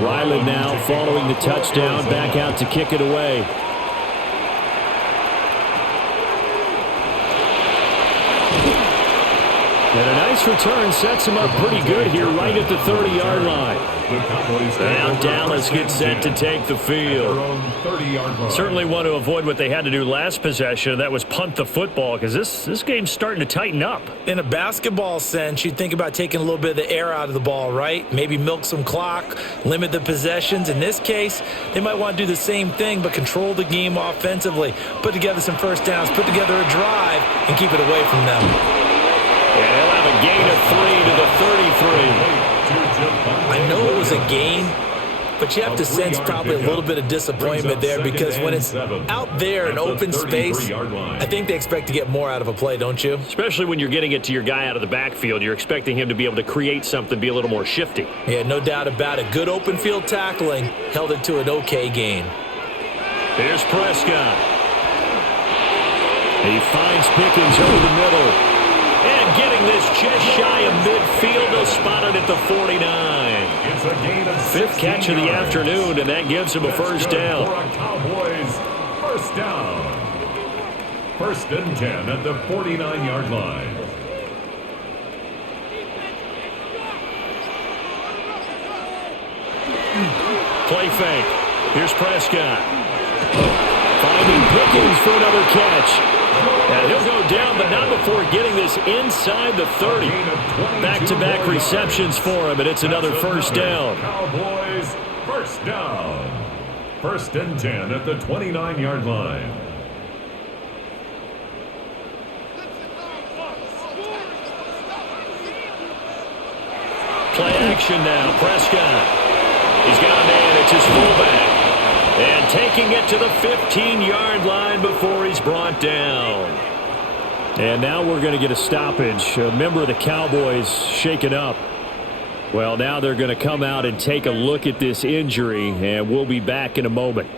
Ryland now following the touchdown, back out to kick it away. And a nice return sets him up pretty good here right at the 30-yard line. Now Dallas gets set to take the field. Certainly want to avoid what they had to do last possession, and that was punt the football, because this game's starting to tighten up. In a basketball sense, you think about taking a little bit of the air out of the ball, right? Maybe milk some clock, limit the possessions. In this case, they might want to do the same thing, but control the game offensively. Put together some first downs, put together a drive, and keep it away from them. And he'll have a gain of 3 to the 33. I know it was a gain, but you have to sense probably a little bit of disappointment there, because when it's out there in open space, I think they expect to get more out of a play, don't you? Especially when you're getting it to your guy out of the backfield. You're expecting him to be able to create something, be a little more shifty. Yeah, no doubt about it. Good open field tackling held it to an okay gain. Here's Prescott. He finds Pickens over the middle. And getting this just shy of midfield, they'll spot it at the 49. Fifth catch of the afternoon, and that gives him a first down. Cowboys first down. 1st and 10 at the 49-yard line. Play fake. Here's Prescott. Finding Pickens for another catch. And he'll go down, but not before getting this inside the 30. Back-to-back receptions for him, and it's another first down. Cowboys first down. 1st and 10 at the 29-yard line. Play action now. Prescott. He's got a man. It's his fullback. And taking it to the 15-yard line before he's brought down. And now we're going to get a stoppage. A member of the Cowboys shaken up. Well, now they're going to come out and take a look at this injury, and we'll be back in a moment.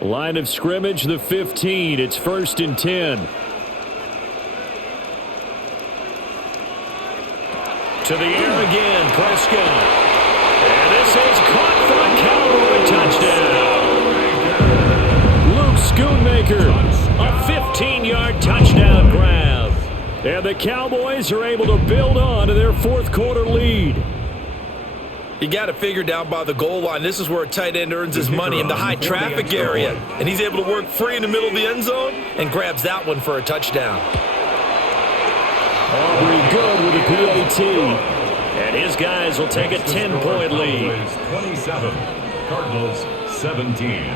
Line of scrimmage, the 15. It's 1st and 10. To the air again, Prescott. And this is caught for a Cowboy touchdown. Luke Schoonmaker, a 15-yard touchdown grab. And the Cowboys are able to build on to their fourth quarter lead. You got to figure down by the goal line. This is where a tight end earns his money, in the high traffic area. And he's able to work free in the middle of the end zone and grabs that one for a touchdown. Aubrey good with a PAT. And his guys will take a 10-point lead. 27, Cardinals 17.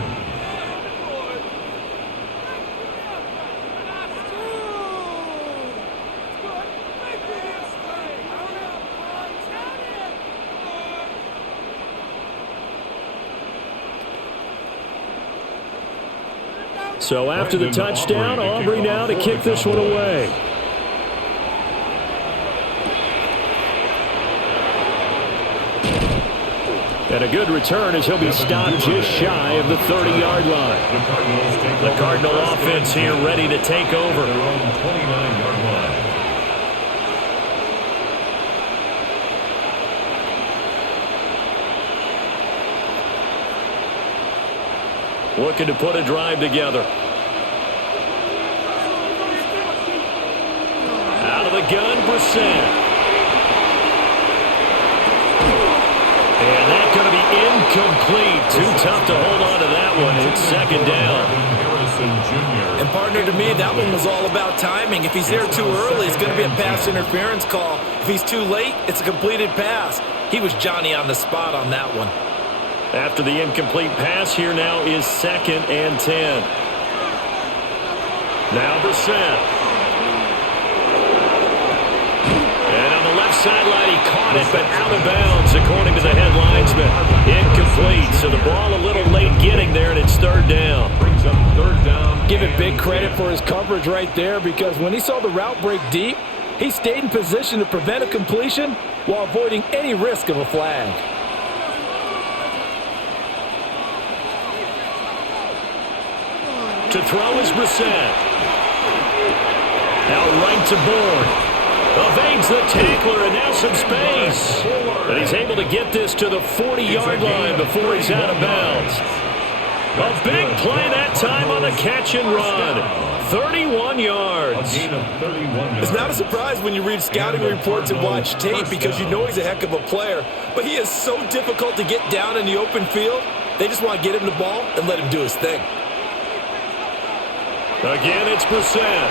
So after the touchdown, Aubrey now to kick this one away. And a good return as he'll be stopped just shy of the 30-yard line. The Cardinal offense here ready to take over. Looking to put a drive together. Out of the gun, Brissett. And that's going to be incomplete. Too tough to hold on to that one. It's 2nd down. Wilson Jr. And partner, to me, that one was all about timing. If he's there too early, it's going to be a pass interference call. If he's too late, it's a completed pass. He was Johnny on the spot on that one. After the incomplete pass, here now is 2nd and 10. Now Brissett. And on the left sideline, he caught it, but out of bounds, according to the head linesman. Incomplete, so the ball a little late getting there, and it's 3rd down. Brings up 3rd down. Give it big credit for his coverage right there, because when he saw the route break deep, he stayed in position to prevent a completion while avoiding any risk of a flag. To throw is Brissett. Now right to Bourne. Evades the tackler, and now some space. And he's able to get this to the 40-yard line before he's out of bounds. A big play that time on the catch and run. 31 yards. It's not a surprise when you read scouting reports and watch tape, because you know he's a heck of a player. But he is so difficult to get down in the open field. They just want to get him the ball and let him do his thing. Again, it's Brissett.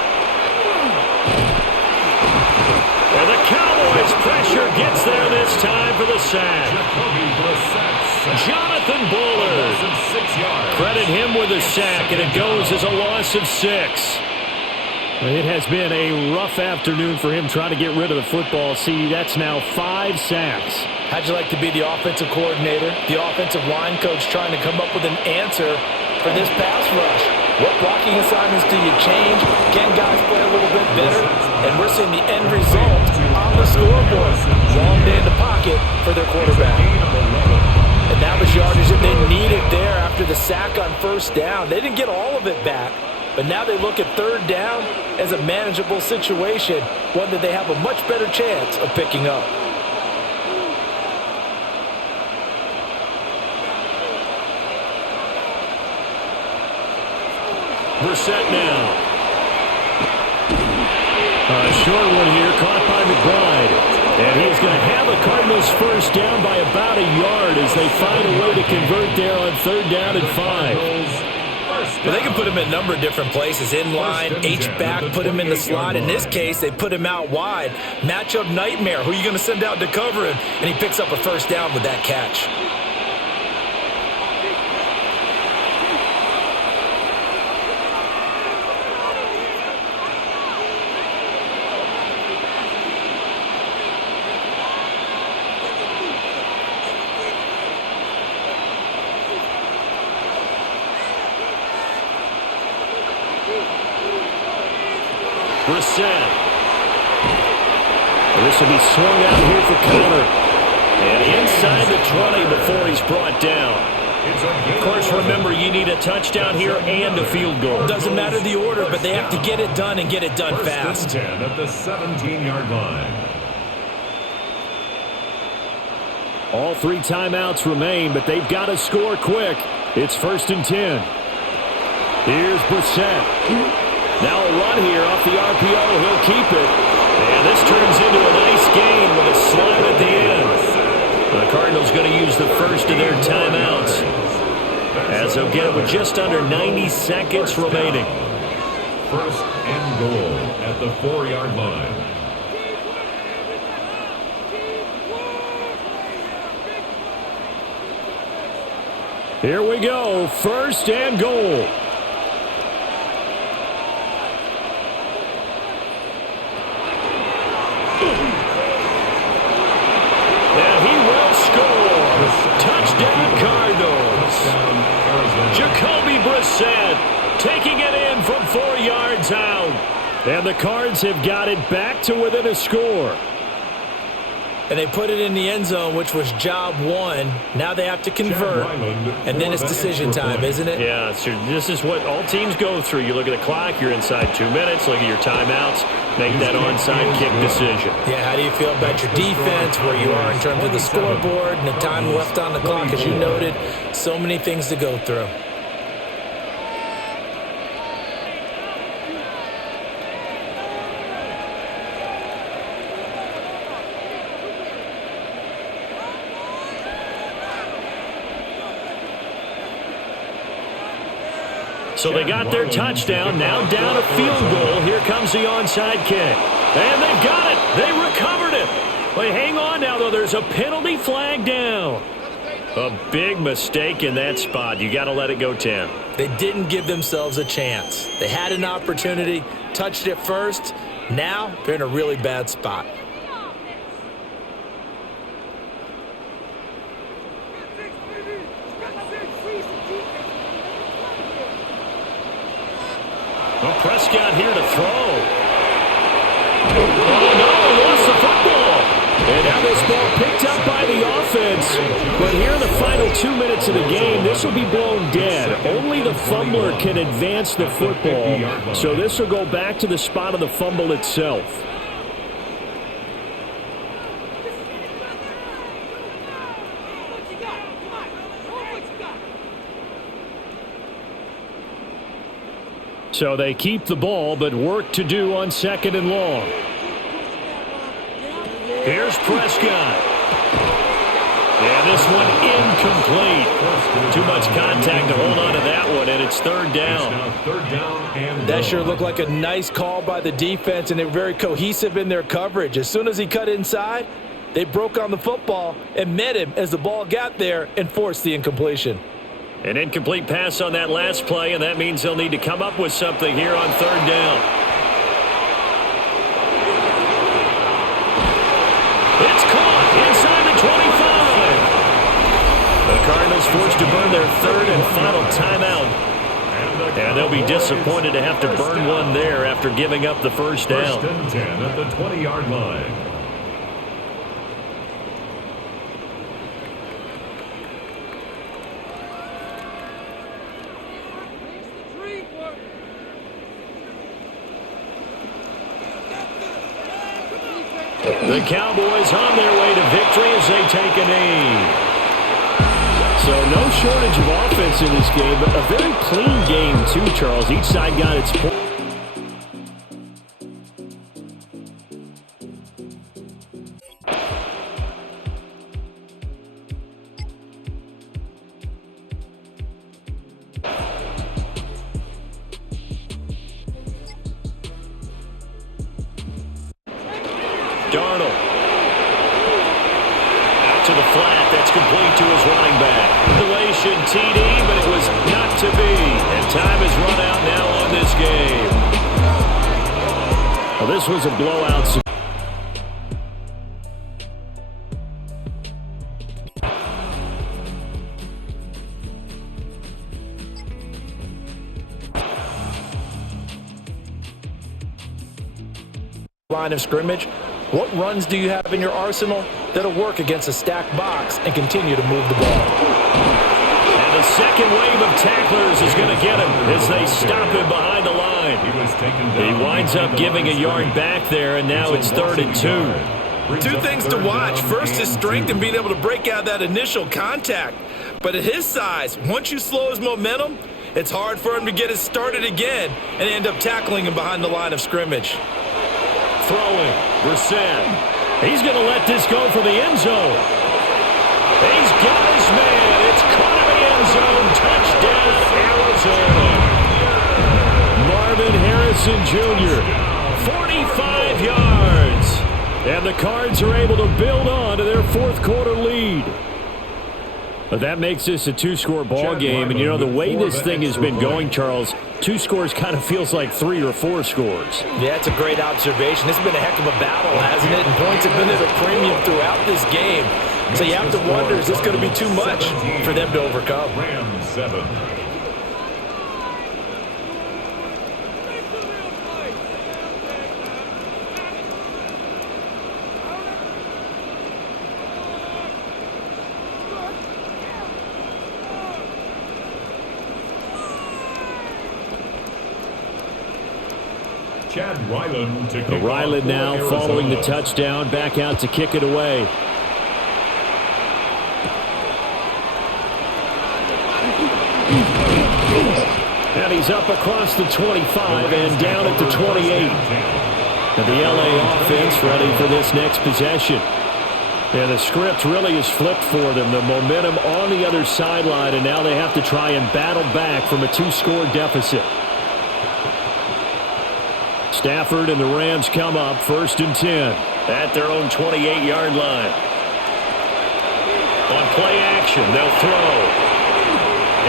And the Cowboys' pressure gets there this time for the sack. Jonathan Bullard. Credit him with a sack, and it goes as a loss of 6. It has been a rough afternoon for him trying to get rid of the football. See, that's now 5 sacks. How'd you like to be the offensive coordinator, the offensive line coach, trying to come up with an answer for this pass rush? What blocking assignments do you change? Can guys play a little bit better? And we're seeing the end result on the scoreboard. Long day in the pocket for their quarterback. And that was yardage that they needed there after the sack on 1st down. They didn't get all of it back, but now they look at 3rd down as a manageable situation, one that they have a much better chance of picking up. Brissett now. A short one here, caught by McBride. And he's going to have a Cardinals 1st down by about a yard as they find a way to convert there on 3rd down and 5. Well, they can put him in a number of different places. In line, H-back, put him in the slot. In this case, they put him out wide. Matchup nightmare. Who are you going to send out to cover him? And he picks up a 1st down with that catch. Brissett. This will be swung out here for counter. And inside the 20 before he's brought down. Of course, remember, you need a touchdown here and a field goal. Doesn't matter the order, but they have to get it done and get it done fast. 1st and 10 at the 17-yard line. All 3 timeouts remain, but they've got to score quick. It's 1st and 10. Here's Brissett. Now a run here off the RPO. He'll keep it. And this turns into a nice gain with a slide at the end. The Cardinals going to use the first of their timeouts, as they'll get it with just under 90 seconds remaining. 1st and goal at the 4-yard line. Here we go. 1st and goal. Touchdown Cardinals. Jacoby Brissett taking it in from 4 yards out. And the Cards have got it back to within a score. And they put it in the end zone, which was job 1. Now they have to convert, and then it's decision time, isn't it? Yeah, so this is what all teams go through. You look at the clock, you're inside 2 minutes, look at your timeouts, make that onside kick decision. Yeah, how do you feel about your defense, where you are in terms of the scoreboard, and the time left on the clock, as you noted? So many things to go through. So they got their touchdown, now down a field goal. Here comes the onside kick. And they've got it. They recovered it. But hang on now, though. There's a penalty flag down. A big mistake in that spot. You got to let it go, Tim. They didn't give themselves a chance. They had an opportunity, touched it first. Now they're in a really bad spot. Well, Prescott here to throw. Oh, no, he lost the football. And now this ball picked up by the offense. But here in the final 2 minutes of the game, this will be blown dead. Only the fumbler can advance the football. So this will go back to the spot of the fumble itself. So they keep the ball, but work to do on 2nd and long. Here's Prescott. And this one incomplete. Too much contact to hold on to that one, and it's 3rd down. That sure looked like a nice call by the defense, and they were very cohesive in their coverage. As soon as he cut inside, they broke on the football and met him as the ball got there and forced the incompletion. An incomplete pass on that last play, and that means they'll need to come up with something here on 3rd down. It's caught inside the 25. The Cardinals forced to burn their 3rd and final timeout. And they'll be disappointed to have to burn one there after giving up the 1st down. 1st and 10 at the 20-yard line. The Cowboys on their way to victory as they take a knee. So no shortage of offense in this game, but a very clean game too, Charles. Each side got its point. Darnold. Out to the flat. That's complete to his running back. Relation TD, but it was not to be. And time has run out now on this game. Well, this was a blowout. Line of scrimmage. What runs do you have in your arsenal that'll work against a stacked box and continue to move the ball? And the second wave of tacklers is going to get him as they stop him behind the line. He winds up giving a yard back there, and now it's 3rd and 2. Two things to watch. First, his strength and being able to break out that initial contact. But at his size, once you slow his momentum, it's hard for him to get it started again and end up tackling him behind the line of scrimmage. Throwing, Brissett. He's going to let this go for the end zone. He's got his man. It's caught in the end zone. Touchdown, Arizona. Marvin Harrison Jr., 45 yards. And the Cards are able to build on to their 4th quarter lead. But that makes this a 2-score ball game. And, you know, the way this thing has been going, Charles, 2 scores kind of feels like 3 or 4 scores. Yeah, it's a great observation. This has been a heck of a battle, hasn't it? And points have been at a premium throughout this game. So you have to wonder, is this going to be too much for them to overcome? Rams 7. Ryland now following the touchdown, back out to kick it away. And he's up across the 25 and down at the 28. And the LA offense ready for this next possession. And the script really is flipped for them. The momentum on the other sideline, and now they have to try and battle back from a 2-score deficit. Stafford and the Rams come up 1st and 10 at their own 28-yard line. On play action, they'll throw.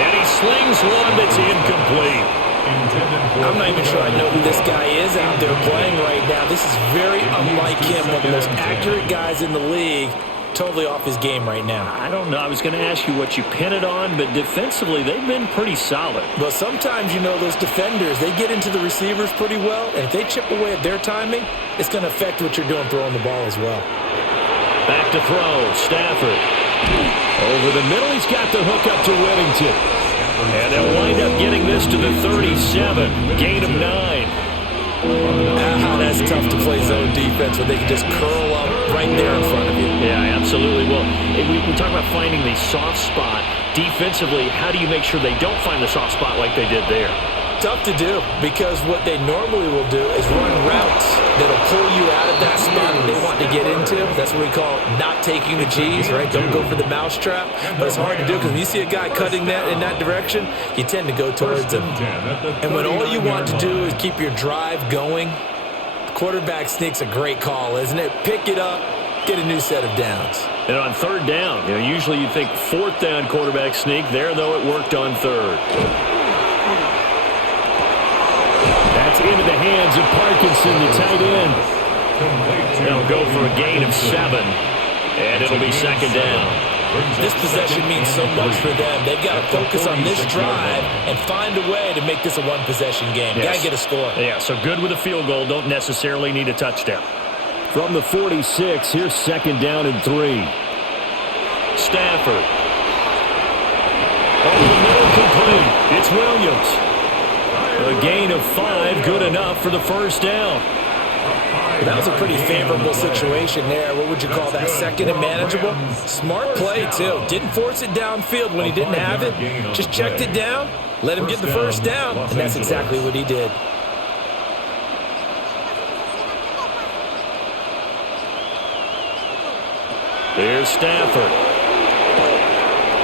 And he slings one that's incomplete. I'm not even sure I know who this guy is out there playing right now. This is very unlike him, one of the most accurate guys in the league. Totally off his game right now. I don't know. I was going to ask you what you pin it on, but defensively, they've been pretty solid. Well, sometimes, those defenders, they get into the receivers pretty well, and if they chip away at their timing, it's going to affect what you're doing throwing the ball as well. Back to throw, Stafford. Over the middle, he's got the hook up to Whittington. And they'll wind up getting this to the 37, gain of 9. That's tough to play zone defense when they can just curl up right there in front of you. Yeah, absolutely. Well, we talk about finding the soft spot. Defensively, how do you make sure they don't find the soft spot like they did there? Tough to do, because what they normally will do is run routes that'll pull you out of that spot that they want to get into. That's what we call not taking the cheese, right? Don't go for the mousetrap. But it's hard to do, because when you see a guy cutting that in that direction, you tend to go towards him. And when all you want to do is keep your drive going, the quarterback sneak's a great call, isn't it? Pick it up, get a new set of downs. And on 3rd down, usually you think 4th down quarterback sneak. There, though, it worked on 3rd. That's into the hands of Parkinson, the tight end. They'll go for a gain of 7, and it'll be 2nd down. This possession means so much for them. They've got to focus on this drive and find a way to make this a one-possession game. Yes. Got to get a score. Yeah, so good with a field goal. Don't necessarily need a touchdown. From the 46, here's 2nd down and 3. Stafford. Over the middle, complete. It's Williams. A gain of 5, good enough for the 1st down. That was a pretty favorable situation there. What would you call that? 2nd and manageable? Smart play, too. Didn't force it downfield when he didn't have it. Just checked it down, let him get the 1st down, and that's exactly what he did. Here's Stafford.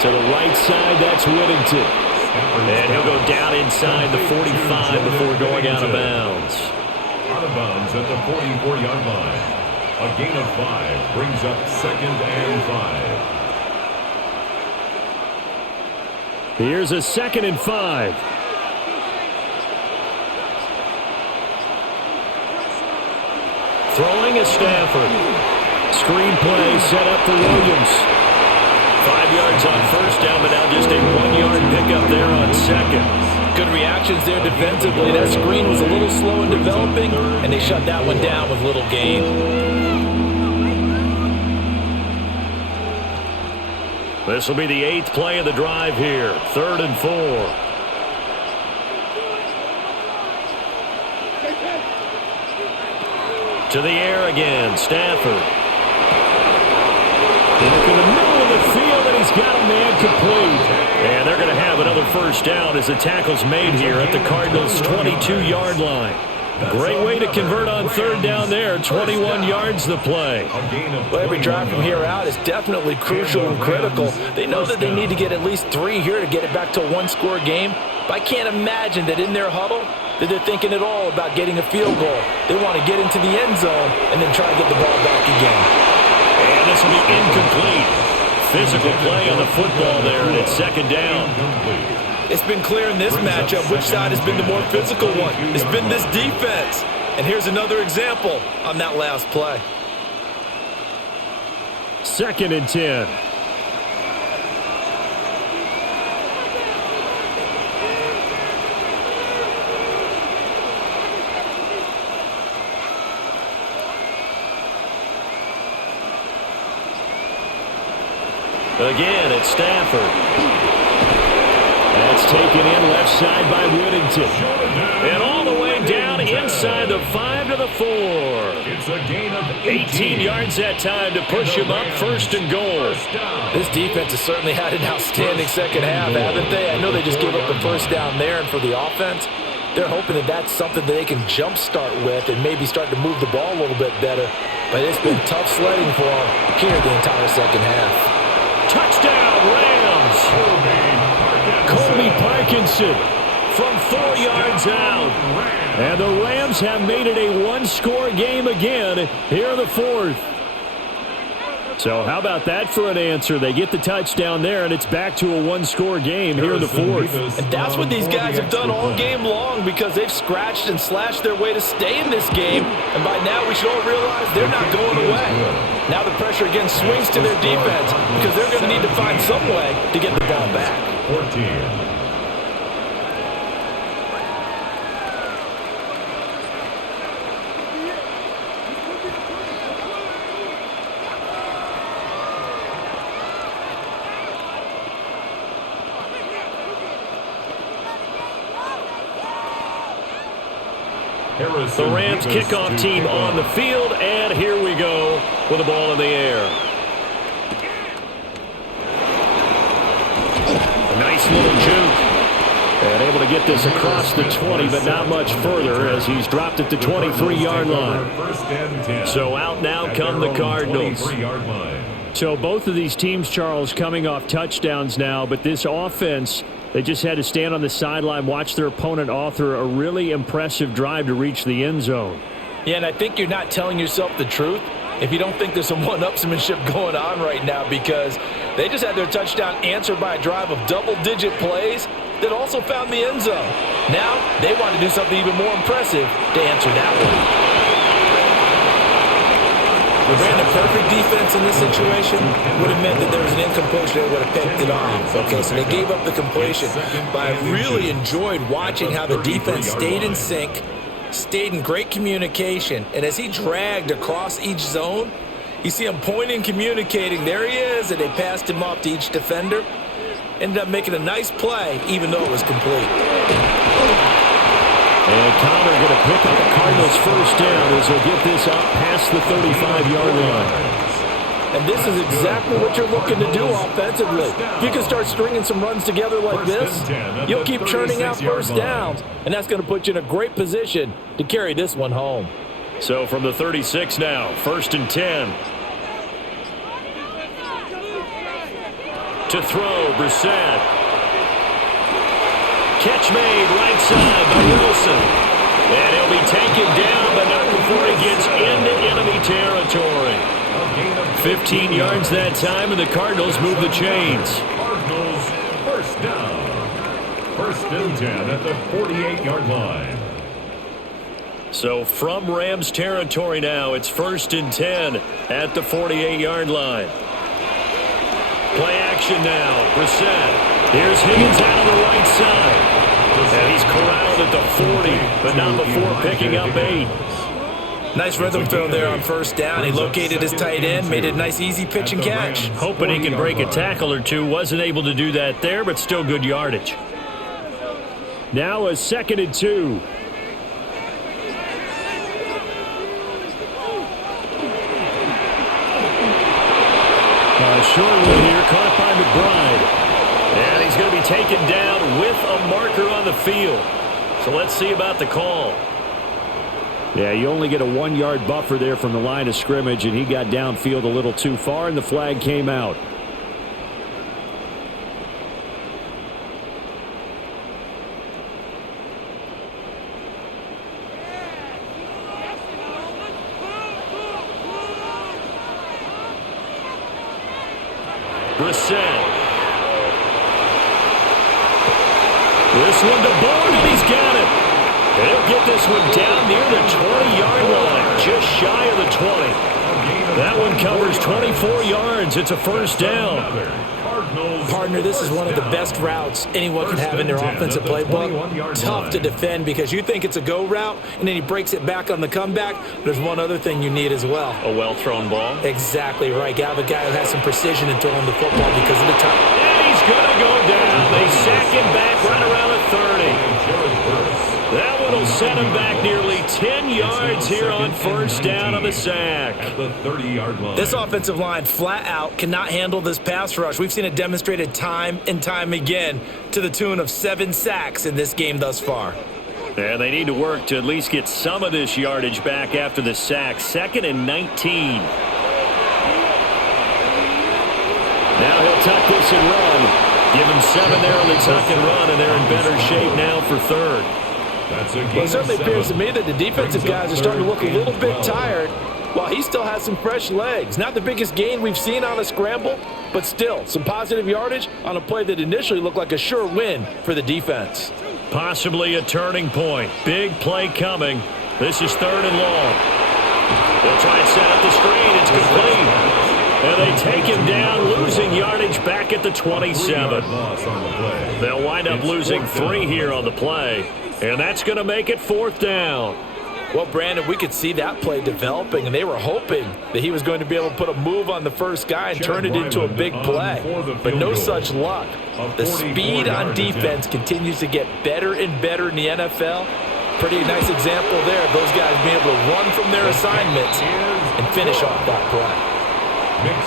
To the right side, that's Whittington. And he'll go down inside the 45 before going out of bounds. Out of bounds at the 44-yard line. A gain of 5 brings up 2nd and 5. Here's a 2nd and 5. Throwing is Stafford. Screen play set up for Williams. 5 yards on 1st down, but now just a 1-yard pickup there on 2nd. Good reactions there defensively. That screen was a little slow in developing, and they shut that one down with little gain. This will be the 8th play of the drive here. 3rd and 4. To the air again, Stafford. Look in the middle of the field, and he's got a man complete. And they're going to have another 1st down as the tackle's made here at the Cardinals' 22-yard line. Great way to convert on 3rd down there. 21 yards the play. Well, every drive from here out is definitely crucial and critical. They know that they need to get at least 3 here to get it back to a 1-score game. But I can't imagine that in their huddle that they're thinking at all about getting a field goal. They want to get into the end zone and then try to get the ball back again. And this will be incomplete. Physical play on the football there, and it's 2nd down. It's been clear in this matchup which side has been the more physical one. It's been this defense. And here's another example on that last play. 2nd and 10. Again, it's Stafford. That's taken in left side by Whittington. And all the way down inside the 5 to the 4. It's a gain of 18 yards that time to push him up 1st and goal. This defense has certainly had an outstanding 2nd half, haven't they? I know they just gave up the 1st down there, and for the offense, they're hoping that that's something that they can jumpstart with and maybe start to move the ball a little bit better. but it's been tough sledding for him here the entire second half. Touchdown, Rams! Colby Parkinson from 4 yards out. And the Rams have made it a one-score game again here in the fourth. So how about that for an answer? They get the touchdown there, and it's back to a one-score game here in the fourth. And that's what these guys have done all game long because they've scratched and slashed their way to stay in this game. And by now we should all realize they're not going away. Now the pressure again swings to their defense because they're going to need to find some way to get the ball back. 14. The Rams kickoff team on the field, and here we go with the ball in the air. A nice little juke. And able to get this across the 20, but not much further as he's dropped at the 23-yard line. So out now come the Cardinals. So both of these teams, Charles, coming off touchdowns now, but this offense, they just had to stand on the sideline, watch their opponent author a really impressive drive to reach the end zone. Yeah, and I think you're not telling yourself the truth if you don't think there's some one-upsmanship going on right now because they just had their touchdown answered by a drive of double-digit plays that also found the end zone. Now they want to do something even more impressive to answer that one. Ran a perfect defense in this situation would have meant that there was an incompletion that would have picked it off. Okay, so they gave up the completion. But I really enjoyed watching how the defense stayed in sync, stayed in great communication. And as he dragged across each zone, you see him pointing, communicating. There he is, and they passed him off to each defender. Ended up making a nice play, even though it was complete. And Connor going to pick up the Cardinals' first down as he'll get this up past the 35-yard line. And this is exactly what you're looking to do offensively. If you can start stringing some runs together like this, you'll keep churning out first downs, and that's going to put you in a great position to carry this one home. So from the 36 now, 1st and 10. To throw, Brissett. Catch made right side by Wilson. And he'll be taken down, but not before he gets into enemy territory. 15 yards that time, and the Cardinals move the chains. Cardinals first down. 1st and 10 at the 48-yard line. So from Rams territory now, it's 1st and 10 at the 48-yard line. Play action now. Brissett. Here's Higgins out on the right side. And he's corralled at the 40, but not before picking up 8. Nice rhythm throw there on 1st down. He located his tight end, made it a nice easy pitch and catch. Hoping he can break a tackle or two. Wasn't able to do that there, but still good yardage. Now a 2nd and 2. Short one here, caught by McBride. And he's going to be taken down with a marker on the field. So let's see about the call. Yeah, you only get a 1-yard buffer there from the line of scrimmage, and he got downfield a little too far, and the flag came out. Brissett. This one to Bourne, and he's got it. And he'll get this one down near the 20-yard line, just shy of the 20. That one covers 24 yards. It's a 1st down. Partner, this is one of the best routes anyone can have in their offensive playbook. Tough to defend because you think it's a go route, and then he breaks it back on the comeback. There's one other thing you need as well. A well-thrown ball. Exactly right. You have a guy who has some precision in throwing the football because of the time. And he's going to go down. They sack him back right around the 30. That one will set him back nearly 10 yards here on 1st down on the sack. At the 30-yard line. This offensive line flat out cannot handle this pass rush. We've seen it demonstrated time and time again to the tune of 7 sacks in this game thus far. And they need to work to at least get some of this yardage back after the sack. 2nd and 19. Now he'll tuck this and run. Give him 7 there on the tuck and run, and they're in better shape now for 3rd. Well, it certainly appears to me that the defensive guys are starting to look a little bit tired, while he still has some fresh legs. Not the biggest gain we've seen on a scramble, but still some positive yardage on a play that initially looked like a sure win for the defense. Possibly a turning point. Big play coming. This is 3rd and long. They'll try and set up the screen. It's complete. And they take him down, losing yardage back at the 27. They'll wind up losing 3 here on the play. And that's going to make it 4th down. Well, Brandon, we could see that play developing, and they were hoping that he was going to be able to put a move on the first guy and turn it into a big play. But no such luck. The speed on defense continues to get better and better in the NFL. Pretty nice example there of those guys being able to run from their assignments and finish off that play.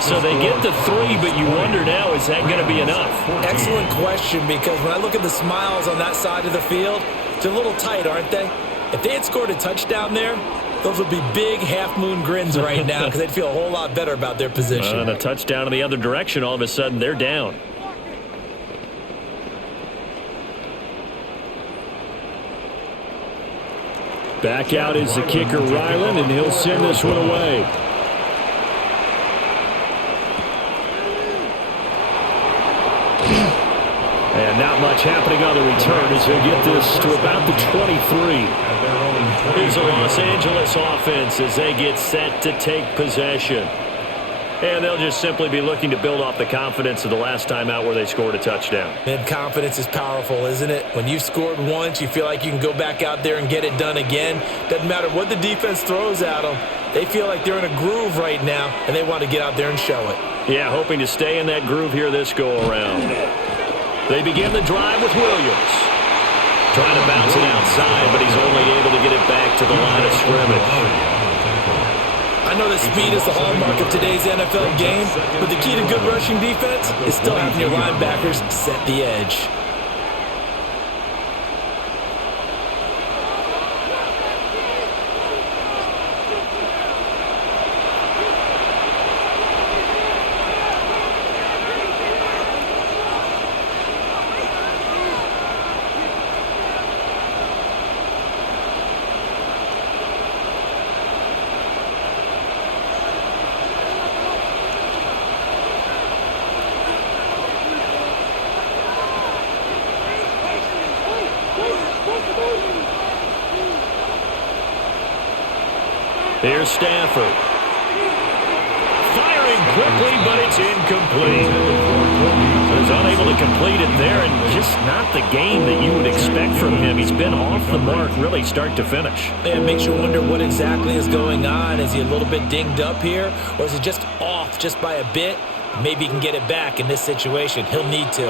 So they get to 3, but you wonder now, is that going to be enough? Excellent question, because when I look at the smiles on that side of the field, they're a little tight, aren't they? If they had scored a touchdown there, those would be big half-moon grins right now because they'd feel a whole lot better about their position. And a touchdown in the other direction, all of a sudden they're down. Back out is the kicker, Ryland, and he'll send this one away. And not much happening on the return as he'll get this to about the 23. Here's the Los Angeles offense as they get set to take possession. And they'll just simply be looking to build off the confidence of the last time out where they scored a touchdown. And confidence is powerful, isn't it? When you've scored once, you feel like you can go back out there and get it done again. Doesn't matter what the defense throws at them. They feel like they're in a groove right now, and they want to get out there and show it. Yeah, hoping to stay in that groove here this go-around. They begin the drive with Williams. Trying to bounce it outside, but he's only able to get it back to the line of scrimmage. I know that speed is the hallmark of today's NFL game, but the key to good rushing defense is still having your linebackers set the edge. Here's Stafford. Firing quickly, but it's incomplete. He's unable to complete it there, and just not the game that you would expect from him. He's been off the mark really start to finish. Yeah, it makes you wonder what exactly is going on. Is he a little bit dinged up here, or is he just off just by a bit? Maybe he can get it back in this situation. He'll need to.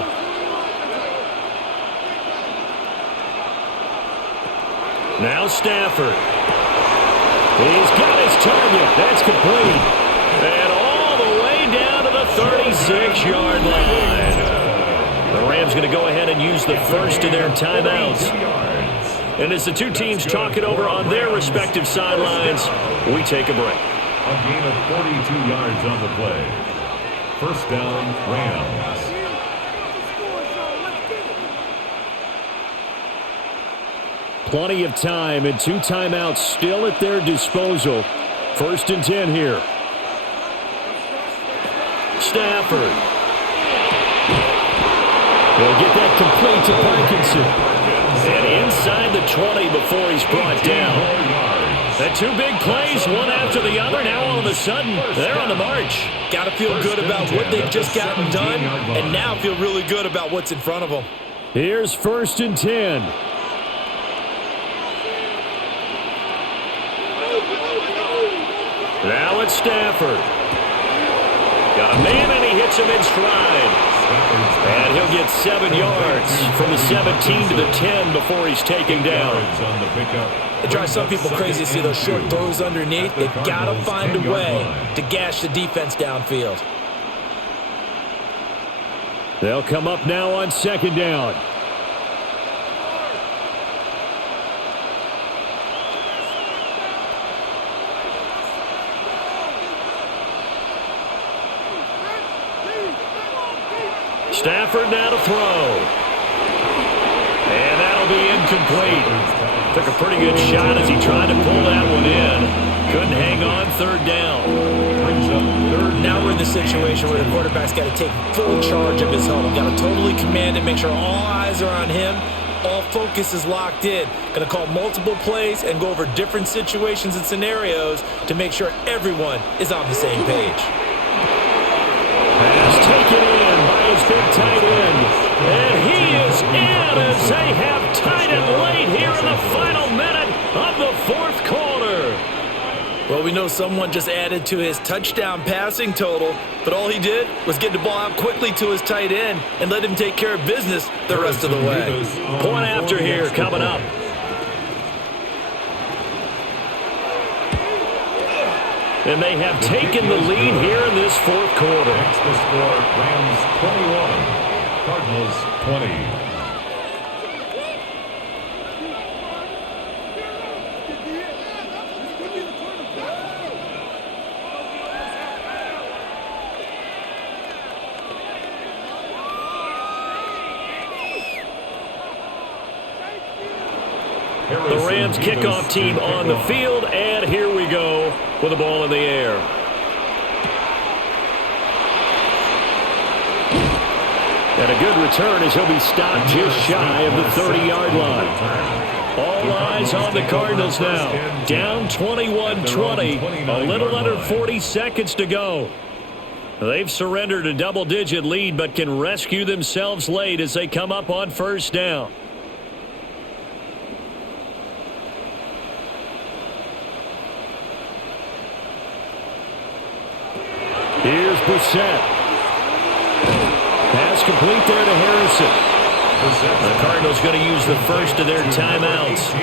Now Stafford. He's got his target. That's complete. And all the way down to the 36-yard line. The Rams going to go ahead and use the first of their timeouts. And as the two teams talk it over on their respective sidelines, we take a break. A gain of 42 yards on the play. First down, Rams. Plenty of time and 2 timeouts still at their disposal. 1st and 10 here. Stafford. They'll get that complete to Parkinson. And inside the 20 before he's brought down. The 2 big plays, one after the other. Now all of a sudden, they're on the march. Got to feel good about what they've just gotten done, and now feel really good about what's in front of them. Here's 1st and 10. Now it's Stafford. Got a man, and he hits him in stride. And he'll get 7 yards from the 17 to the 10 before he's taken down. It drives some people crazy to see those short throws underneath. They've got to find a way to gash the defense downfield. They'll come up now on 2nd down. Stafford now to throw. And that'll be incomplete. Took a pretty good shot as he tried to pull that one in. Couldn't hang on third down. Now we're in the situation where the quarterback's got to take full charge of his home. Got to totally command it, make sure all eyes are on him. All focus is locked in. Going to call multiple plays and go over different situations and scenarios to make sure everyone is on the same page. Pass taken in by his big tight end. And he is in as they have tied it late here in the final minute of the fourth quarter. Well, we know someone just added to his touchdown passing total, but all he did was get the ball out quickly to his tight end and let him take care of business the rest of the way. Point after here coming up. And they have taken the lead here in this fourth quarter. Next the score, Rams 21, Cardinals 20. The Rams kickoff team on the field, and here we go with the ball in the air. And a good return as he'll be stopped just shy of the 30-yard line. All eyes on the Cardinals now. Down 21-20, a little under 40 seconds to go. They've surrendered a double-digit lead but can rescue themselves late as they come up on first down. Here's Brissett. Pass complete there to Harrison. The Cardinals going to use the first of their timeouts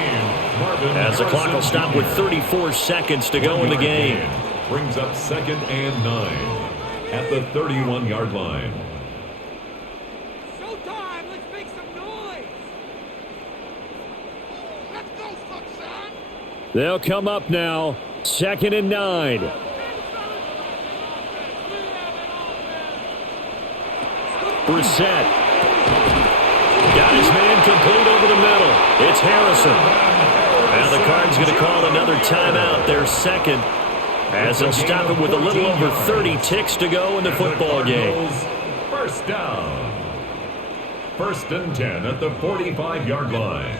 as the clock will stop with 34 seconds to go in the game. Brings up 2nd and 9 at the 31-yard line. Showtime! Let's make some noise! Let's go, Sunshine! They'll come up now. 2nd and 9. Brissett. Got his man complete over the middle. It's Harrison. And the Cards going to call another timeout, their second, as they'll stop it with a little over 30 ticks to go in the football game. First down. 1st and 10 at the 45-yard line.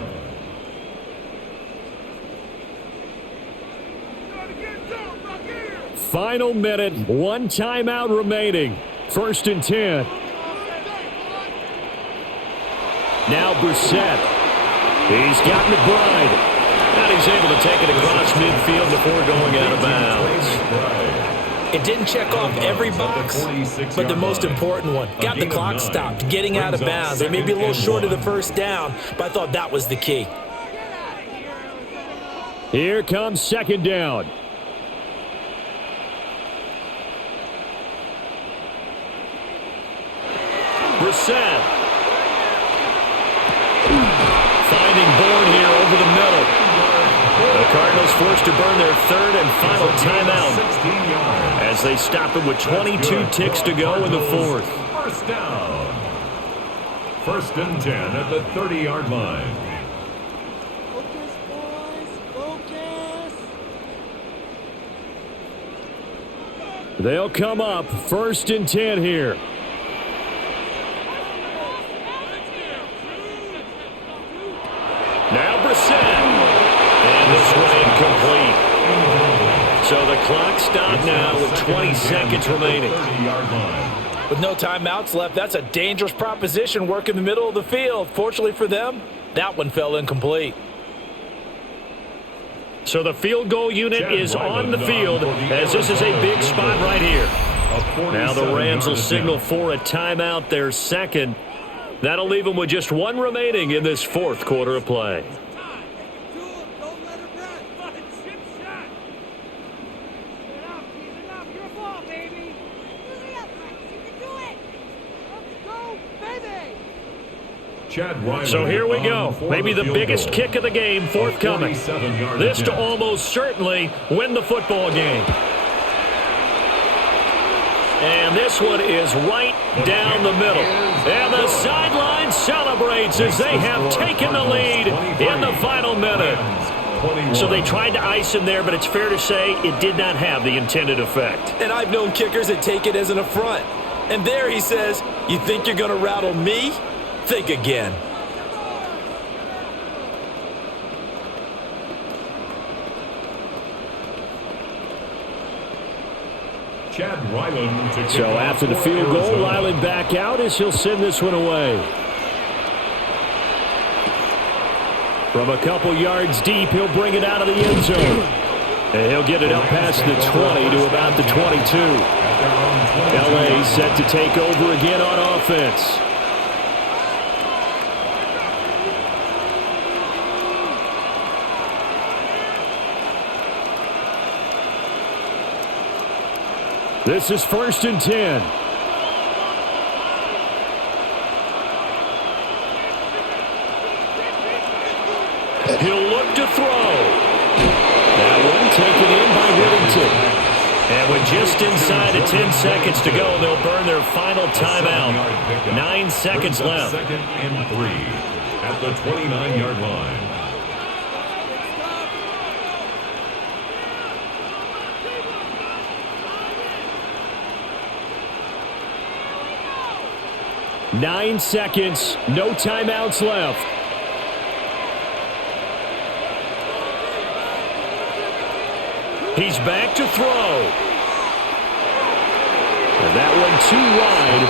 Final minute, one timeout remaining. 1st and 10. Now Brissett. He's got McBride. And he's able to take it across midfield before going out of bounds. It didn't check off every box, but the most important one. Got the clock stopped, getting out of bounds. They may be a little short of the first down, but I thought that was the key. Here comes 2nd down. Brissett. Finding Bourne here over the middle. The Cardinals forced to burn their 3rd and final timeout as they stop it with 22 ticks to go in the 4th. First down. 1st and 10 at the 30-yard line. Focus, boys! Focus! They'll come up 1st and 10 here. Now Brissett. And this one incomplete. So the clock stopped now with 20 seconds remaining. With no timeouts left, that's a dangerous proposition. Work in the middle of the field. Fortunately for them, that one fell incomplete. So the field goal unit is on the field as this is a big spot right here. Now the Rams will signal for a timeout, their second. That'll leave them with just one remaining in this fourth quarter of play. Don't let her run. Chip shot. Get up. Your ball, baby. You can do it. Let's go, baby. So here we go. Maybe the biggest kick of the game forthcoming. This to almost certainly win the football game. And this one is right down the middle. And the sideline celebrates as they have taken the lead in the final minute. So they tried to ice him there, but it's fair to say it did not have the intended effect. And I've known kickers that take it as an affront. And there he says, you think you're going to rattle me? Think again. Chad Ryland to So after the field goal, Ryland back out as he'll send this one away. From a couple yards deep, he'll bring it out of the end zone. And he'll get it up past the 20 to about the 22. L.A. set to take over again on offense. This is 1st and 10. He'll look to throw. That one taken in by Whittington. And with just inside of 10 seconds to go, they'll burn their final timeout. 9 seconds left. 2nd and 3 at the 29-yard line. Nine seconds, no timeouts left. He's back to throw. And that one too wide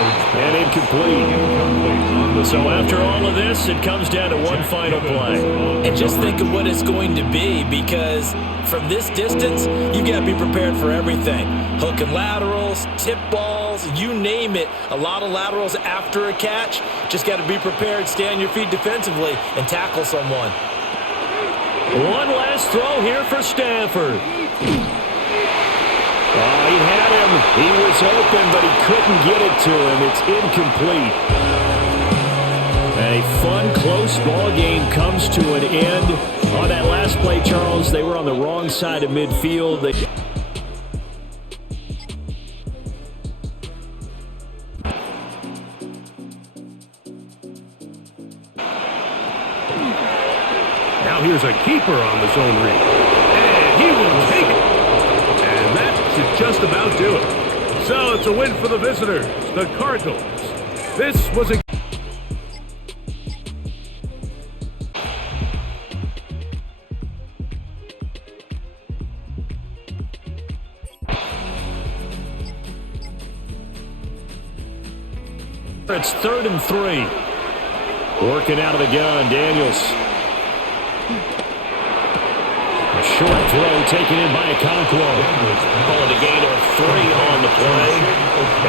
and incomplete. So after all of this, it comes down to one final play. And just think of what it's going to be, because from this distance, you've got to be prepared for everything. Hook and laterals, tip balls, you name it. A lot of laterals after a catch. Just got to be prepared, stay on your feet defensively, and tackle someone. One last throw here for Stafford. Oh, he had him. He was open, but he couldn't get it to him. It's incomplete. A fun, close ball game comes to an end. On that last play, Charles, they were on the wrong side of midfield. Now here's a keeper on the zone read. And he will take it. And that should just about do it. So it's a win for the visitors, the Cardinals. This was a... It's 3rd and 3. Working out of the gun, Daniels. A short throw taken in by Okonkwo. Calling a gain of 3 on the play.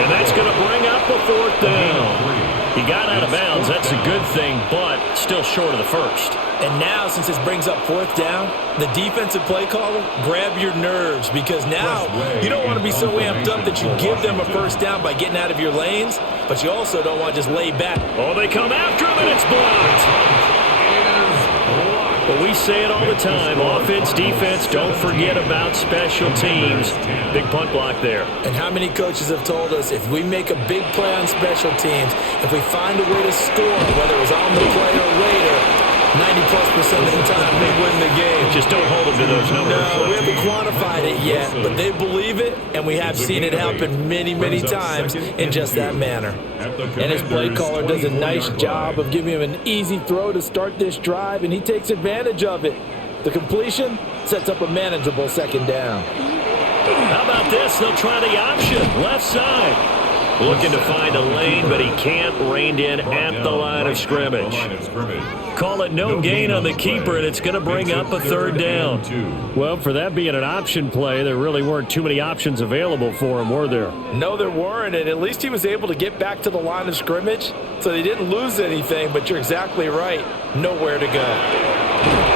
And that's going to bring up a 4th down. He got out of bounds. That's a good thing, but still short of the first. And now, since this brings up 4th down, the defensive play caller, grab your nerves, because now you don't want to be so amped up that you give them a 1st down by getting out of your lanes, but you also don't want to just lay back. Oh, they come after him, and it's blocked. Well, we say it all the time, offense, defense, don't forget about special teams. Big punt block there. And how many coaches have told us if we make a big play on special teams, if we find a way to score, whether it's on the play or later, 90+% of the time we win the game. Just don't hold them to those numbers. No, we haven't quantified it yet, but they believe it, and we have seen it happen many, many times in just that manner. And his play caller does a nice job of giving him an easy throw to start this drive, and he takes advantage of it. The completion sets up a manageable 2nd down. How about this? They'll try the option, left side. Looking to find a lane, but he can't, reined in at the line of scrimmage. Call it no gain on the keeper, and it's going to bring up a 3rd down. Well, for that being an option play, there really weren't too many options available for him, were there? No, there weren't, and at least he was able to get back to the line of scrimmage, so they didn't lose anything, but you're exactly right. Nowhere to go.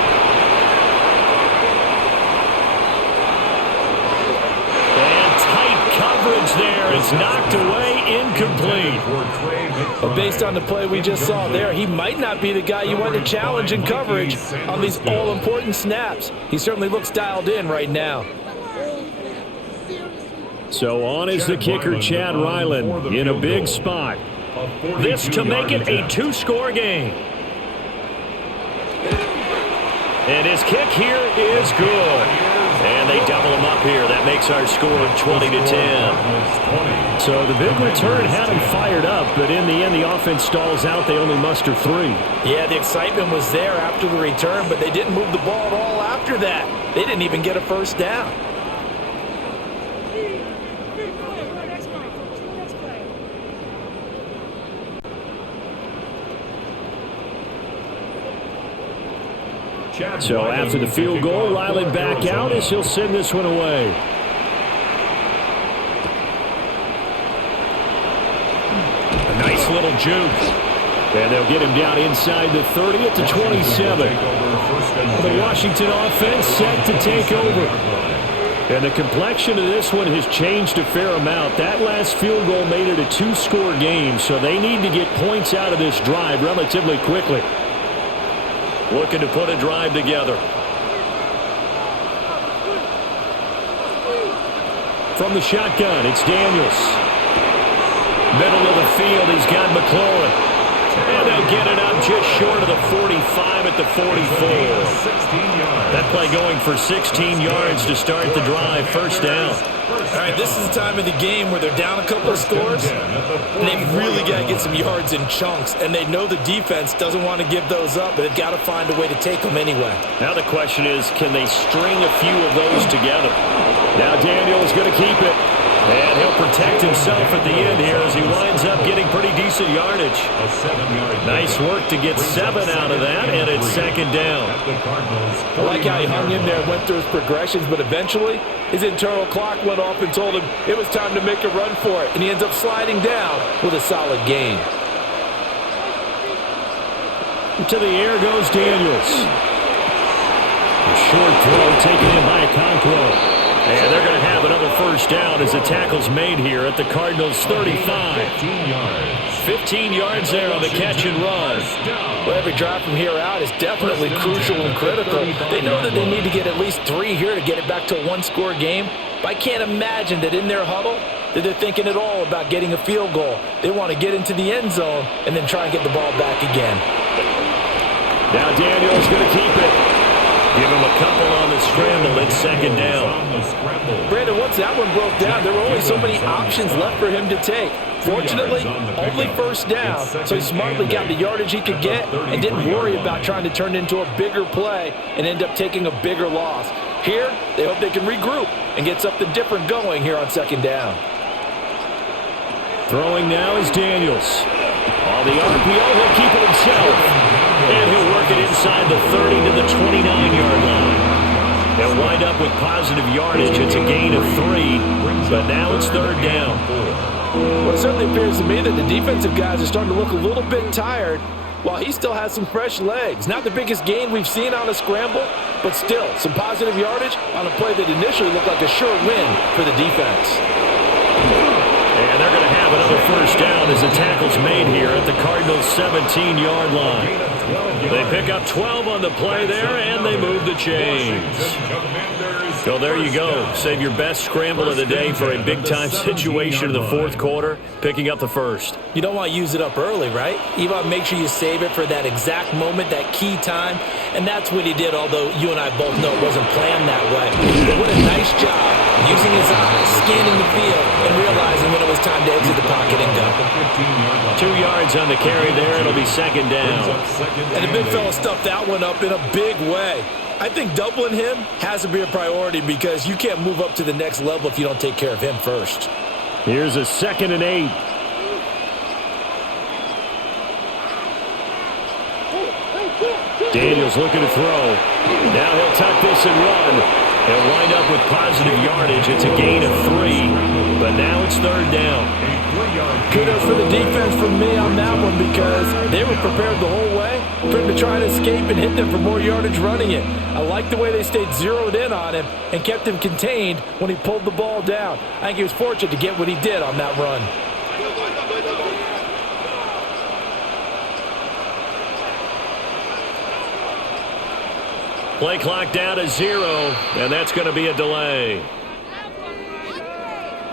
There is knocked away, incomplete. But based on the play we just saw there, he might not be the guy you want to challenge in coverage on these all-important snaps. He certainly looks dialed in right now. So on is the kicker, Chad Ryland, in a big spot. This to make it a two-score game. And his kick here is good. And they double him up here. That makes our score 20-10. So the big return had him fired up, but in the end, the offense stalls out. They only muster 3. Yeah, the excitement was there after the return, but they didn't move the ball at all after that. They didn't even get a first down. So after the field goal, Riley back out as he'll send this one away. A nice little juke. And they'll get him down inside the 30 at the 27. The Washington offense set to take over. And the complexion of this one has changed a fair amount. That last field goal made it a two-score game, so they need to get points out of this drive relatively quickly. Looking to put a drive together. From the shotgun, it's Daniels. Middle of the field, he's got McLaurin. And they'll get it up just short of the 45 at the 44. That play going for 16 yards to start the drive. First down. All right, this is the time of the game where they're down a couple of scores, and they've really got to get some yards in chunks, and they know the defense doesn't want to give those up, but they've got to find a way to take them anyway. Now the question is, can they string a few of those together? Now Daniels going to keep it. And he'll protect himself at the end here as he winds up getting pretty decent yardage. Nice work to get 7 out of that, and it's second down. I like how he hung in there and went through his progressions, but eventually his internal clock went off and told him it was time to make a run for it, and he ends up sliding down with a solid gain. To the air goes Daniels. A short throw taken in by Okonkwo. And they're going to have another first down as the tackle's made here at the Cardinals' 35. 15 yards there on the catch and run. Well, every drive from here out is definitely crucial and critical. They know that they need to get at least 3 here to get it back to a one-score game. But I can't imagine that in their huddle that they're thinking at all about getting a field goal. They want to get into the end zone and then try and get the ball back again. Now Daniels going to keep it. Give him a couple on the scramble. It's second down. Brandon, once that one broke down, there were only so many options left for him to take. Fortunately, only first down, so he smartly got the yardage he could get and didn't worry about trying to turn it into a bigger play and end up taking a bigger loss. Here, they hope they can regroup and get something different going here on second down. Throwing now is Daniels. On the RPO, he'll keep it himself. And he'll work it inside the 30 to the 29-yard line. They'll wind up with positive yardage. It's a gain of 3, but now it's third down. Well, it certainly appears to me that the defensive guys are starting to look a little bit tired while he still has some fresh legs. Not the biggest gain we've seen on a scramble, but still some positive yardage on a play that initially looked like a sure win for the defense. And they're going to have another first down as the tackle's made here at the Cardinals' 17-yard line. They pick up 12 on the play there, and they move the chains. So there you go. Save your best scramble of the day for a big-time situation in the fourth quarter, picking up the first. You don't want to use it up early, right? You want to make sure you save it for that exact moment, that key time, and that's what he did, although you and I both know it wasn't planned that way. But what a nice job using his eyes, scanning the field, and realizing when it was time to exit the pocket and go. 2 yards on the carry there. It'll be second down. And the big fella stuffed that one up in a big way. I think doubling him has to be a priority because you can't move up to the next level if you don't take care of him first. Here's a 2nd and 8. Daniels looking to throw. Now he'll tuck this and run. He'll wind up with positive yardage. It's a gain of 3, but now it's third down. Kudos for the defense from me on that one because they were prepared the whole way for him to try and escape and hit them for more yardage running it. I like the way they stayed zeroed in on him and kept him contained when he pulled the ball down. I think he was fortunate to get what he did on that run. Play clock down to 0, and that's going to be a delay.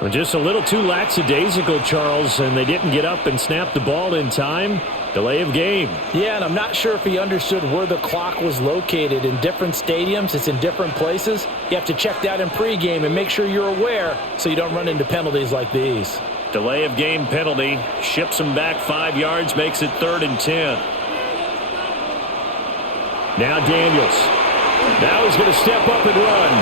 Well, just a little too lackadaisical, Charles, and they didn't get up and snap the ball in time. Delay of game. Yeah, and I'm not sure if he understood where the clock was located. In different stadiums, it's in different places. You have to check that in pregame and make sure you're aware so you don't run into penalties like these. Delay of game penalty. Ships him back 5 yards, makes it 3rd and 10. Now Daniels. Now he's going to step up and run.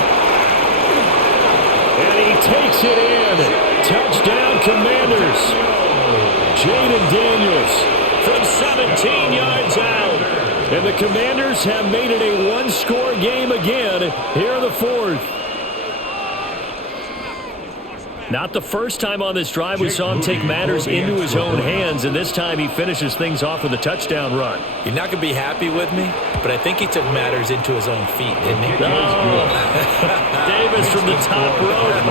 And he takes it in. Touchdown, Commanders. Jaden Daniels from 17 yards out. And the Commanders have made it a one-score game again here in the 4th. Not the first time on this drive we saw him take matters into his own hands, and this time he finishes things off with a touchdown run. You're not going to be happy with me, but I think he took matters into his own feet, didn't he? Oh, Davis from the top rope.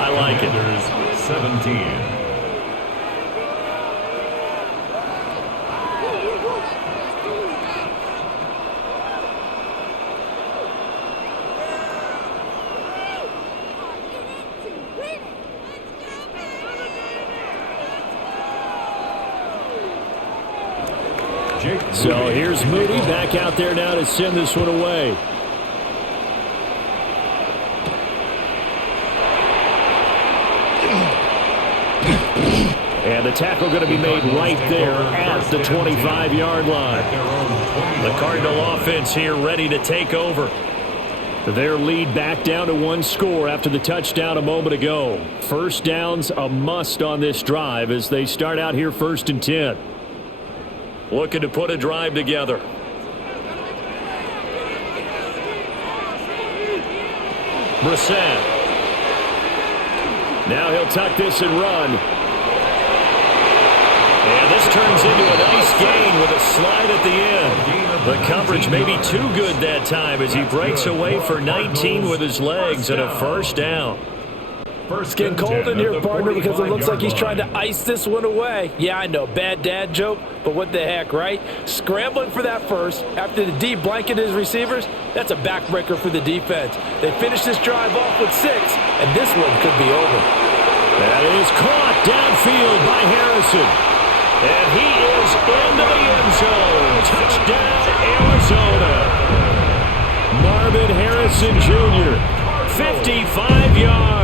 I like it. There's 17. So here's Moody back out there now to send this one away. And the tackle going to be made right there at the 25-yard line. The Cardinal offense here ready to take over. Their lead back down to 1 score after the touchdown a moment ago. First down's a must on this drive as they start out here 1st and 10. Looking to put a drive together. Brissett. Now he'll tuck this and run. And this turns into a nice gain with a slide at the end. The coverage may be too good that time as he breaks away for 19 with his legs and a first down. It's getting cold in here, partner, because it looks like he's trying to ice this one away. Yeah, I know, bad dad joke, but what the heck, right? Scrambling for that first after the D blanketed his receivers, that's a backbreaker for the defense. They finish this drive off with 6, and this one could be over. That is caught downfield by Harrison. And he is into the end zone. Touchdown, Arizona. Marvin Harrison Jr., 55 yards.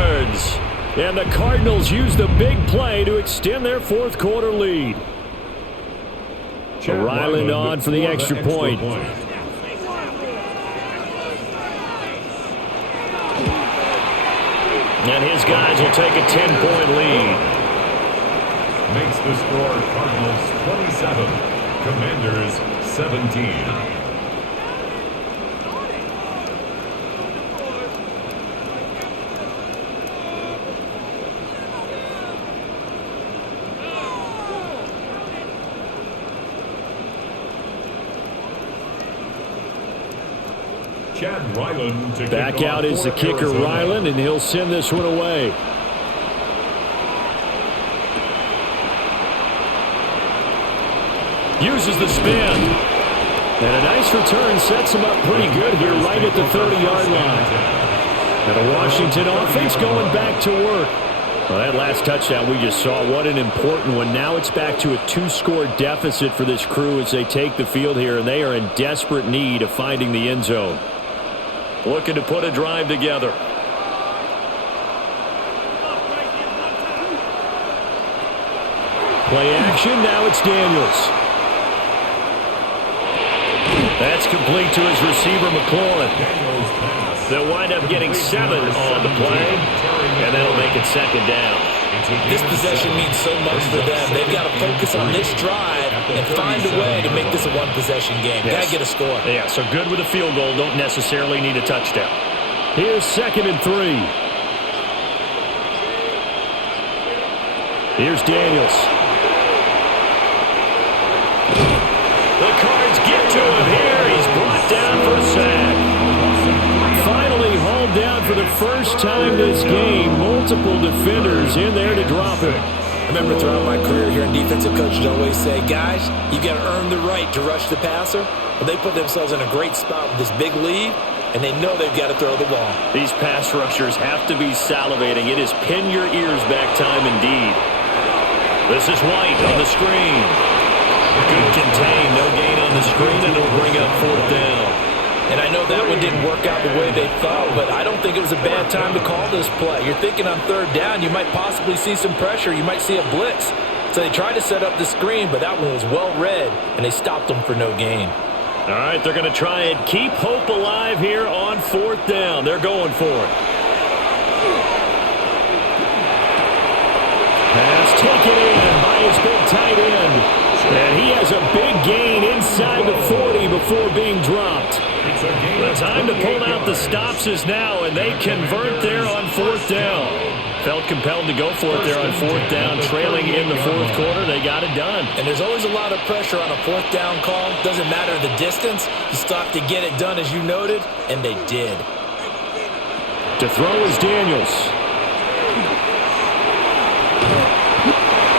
And the Cardinals use the big play to extend their 4th quarter lead. Ryland on for the extra point. And his guys will take a 10-point lead. Makes the score Cardinals 27, Commanders 17. Back out is the kicker, Ryland, and he'll send this one away. Uses the spin. And a nice return sets him up pretty good here right at the 30-yard line. And a Washington offense going back to work. Well, that last touchdown we just saw, what an important one. Now it's back to a 2-score deficit for this crew as they take the field here, and they are in desperate need of finding the end zone. Looking to put a drive together. Play action, now it's Daniels. That's complete to his receiver, McLaurin. They'll wind up getting 7 on the play, and that'll make it 2nd down. This possession means so much for them. They've got to focus on this drive and find a way to make this a one-possession game. Got to get a score. Yeah, so good with a field goal. Don't necessarily need a touchdown. Here's 2nd and 3. Here's Daniels. The Cards get to him here. He's brought down for a sack. Finally hauled down for the first time this game. Multiple defenders in there to drop him. I remember throughout my career here in defensive coaches always say, guys, you got to earn the right to rush the passer. But they put themselves in a great spot with this big lead. and they know they've got to throw the ball. These pass rushers have to be salivating. It is pin your ears back time indeed. This is White on the screen. Good contain, no gain on the screen, and it'll bring up 4th down. And I know that one didn't work out the way they thought, but I don't think it was a bad time to call this play. You're thinking on 3rd down, you might possibly see some pressure. You might see a blitz. So they tried to set up the screen, but that one was well read, and they stopped them for no gain. All right, they're going to try and keep hope alive here on 4th down. They're going for it. Pass taken in by his big tight end. And he has a big gain inside the 40 before being dropped. The time to pull out the stops is now, and they convert there on 4th down. Felt compelled to go for it there on 4th down, trailing in the 4th quarter. They got it done. And there's always a lot of pressure on a 4th down call. Doesn't matter the distance. You still have to get it done, as you noted, and they did. To throw is Daniels.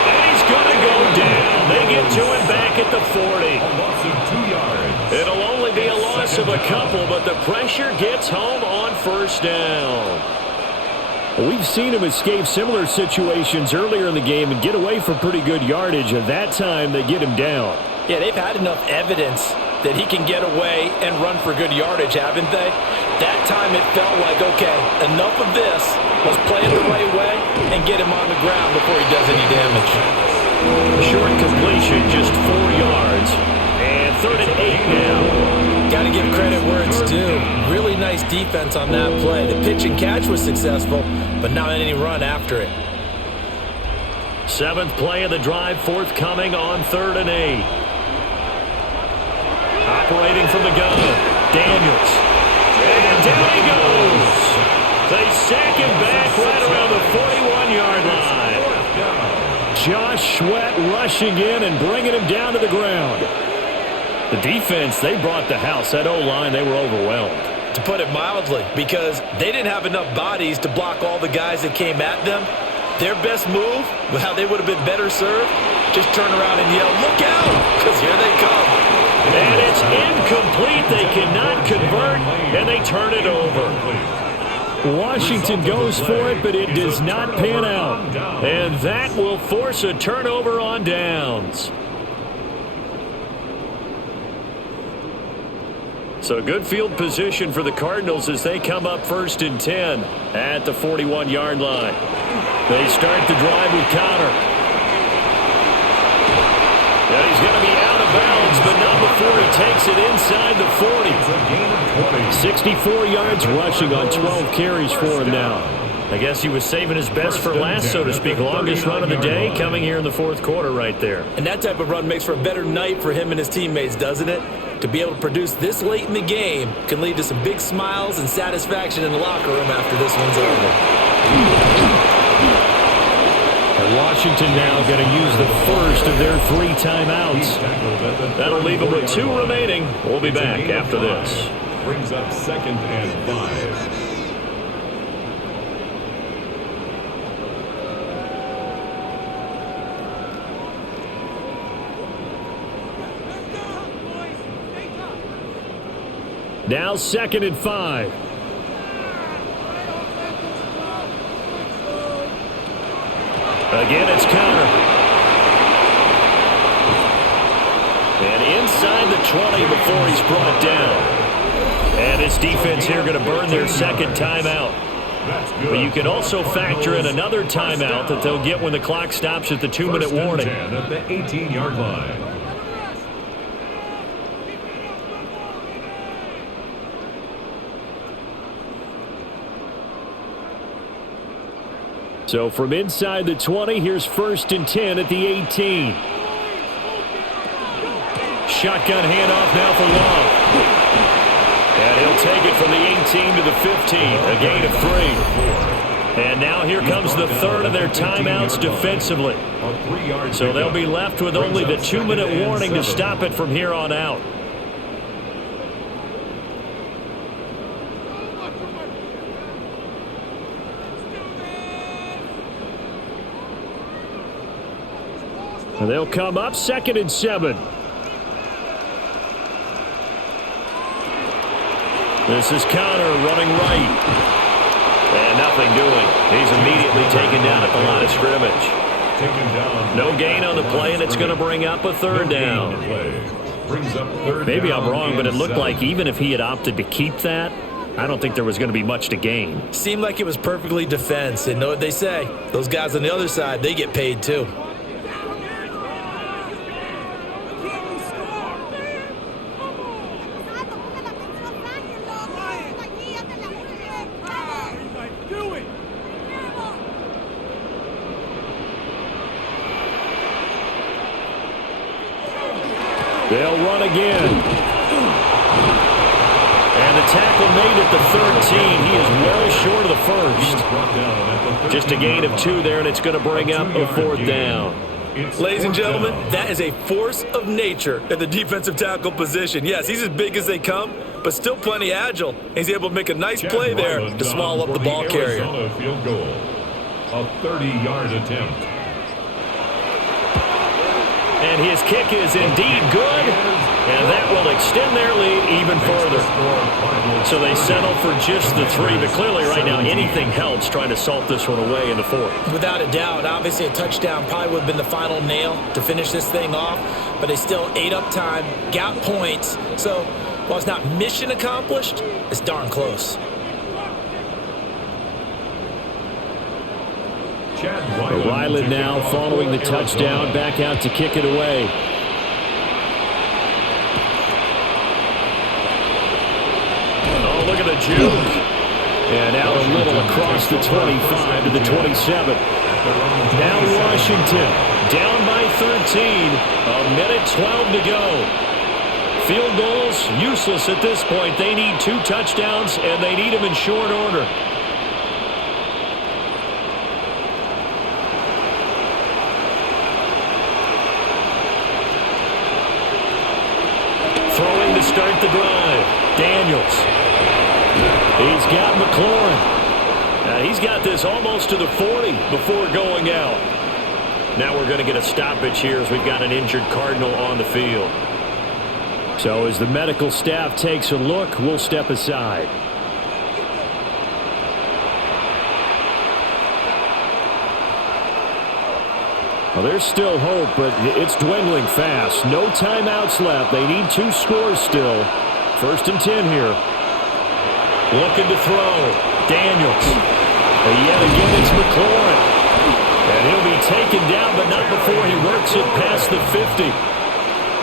And he's going to go down. They get to him back at the 40. A loss of 2 yards. It'll only be a loss of a couple, but the pressure gets home on 1st down. We've seen him escape similar situations earlier in the game and get away from pretty good yardage, and that time they get him down. Yeah, they've had enough evidence that he can get away and run for good yardage, haven't they? That time it felt like, okay, enough of this. Let's play it the right way and get him on the ground before he does any damage. Short completion, just 4 yards. And 3rd and 8 now. Got to give credit where it's due. Really nice defense on that play. The pitch and catch was successful, but not any run after it. 7th play of the drive, forthcoming on 3rd and 8. Operating from the gun, Daniels. And down he goes. They sack him back right around the 41-yard line. Josh Sweat rushing in and bringing him down to the ground. The defense, they brought the house. That O-line, they were overwhelmed. To put it mildly, because they didn't have enough bodies to block all the guys that came at them. Their best move, how they would have been better served, just turn around and yell, "Look out!" because here they come. And it's incomplete. They cannot convert, and they turn it over. Washington goes for it, but it does not pan out. And that will force a turnover on downs. So good field position for the Cardinals as they come up 1st and 10 at the 41-yard line. They start the drive with Connor. And he's going to be out of bounds, but not before he takes it inside the 40. 64 yards rushing on 12 carries for him now. I guess he was saving his best for last, so to speak. Longest run of the day coming here in the 4th quarter right there. And that type of run makes for a better night for him and his teammates, doesn't it? To be able to produce this late in the game can lead to some big smiles and satisfaction in the locker room after this one's over. And Washington now going to use the first of their 3 timeouts. That'll leave them with 2 remaining. We'll be back after this. Brings up 2nd and 5. Now 2nd and 5. Again, it's Connor. And inside the 20 before he's brought down. And his defense here going to burn their 2nd timeout. But you can also factor in another timeout that they'll get when the clock stops at the 2-minute warning. 1st and 10 at the 18-yard line. So from inside the 20, here's 1st and 10 at the 18. Shotgun handoff now for Love. And he'll take it from the 18 to the 15, a gain of 3. And now here comes the 3rd of their timeouts defensively. So they'll be left with only the 2-minute warning to stop it from here on out. And they'll come up 2nd and 7. This is Connor running right. And nothing doing. He's immediately taken down at the line of scrimmage. No gain on the play, and it's going to bring up a third down. Maybe I'm wrong, but it looked like even if he had opted to keep that, I don't think there was going to be much to gain. Seemed like it was perfectly defense. And know what they say? Those guys on the other side, they get paid too. They'll run again. And the tackle made at the 13. He is well short of the first. Just a gain of 2 there, and it's going to bring up a 4th down. Ladies and gentlemen, that is a force of nature at the defensive tackle position. Yes, he's as big as they come, but still plenty agile. He's able to make a nice play there to swallow up the ball carrier. Field goal. A 30-yard attempt. And his kick is indeed good, and that will extend their lead even further. So they settle for just the 3, but clearly right now anything helps trying to salt this one away in the 4th. Without a doubt, obviously a touchdown probably would have been the final nail to finish this thing off, but they still ate up time, got points. So while it's not mission accomplished, it's darn close. Ryland now following the touchdown, back out to kick it away. Oh, look at the juke. And out a little across the 25 to the 27. Now Washington down by 13. A minute 12 to go. Field goals useless at this point. They need 2 touchdowns, and they need them in short order. Throwing to start the drive. Daniels. He's got McLaurin. He's got this almost to the 40 before going out. Now we're going to get a stoppage here as we've got an injured Cardinal on the field. So as the medical staff takes a look, we'll step aside. Well, there's still hope, but it's dwindling fast. No timeouts left. They need 2 scores still. 1st and 10 here. Looking to throw. Daniels. And yet again, it's McLaurin. And he'll be taken down, but not before he works it past the 50.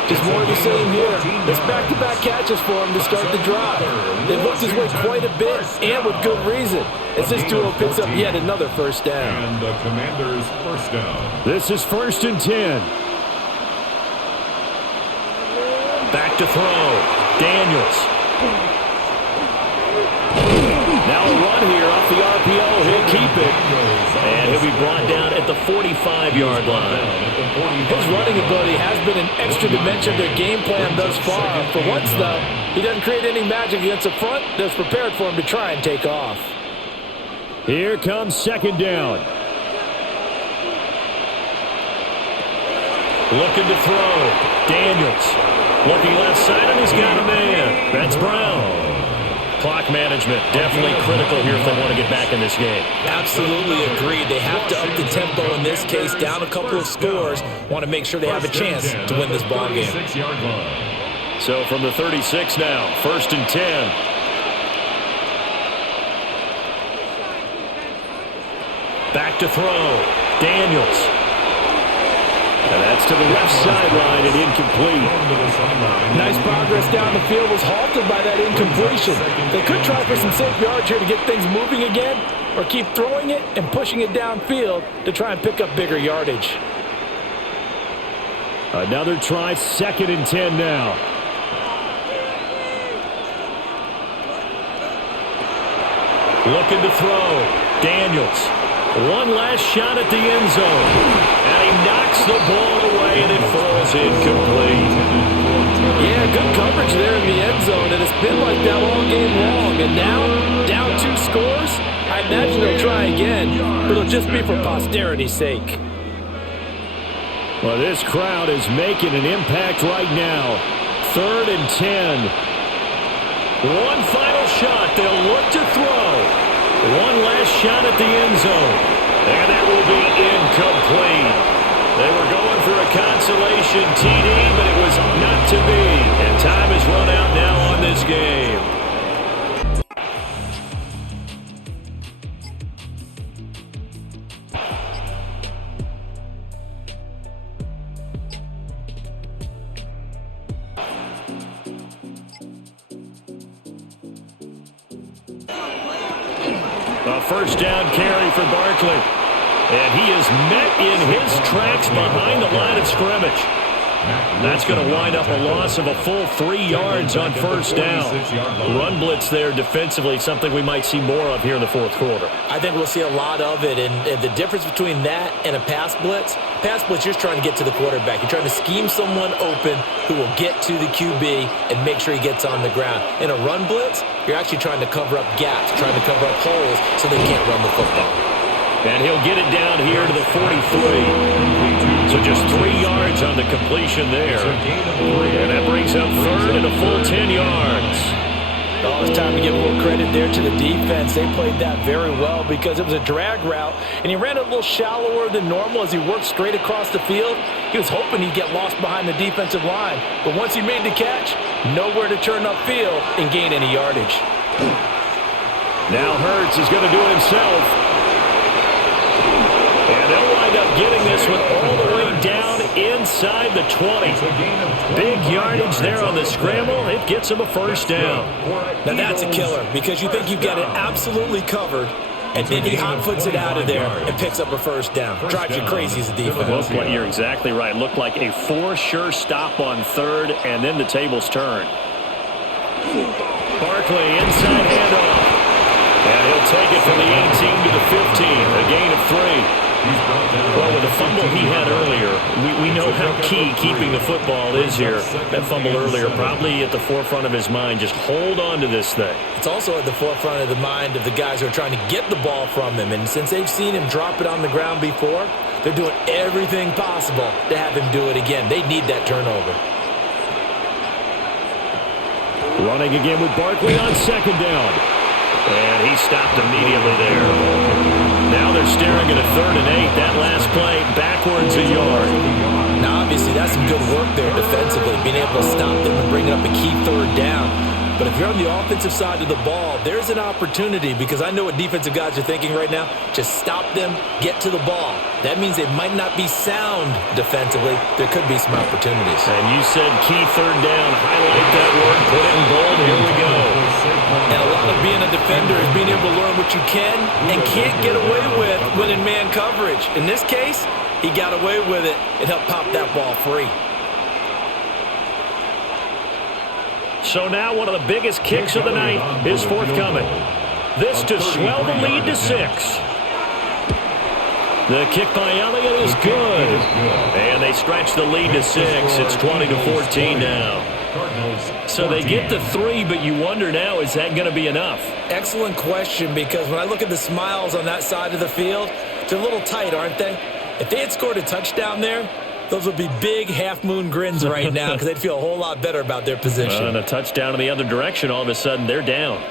Just more of the same here. It's back-to-back catches for him to start the drive. They've looked his way quite a bit, and with good reason, as this duo picks up yet another 1st down. And the Commanders' 1st down. This is 1st and 10. Back to throw. Daniels. Now a run here off the RPO. He'll keep it. And he'll be brought down at the 45-yard line. His running ability has been an extra dimension of their game plan thus far. For once, though, he doesn't create any magic against the front that's prepared for him to try and take off. Here comes 2nd down. Looking to throw. Daniels. Looking left side, and he's got a man. That's Brown. Clock management definitely critical here if they want to get back in this game. Absolutely agreed. They have to up the tempo in this case, down a couple of scores. Want to make sure they have a chance to win this ball game. So from the 36 now, 1st and 10. Back to throw. Daniels. And that's to the left sideline and incomplete. Nice progress down the field was halted by that incompletion. They could try for some safe yards here to get things moving again, or keep throwing it and pushing it downfield to try and pick up bigger yardage. Another try, 2nd and 10 now. Looking to throw. Daniels. One last shot at the end zone. And he knocks the ball away, and it falls incomplete. Yeah, good coverage there in the end zone, and it's been like that all game long. And now, down 2 scores, I imagine they'll try again, but it'll just be for posterity's sake. Well, this crowd is making an impact right now. 3rd and 10. One final shot. They'll look to throw. One last shot at the end zone. And that will be incomplete. They were going for a consolation TD, but it was not to be. And time has run out now on this game. A first down carry for Barkley. And he is met in his tracks behind the line of scrimmage. That's going to wind up a loss of a full 3 yards on first down. Run blitz there defensively, something we might see more of here in the fourth quarter. I think we'll see a lot of it, and the difference between that and a pass blitz, you're just trying to get to the quarterback. You're trying to scheme someone open who will get to the QB and make sure he gets on the ground. In a run blitz, you're actually trying to cover up gaps, trying to cover up holes so they can't run the football. And he'll get it down here to the 43. So just 3 yards on the completion there. And that brings up third and a full 10 yards. Oh, it's time to give a little credit there to the defense. They played that very well because it was a drag route, and he ran it a little shallower than normal as he worked straight across the field. He was hoping he'd get lost behind the defensive line. But once he made the catch, nowhere to turn upfield and gain any yardage. Now Hurts is going to do it himself. And they'll wind up getting this one all the way down inside the 20. Big yardage there on the scramble. It gets him a first down. Now that's a killer because you think you've got it absolutely covered, and then he hot-foots it out of there and picks up a first down. Drives you crazy as a defense. Well, you're exactly right. Looked like a for-sure stop on third, and then the tables turn. Barkley inside handoff. And he'll take it from the 18 to the 15. A gain of 3. Well, with the fumble he had earlier, we know how key keeping the football is here. That fumble earlier probably at the forefront of his mind. Just hold on to this thing. It's also at the forefront of the mind of the guys who are trying to get the ball from him. And since they've seen him drop it on the ground before, they're doing everything possible to have him do it again. They need that turnover. Running again with Barkley on second down. And he stopped immediately there. Now they're staring at a 3rd and 8. That last play, backwards a yard. Now, obviously, that's some good work there defensively, being able to stop them and bring up a key 3rd down. But if you're on the offensive side of the ball, there's an opportunity because I know what defensive guys are thinking right now. Just stop them, get to the ball. That means they might not be sound defensively. There could be some opportunities. And you said key 3rd down. Highlight that word. Put it in bold. Here we go. And a lot of being a defender is being able to learn what you can and can't get away with when in man coverage. In this case, he got away with it and helped pop that ball free. So now one of the biggest kicks of the night is forthcoming. This to swell the lead to 6. The kick by Elliott is good. And they stretch the lead to 6. It's 20-14 now. So they get the 3, but you wonder now, is that going to be enough? Excellent question, because when I look at the smiles on that side of the field, they're a little tight, aren't they? If they had scored a touchdown there, those would be big half-moon grins right now because they'd feel a whole lot better about their position. And a touchdown in the other direction, all of a sudden, they're down.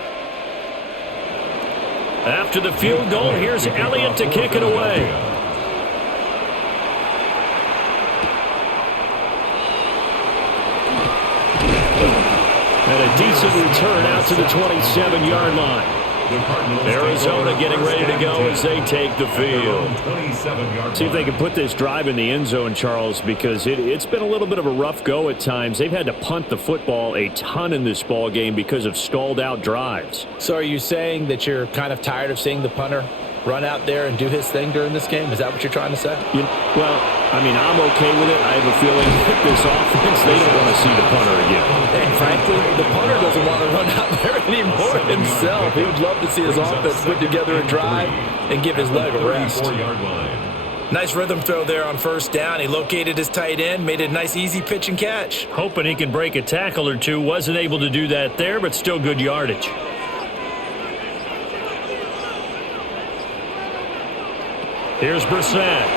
After the field goal, here's Elliott to kick it away. And a decent return out to the 27-yard line. Arizona getting ready to go as they take the field. See if they can put this drive in the end zone, Charles, because it's been a little bit of a rough go at times. They've had to punt the football a ton in this ball game because of stalled-out drives. So are you saying that you're kind of tired of seeing the punter run out there and do his thing during this game? Is that what you're trying to say? Well, I mean, I'm okay with it. I have a feeling that this offense, they don't want to see the punter again. And frankly, the punter doesn't want to run out there anymore himself. He would love to see his offense put together a drive and give his leg a rest. Nice rhythm throw there on first down. He located his tight end, made it a nice easy pitch and catch. Hoping he can break a tackle or two. Wasn't able to do that there, but still good yardage. Here's Brissett.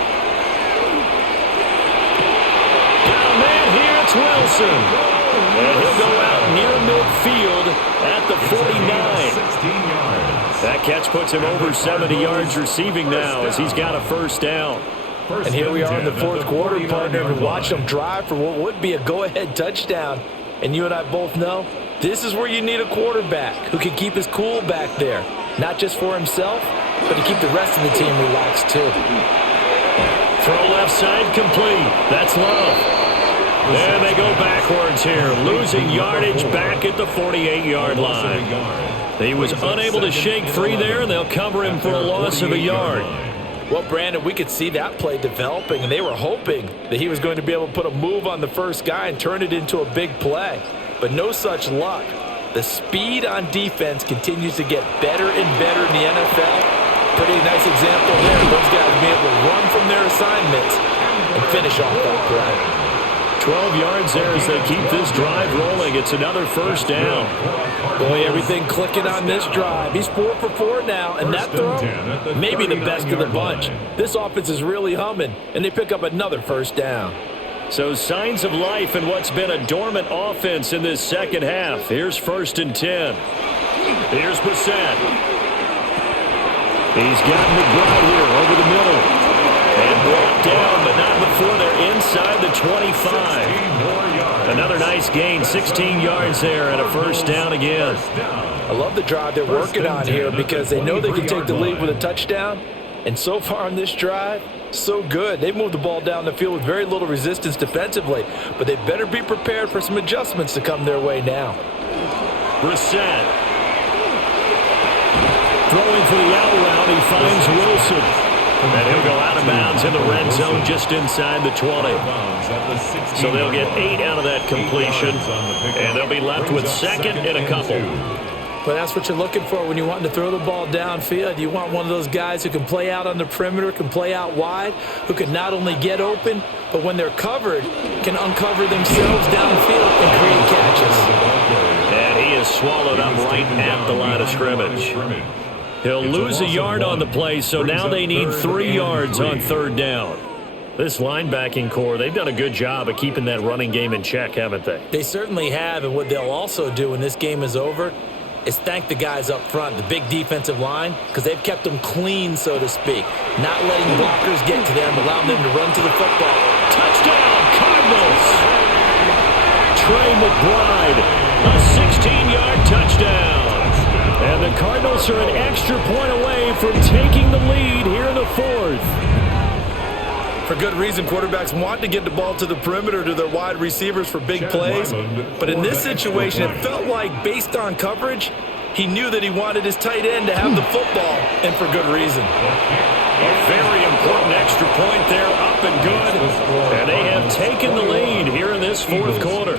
Down man here, it's Wilson. And he'll go out near midfield at the 49. 16 yards. That catch puts him over 70 yards receiving now as he's got a first down. And here we are in the fourth quarter, partner, and watch them drive for what would be a go-ahead touchdown. And you and I both know this is where you need a quarterback who can keep his cool back there, not just for himself, but to keep the rest of the team relaxed too. Throw left side complete. That's Love. And they go backwards here, losing yardage back at the 48-yard line. He was unable to shake free there, and they'll cover him for a loss of a yard. Well, Brandon, we could see that play developing, and they were hoping that he was going to be able to put a move on the first guy and turn it into a big play. But no such luck. The speed on defense continues to get better and better in the NFL. Pretty nice example there. Those guys being able to run from their assignments and finish off that play. 12 yards there as they keep this drive rolling. It's another first down. Boy, everything clicking on this drive. He's 4 for 4 now, and that throw, maybe the best of the bunch. This offense is really humming, and they pick up another first down. So signs of life in what's been a dormant offense in this second half. Here's 1st and 10. Here's Brissett. He's got McBride here over the middle. And brought down, but not before they're inside the 25. Another nice gain, 16 yards there, and a first down again. I love the drive they're working on here because they know they can take the lead with a touchdown. And so far on this drive, so good. They've moved the ball down the field with very little resistance defensively, but they better be prepared for some adjustments to come their way now. Brissett. Throwing for the out route, he finds Wilson. And he'll go out of bounds in the red zone just inside the 20. So they'll get 8 out of that completion, and they'll be left with second and a couple. But that's what you're looking for when you want to throw the ball downfield. You want one of those guys who can play out on the perimeter, can play out wide, who can not only get open, but when they're covered, can uncover themselves downfield and create catches. And he is swallowed up right at the line of scrimmage. He'll lose a yard on the play, so now they need 3 yards on 3rd down. This linebacking core, they've done a good job of keeping that running game in check, haven't they? They certainly have, and what they'll also do when this game is over is thank the guys up front, the big defensive line, because they've kept them clean, so to speak. Not letting blockers get to them, allowing them to run to the football. Touchdown, Cardinals! Trey McBride, a 16-yard touchdown. And the Cardinals are an extra point away from taking the lead here in the 4th. For good reason, quarterbacks want to get the ball to the perimeter to their wide receivers for big plays. But in this situation, it felt like, based on coverage, he knew that he wanted his tight end to have the football, and for good reason. A very important extra point there, up and good. And they have taken the lead here in this 4th quarter.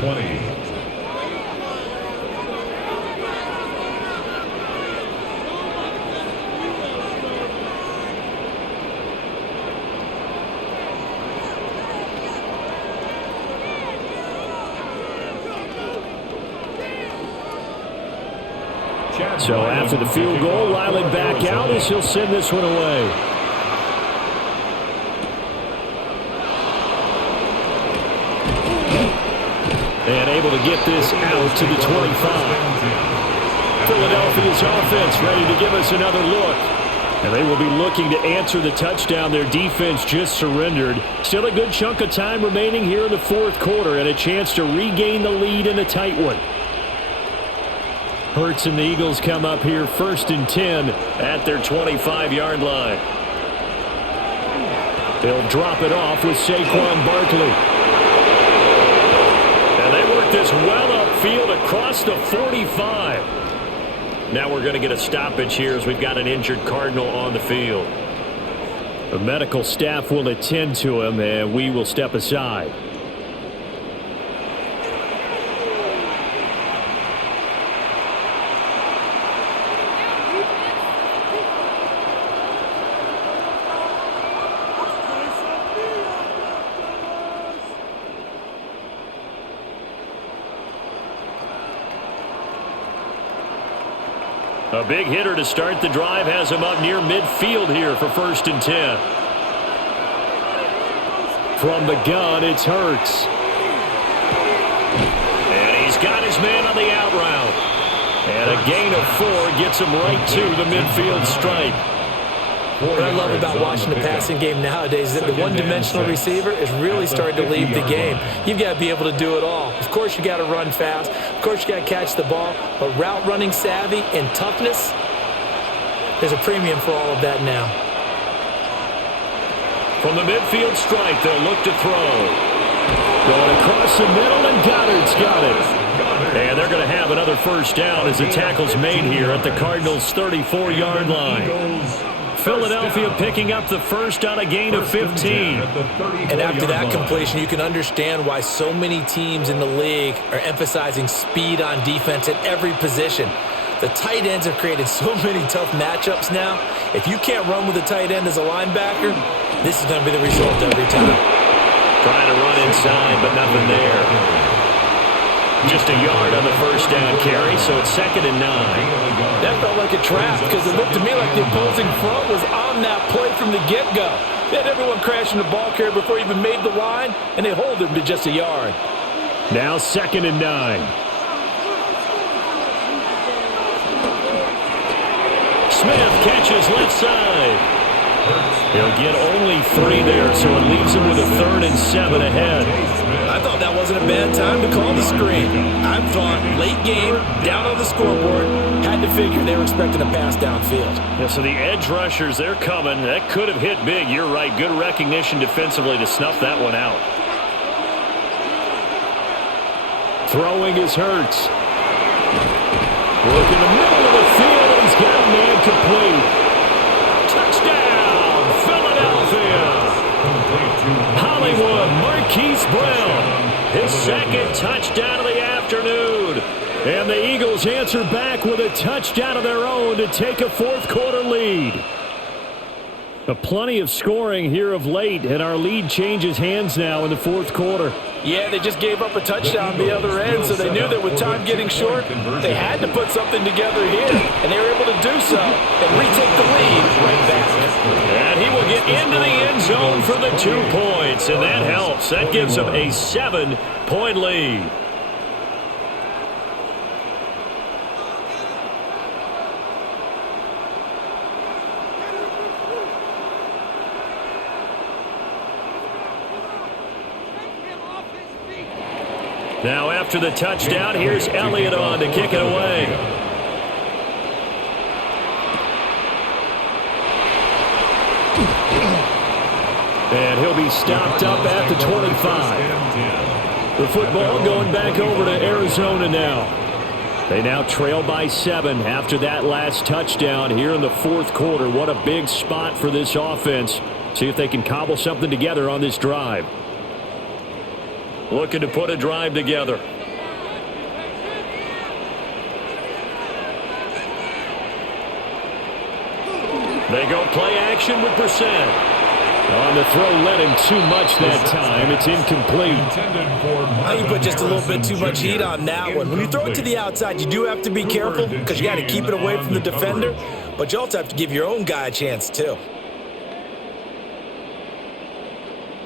So after the field goal, Riley back out as he'll send this one away. And able to get this out to the 25. Philadelphia's offense ready to give us another look. And they will be looking to answer the touchdown their defense just surrendered. Still a good chunk of time remaining here in the 4th quarter and a chance to regain the lead in a tight one. Hurts and the Eagles come up here 1st and 10 at their 25-yard line. They'll drop it off with Saquon Barkley. And they work this well upfield across the 45. Now we're going to get a stoppage here as we've got an injured Cardinal on the field. The medical staff will attend to him, and we will step aside. A big hitter to start the drive has him up near midfield here for 1st and 10. From the gun, it's Hurts. And he's He's got his man on the out route. And a gain of 4 gets him right to the midfield stripe. What I love about watching the passing game nowadays is that the one-dimensional receiver is really starting to leave the game. You've got to be able to do it all. Of course, you got to run fast. Of course, you got to catch the ball. But route running savvy and toughness, there's a premium for all of that now. From the midfield stripe, they'll look to throw. Going across the middle, and Goddard's got it. And they're going to have another first down as the tackle's made here at the Cardinals' 34-yard line. Philadelphia picking up the first on a gain of 15. And after that completion, you can understand why so many teams in the league are emphasizing speed on defense at every position. The tight ends have created so many tough matchups now. If you can't run with a tight end as a linebacker, this is going to be the result every time. Trying to run inside, but nothing there. Just a yard on the first down carry, so it's 2nd and 9. That felt like a trap because it looked to me like the opposing front was on that play from the get-go. They had everyone crashing the ball carrier before he even made the line, and they hold him to just a yard. Now 2nd and 9. Smith catches left side. He'll get only 3 there, so it leaves him with a 3rd and 7 ahead. I thought that wasn't a bad time to call the screen. I thought late game, down on the scoreboard, had to figure they were expecting a pass downfield. Yeah, so the edge rushers, they're coming. That could have hit big. You're right. Good recognition defensively to snuff that one out. Throwing is Hurts. Look in the middle of the field, and he's got a man complete. Touchdown, Philadelphia. Hollywood, Marquise Brown, his 2nd touchdown of the afternoon. And the Eagles answer back with a touchdown of their own to take a 4th quarter lead. Plenty of scoring here of late, and our lead changes hands now in the 4th quarter. Yeah, they just gave up a touchdown the other end, so they knew that with time getting short, they had to put something together here, and they were able to do so and retake the lead right back. And he will get into the end zone for the 2 points, and that helps. That gives him a 7-point lead. Now after the touchdown, here's Elliott on to kick it away. And he'll be stopped up at the 25. The football going back over to Arizona now. They now trail by 7 after that last touchdown here in the 4th quarter. What a big spot for this offense. See if they can cobble something together on this drive. Looking to put a drive together. They go play action with Brissett. On the throw, led him too much that time. It's incomplete. I think you put just a little bit too much heat on that one. When you throw it to the outside, you do have to be careful because you got to keep it away from the defender, but you also have to give your own guy a chance too.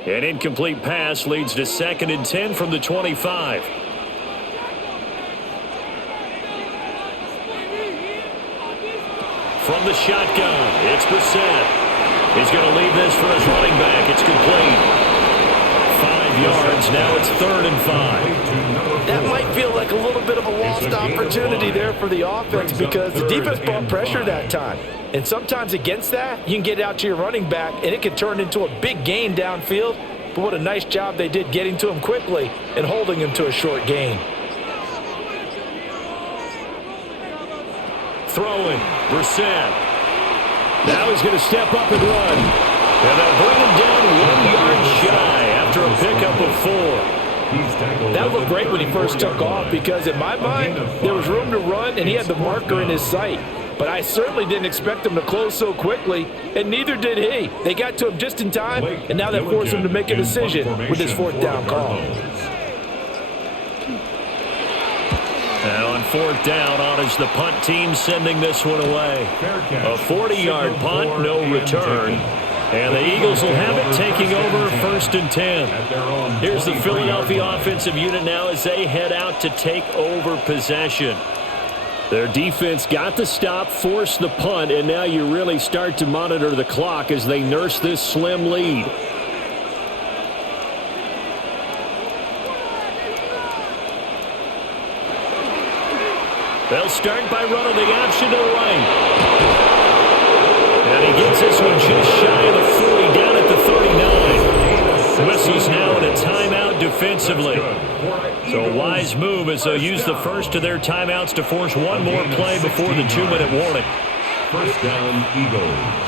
An incomplete pass leads to 2nd and 10 from the 25. From the shotgun, it's Brissett. He's going to leave this for his running back. It's complete. 5 yards. Now it's 3rd and 5. That might feel like a little bit of a lost opportunity there for the offense because the defense brought pressure that time. And sometimes against that, you can get out to your running back, and it can turn into a big gain downfield. But what a nice job they did getting to him quickly and holding him to a short gain. Throwing, Brissett. Now he's going to step up and run. And they'll bring him down 1 yard shy after a pickup of 4. That looked great when he first took off because in my mind, there was room to run, and he had the marker in his sight. But I certainly didn't expect him to close so quickly, and neither did he. They got to him just in time, and now that forced him to make a decision with his 4th down call. Now on 4th down, on is the punt team sending this one away. A 40-yard punt, no return. And the Eagles will have it, taking over 1st and 10. Here's the Philadelphia offensive unit now as they head out to take over possession. Their defense got the stop, forced the punt, and now you really start to monitor the clock as they nurse this slim lead. They'll start by running the option to the right. And he gets this one just shy of the 40, down at the 39. Whistles now in a timeout defensively. So a wise move as they'll use the first of their timeouts to force one more play before the 2-minute warning. First down, Eagles.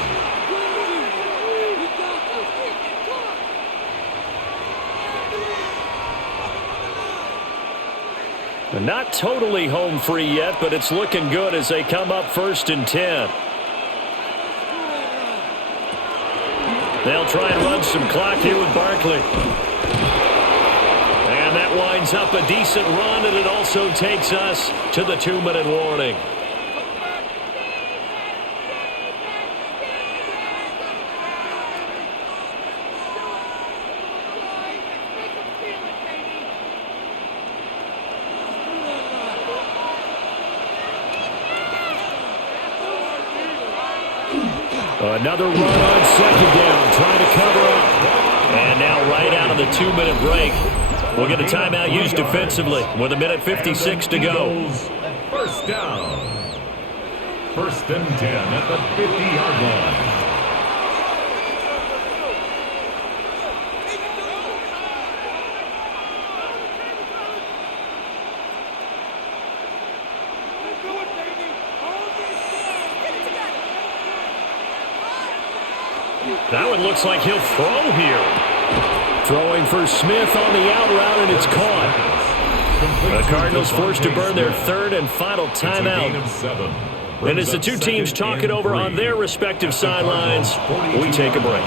Not totally home free yet, but it's looking good as they come up 1st and 10. They'll try and run some clock here with Barkley. And that winds up a decent run, and it also takes us to the 2-minute warning. Another run on 2nd down, trying to cover up. And now right out of the 2-minute break, we'll get a timeout used defensively with 1:56 to go. First down. 1st and 10 at the 50-yard line. That one looks like he'll throw here. Throwing for Smith on the out route, and it's caught. The Cardinals forced to burn their 3rd and final timeout. And as the two teams talk it over on their respective sidelines, we take a break.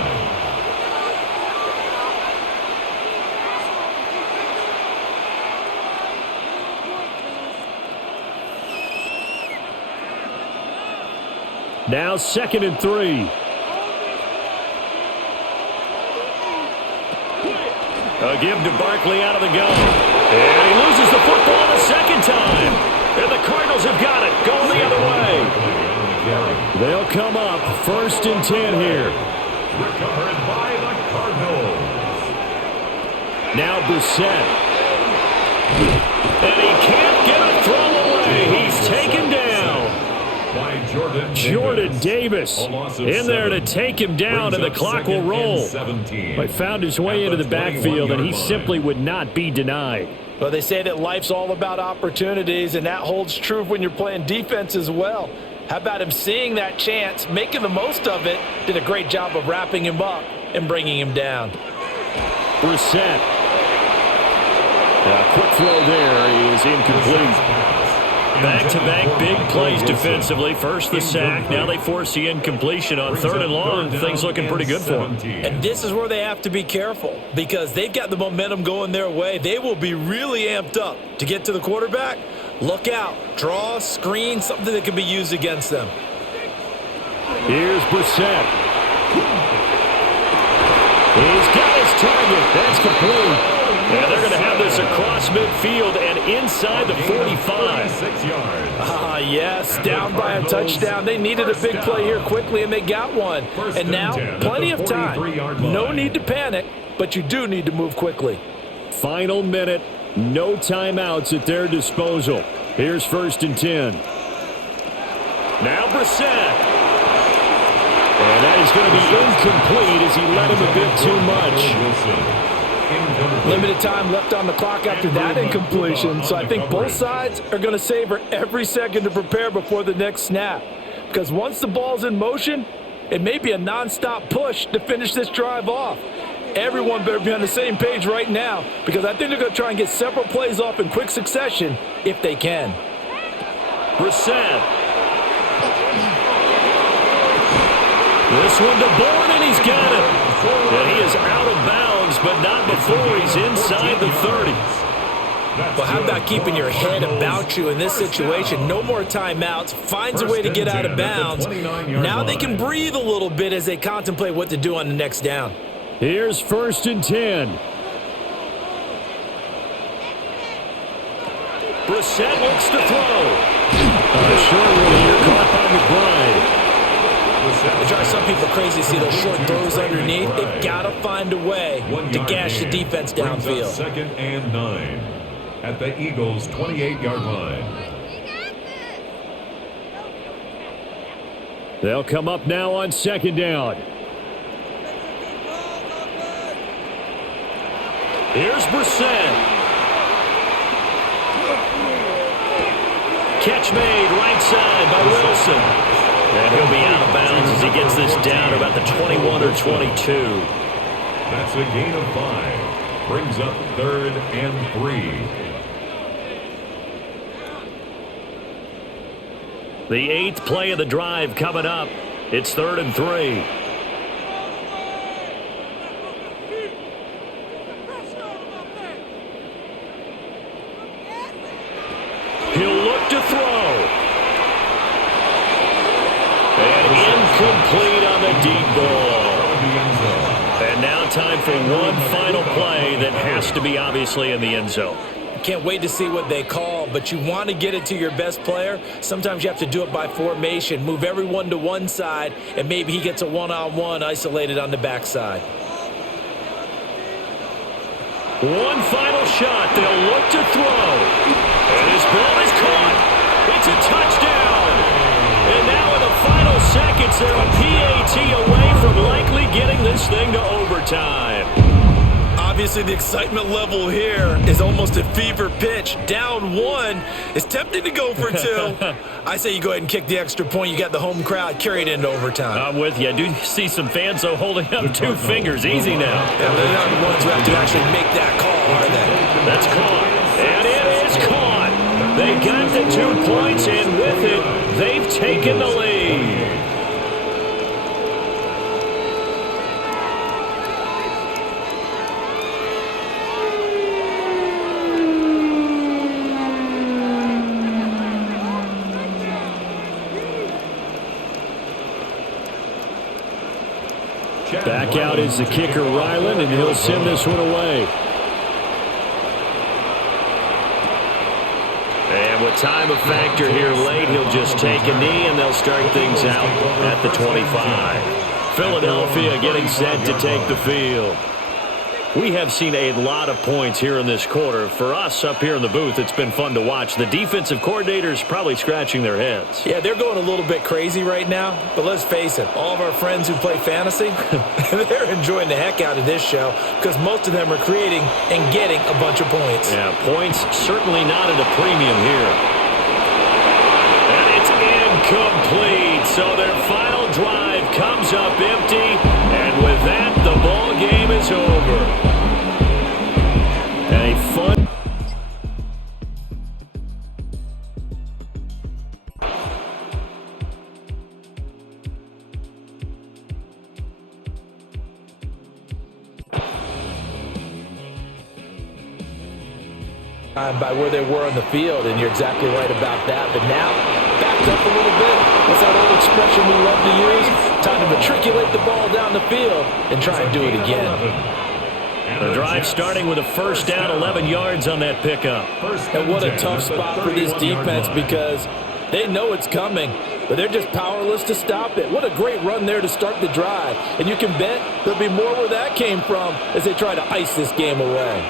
Now 2nd and 3. A give to Barkley out of the gun. And he loses the football the 2nd time. And the Cardinals have got it, going the other way. They'll come up 1st and 10 here. Recovered by the Cardinals. Now Brissett. And he can't get a throw away. He's taken down. Jordan Davis in there to take him down, and the clock will roll. But found his way into the backfield, and he simply would not be denied. Well, they say that life's all about opportunities, and that holds true when you're playing defense as well. How about him seeing that chance, making the most of it, did a great job of wrapping him up and bringing him down. Brissett. A quick throw there is incomplete. Back-to-back big plays defensively. First the sack. Now they force the incompletion on 3rd and long. Things looking pretty good for them. And this is where they have to be careful because they've got the momentum going their way. They will be really amped up to get to the quarterback. Look out. Draw, screen, something that can be used against them. Here's Brissett. He's got his target. That's complete. And they're going to have this across midfield and inside the 45. Yes, down by a touchdown. They needed a big play here quickly, and they got one. And now, plenty of time. No need to panic, but you do need to move quickly. Final minute, no timeouts at their disposal. Here's 1st and 10. Now Brissett. And that is going to be incomplete as he led him a bit too much. Limited time left on the clock after that incompletion, so I think both sides are going to savor every second to prepare before the next snap. Because once the ball's in motion, it may be a nonstop push to finish this drive off. Everyone better be on the same page right now because I think they're going to try and get several plays off in quick succession if they can. Brissett. This one to Bourne, and he's got it. And he is out of bounds, but not before he's inside the 30. Well, how about keeping your head about you in this situation? No more timeouts. Finds a way to get out of bounds. Now they can breathe a little bit as they contemplate what to do on the next down. Here's 1st and 10. Brissett looks to throw. Short one here, caught by McBride. It drives some people crazy to see those short throws underneath. They've got to find a way to gash the defense downfield. 2nd and 9 at the Eagles' 28-yard line. They'll come up now on 2nd down. Here's Brissett. Catch made right side by Wilson. And he'll be out of bounds as he gets this down to about the 21 or 22. That's a gain of 5. Brings up 3rd and 3. The 8th play of the drive coming up. It's 3rd and 3. He'll look to throw. And incomplete on the deep ball. And now time for one final play that has to be obviously in the end zone. Can't wait to see what they call, but you want to get it to your best player. Sometimes you have to do it by formation. Move everyone to one side, and maybe he gets a one-on-one isolated on the backside. One final shot. They'll look to throw. And his ball is caught. It's a touchdown. And now in the final seconds, they're a PAT away from likely getting this thing to overtime. Obviously, the excitement level here is almost at fever pitch. Down 1. It's tempting to go for 2. I say you go ahead and kick the extra point. You got the home crowd. Carry it into overtime. I'm with you. I do see some fans, though, holding up 2 fingers. Easy now. Yeah, they're not the ones who have to actually make that call, are they? That's caught. And it is caught. They got the 2 points, and with it, they've taken the lead. Back out is the kicker, Ryland, and he'll send this one away. And with time of factor here late, he'll just take a knee, and they'll start things out at the 25. Philadelphia getting set to take the field. We have seen a lot of points here in this quarter. For us up here in the booth, it's been fun to watch. The defensive coordinators probably scratching their heads. Yeah, they're going a little bit crazy right now. But let's face it, all of our friends who play fantasy, they're enjoying the heck out of this show because most of them are creating and getting a bunch of points. Yeah, points certainly not at a premium here. And it's incomplete. So their final drive comes up empty. And with that, the ball game is over. A fun. By where they were on the field, and you're exactly right about that. But now, backed up a little bit. What's that old expression we love to use? Time to matriculate the ball down the field and try and do it again. The drive starting with a first down, 11 yards on that pickup. And what a tough spot for this defense because they know it's coming, but they're just powerless to stop it. What a great run there to start the drive. And you can bet there'll be more where that came from as they try to ice this game away.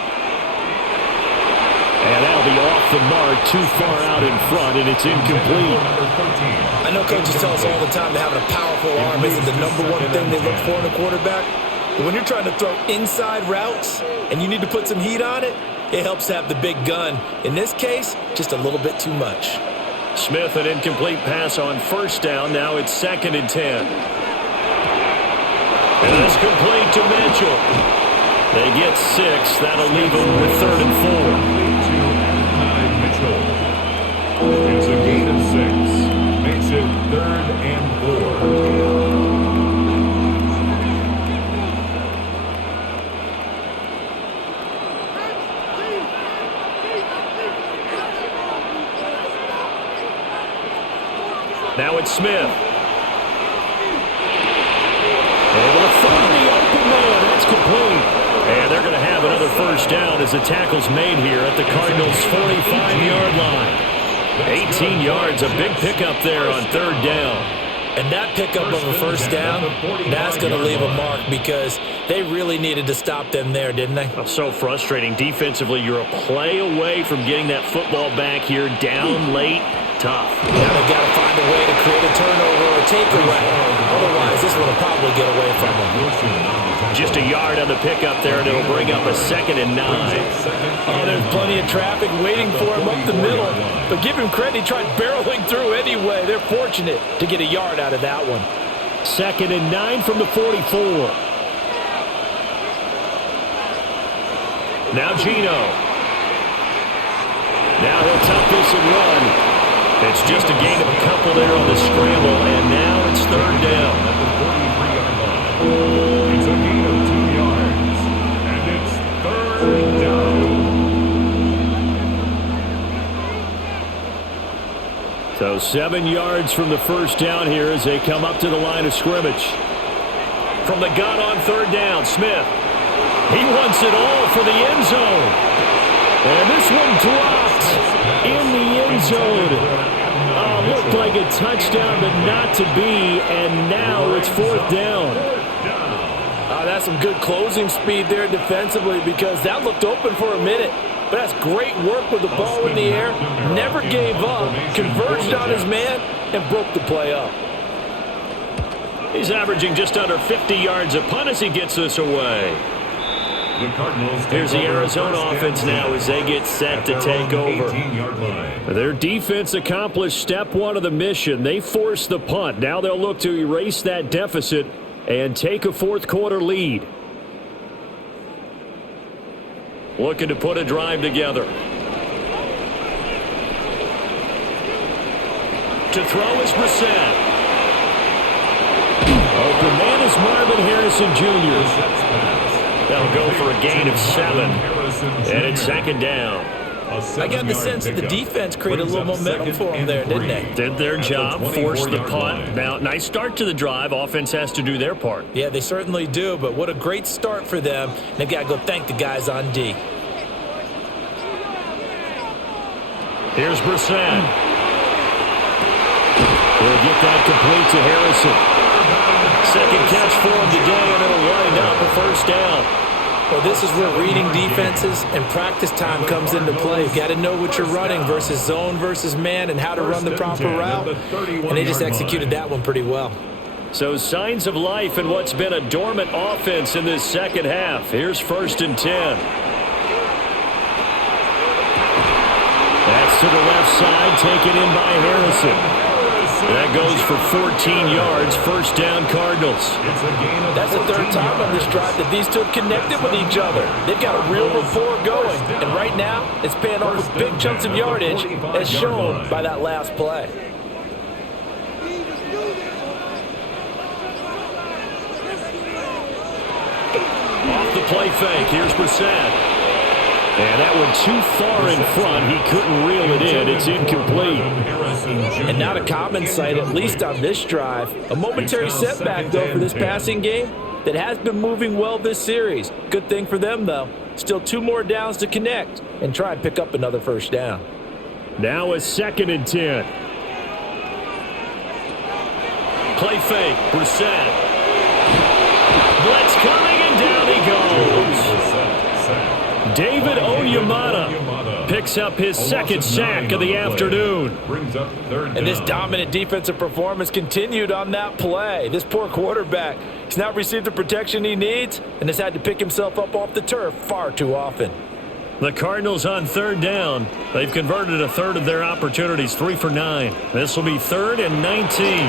And that'll be off the mark, too far out in front, and it's incomplete. I know coaches tell us all the time that having a powerful arm isn't the #1 thing they look for in a quarterback. But when you're trying to throw inside routes and you need to put some heat on it, it helps to have the big gun. In this case, just a little bit too much. Smith, an incomplete pass on first down. Now it's 2nd and 10. And it's complete to Mitchell. They get 6. That'll leave them with 3rd and 4. Mitchell. It's a gain of 6. Makes it 3rd and 4. Now it's Smith. Able to find the open man. That's complete. And they're going to have another first down as the tackle's made here at the Cardinals' 45-yard line. 18 yards, a big pickup there on third down. And that pickup of a first down, that's going to leave a mark because they really needed to stop them there, didn't they? Oh, so frustrating. Defensively, you're a play away from getting that football back here down late. Tough. Now they've got to find a way to create a turnover or takeaway. Otherwise, this one will probably get away from them. Just a yard on the pickup there, and it'll bring up a 2nd and 9. Oh, there's plenty of traffic waiting for him up the middle. But give him credit, he tried barreling through anyway. They're fortunate to get a yard out of that one. 2nd and 9 from the 44. Now Gino. Now he'll tuck this and run. It's just a gain of a couple there on the scramble, and now it's third down. At the 43-yard line. It's a gain of 2 yards, and it's third down. So 7 yards from the first down here as they come up to the line of scrimmage. From the gun on third down, Smith. He wants it all for the end zone. And this one dropped in the end zone. Looked like a touchdown, but not to be, and now it's fourth down. That's some good closing speed there defensively because that looked open for a minute. But that's great work with the ball in the air. Never gave up, converged on his man, and broke the play up. He's averaging just under 50 yards a punt as he gets this away. The Cardinals. Here's the Arizona offense now as they get set to take over. Their defense accomplished step one of the mission. They forced the punt. Now they'll look to erase that deficit and take a fourth quarter lead. Looking to put a drive together. To throw is Brissett. Open man is Marvin Harrison Jr. They'll go for a gain of 7. And it's second down. I got the sense that the defense created a little momentum for them there, didn't they? Did their job, forced the punt. Now, nice start to the drive. Offense has to do their part. Yeah, they certainly do, but what a great start for them. They've got to go thank the guys on D. Here's Brissett. He'll get that complete to Harrison. Second catch for him today, and it'll wind up a first down. Well, this is where reading defenses and practice time comes into play. You've got to know what you're running versus zone versus man and how to run the proper route. And they just executed that one pretty well. So signs of life in what's been a dormant offense in this second half. Here's 1st and 10. That's to the left side, taken in by Harrison. That goes for 14 yards, first down Cardinals. That's the third time on this drive that these two have connected with each other. They've got a real rapport going, and right now it's paying off with big chunks of yardage as shown by that last play. Off the play fake, here's Brissett. And that one too far in front. He couldn't reel it in. It's incomplete. And not a common sight, at least on this drive. A momentary setback, though, for this passing game that has been moving well this series. Good thing for them, though. Still 2 more downs to connect and try and pick up another first down. Now a 2nd and 10. Play fake. Brissett. Blitz coming, and down he goes. David Onyemata picks up his second sack of the afternoon. And this dominant defensive performance continued on that play. This poor quarterback has not received the protection he needs and has had to pick himself up off the turf far too often. The Cardinals on third down. They've converted a third of their opportunities, 3 for 9. This will be 3rd and 19.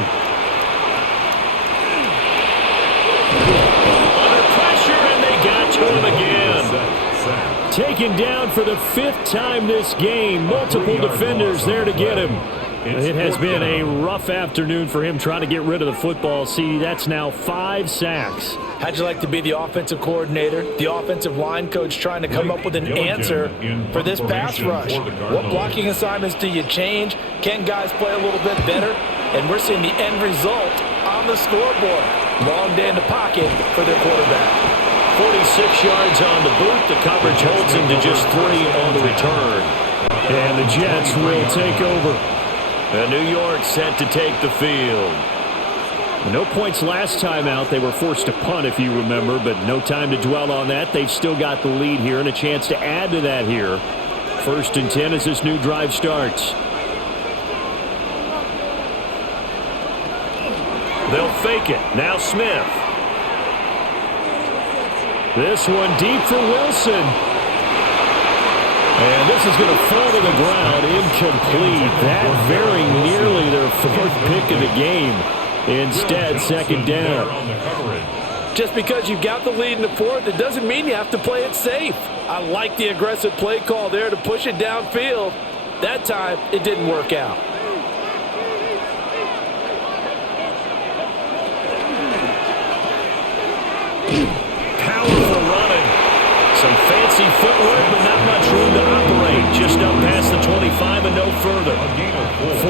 Under pressure, and they got to him again. Taken down for the 5th time this game. Multiple defenders there to get him. It has been a rough afternoon for him trying to get rid of the football. See, that's now 5 sacks. How'd you like to be the offensive coordinator, the offensive line coach trying to come up with an answer for this pass rush? What blocking assignments do you change? Can guys play a little bit better? And we're seeing the end result on the scoreboard. Long day in the pocket for their quarterback. 46 yards on the boot. The coverage holds him to just 3 on the return. And the Jets will take over. And New York set to take the field. No points last time out. They were forced to punt, if you remember, but no time to dwell on that. They've still got the lead here and a chance to add to that here. 1st and 10 as this new drive starts. They'll fake it. Now Smith. This one deep for Wilson. And this is going to fall to the ground, incomplete. That very nearly their 4th pick of the game. Instead, 2nd down. Just because you've got the lead in the 4th, it doesn't mean you have to play it safe. I like the aggressive play call there to push it downfield. That time, it didn't work out. Powerful running. Some fancy footwork, but not much room to operate. Just up past the 25 and no further.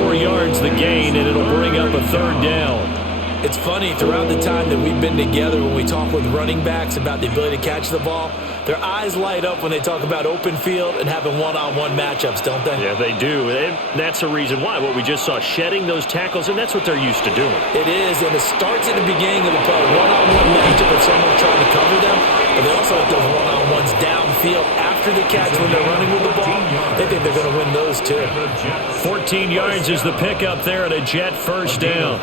4 yards the gain, and it'll bring up a 3rd down. It's funny, throughout the time that we've been together, when we talk with running backs about the ability to catch the ball, their eyes light up when they talk about open field and having one-on-one matchups, don't they? Yeah, they do. And that's the reason why. What we just saw, shedding those tackles, and that's what they're used to doing. It is, and it starts at the beginning of the play. One-on-one matchup if someone's trying to cover them, but they also have those one-on-ones downfield after the catch when they're running with the ball. They think they're going to win those, too. 14 yards is the pickup there at a Jet 1st down.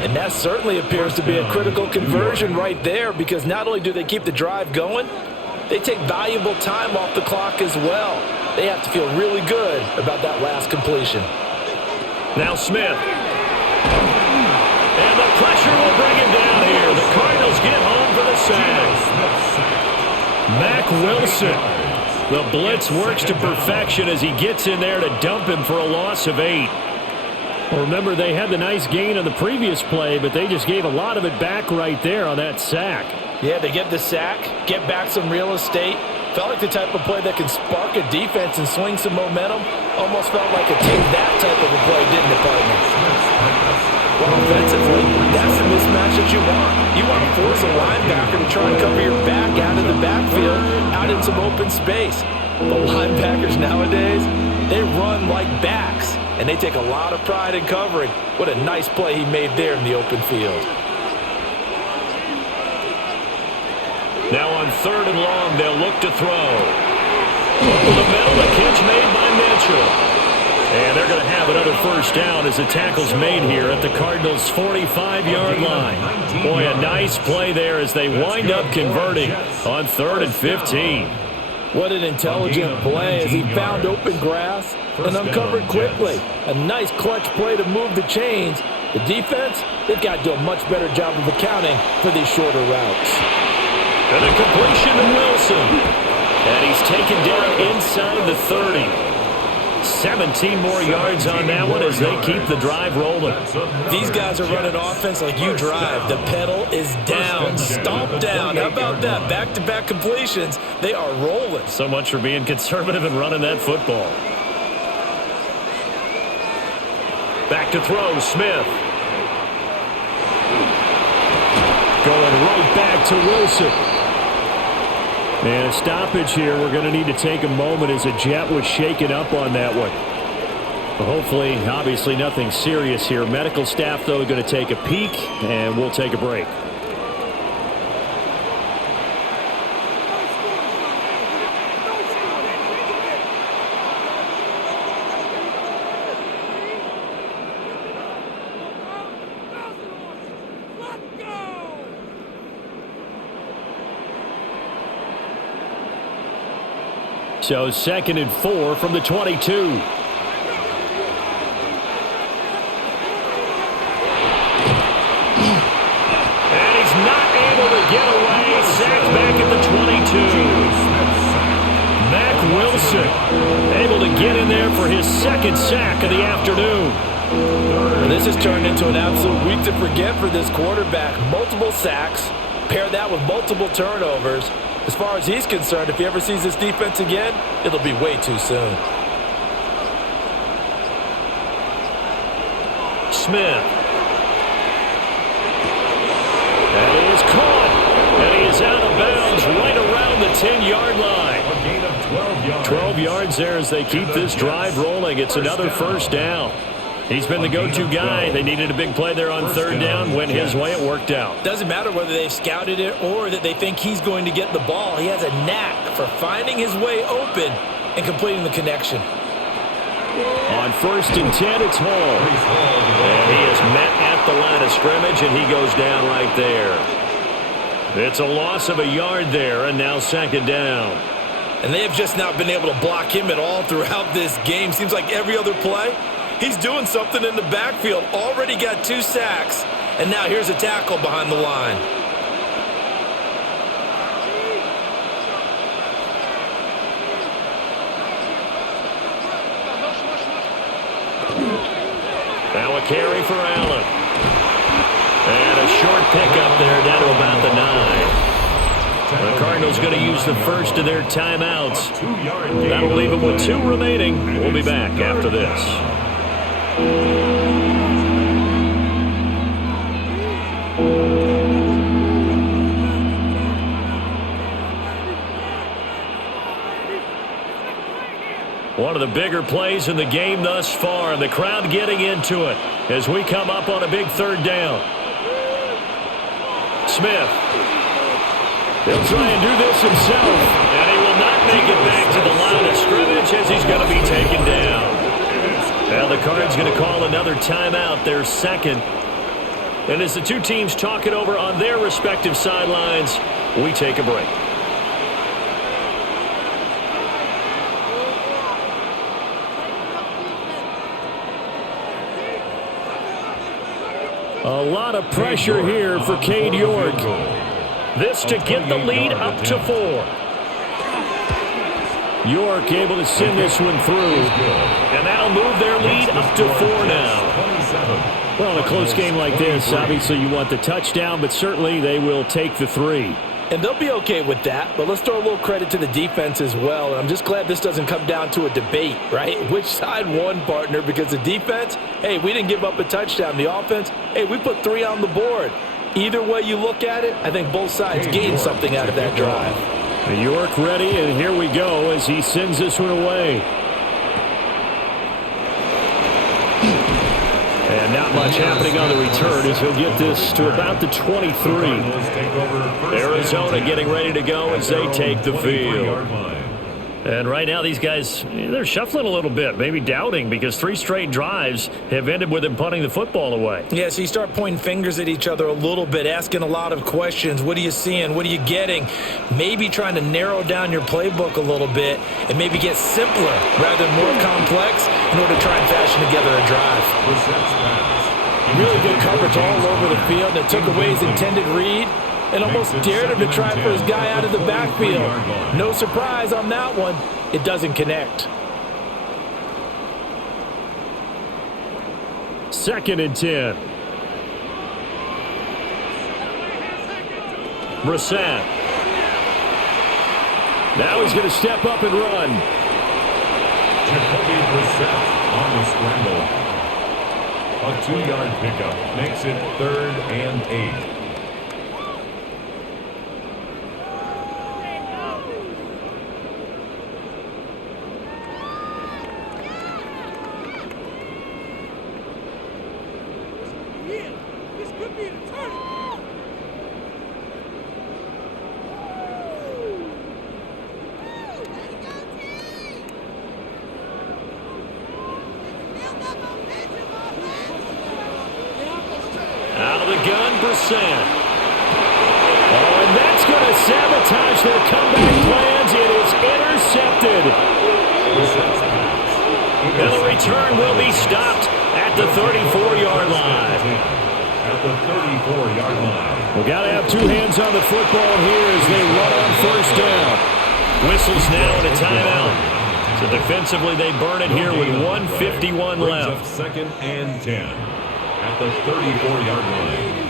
And that certainly appears to be a critical conversion right there, because not only do they keep the drive going, they take valuable time off the clock as well. They have to feel really good about that last completion. Now Smith. And the pressure will bring him down here. The Cardinals get home for the sack. Mack Wilson. The blitz works to perfection as he gets in there to dump him for a loss of 8. Well, remember, they had the nice gain on the previous play, but they just gave a lot of it back right there on that sack. Yeah, they get the sack, get back some real estate. Felt like the type of play that can spark a defense and swing some momentum. Almost felt like a take that type of a play, didn't it, partner? Well, offensively, that's the mismatch that you want. You want to force a linebacker to try and cover your back out of the backfield, out in some open space. But linebackers nowadays, they run like backs, and they take a lot of pride in covering. What a nice play he made there in the open field. Now on 3rd and long, they'll look to throw. Over the middle, the catch made by Mitchell. And they're going to have another 1st down as the tackle's made here at the Cardinals' 45-yard line. Boy, a nice play there as they wind up converting on 3rd and 15. What an intelligent play as he found open grass and uncovered quickly. A nice clutch play to move the chains. The defense, they've got to do a much better job of accounting for these shorter routes. And a completion to Wilson. And he's taken down inside the 30. 17 more yards on that one as they keep the drive rolling. These guys are running offense like you drive. The pedal is down, stomp down. How about that? Back-to-back completions. They are rolling. So much for being conservative and running that football. Back to throw, Smith. Going right back to Wilson. And a stoppage here. We're going to need to take a moment as a Jet was shaken up on that one. Hopefully, obviously nothing serious here. Medical staff, though, going to take a peek, and we'll take a break. So 2nd and 4 from the 22. And he's not able to get away. Sacked back at the 22. Mack Wilson able to get in there for his 2nd sack of the afternoon. And this has turned into an absolute week to forget for this quarterback. Multiple sacks. Pair that with multiple turnovers. As far as he's concerned, if he ever sees this defense again, it'll be way too soon. Smith. And he is caught. And he is out of bounds right around the 10-yard line. A gain of 12 yards. 12 yards there as they keep this drive rolling. It's another first down. He's been the go-to guy. They needed a big play there on third down. Went his way. It worked out. Doesn't matter whether they've scouted it or that they think he's going to get the ball. He has a knack for finding his way open and completing the connection. On 1st and 10, it's Hall. And he is met at the line of scrimmage, and he goes down right there. It's a loss of a yard there, and now 2nd down. And they have just not been able to block him at all throughout this game. Seems like every other play, he's doing something in the backfield. Already got 2 sacks, and now here's a tackle behind the line. Now a carry for Allen. And a short pickup there down to about the 9. The Cardinals going to use the first of their timeouts. That'll leave them with 2 remaining. We'll be back after this. One of the bigger plays in the game thus far, and the crowd getting into it as we come up on a big 3rd down. Smith. He'll try and do this himself, and he will not make it back to the line of scrimmage as he's going to be taken down. Now the Cards going to call another timeout, their 2nd. And as the 2 teams talk it over on their respective sidelines, we take a break. A lot of pressure here for Cade York. This to get the lead up to 4. York able to send this one through. And that'll move their lead up to 4 now. Well, in a close game like this, obviously you want the touchdown, but certainly they will take the 3. And they'll be okay with that, but let's throw a little credit to the defense as well. And I'm just glad this doesn't come down to a debate, right? Which side won, partner? Because the defense, hey, we didn't give up a touchdown. The offense, hey, we put 3 on the board. Either way you look at it, I think both sides gained something out of that drive. York ready, and here we go as he sends this one away. And not much happening on the return as he'll get this to about the 23. Arizona getting ready to go as they take the field. And right now these guys, they're shuffling a little bit, maybe doubting, because 3 straight drives have ended with them punting the football away. Yeah, so you start pointing fingers at each other a little bit, asking a lot of questions. What are you seeing? What are you getting? Maybe trying to narrow down your playbook a little bit and maybe get simpler rather than more complex in order to try and fashion together a drive. Really good coverage all over the field that took away his intended read and almost dared him to try for his guy out of the backfield. No surprise on that one. It doesn't connect. 2nd and 10. Brissett. Now he's going to step up and run. Jacoby Brissett on the scramble. A 2-yard pickup makes it 3rd and 8. Oh, and that's going to sabotage their comeback plans. It is intercepted. And the return will be stopped at the 34-yard line. At the 34-yard line. We've got to have 2 hands on the football here as they run on 1st down. Whistles now and a timeout. So defensively, they burn it here with 1:51 left. 2nd and 10 at the 34-yard line.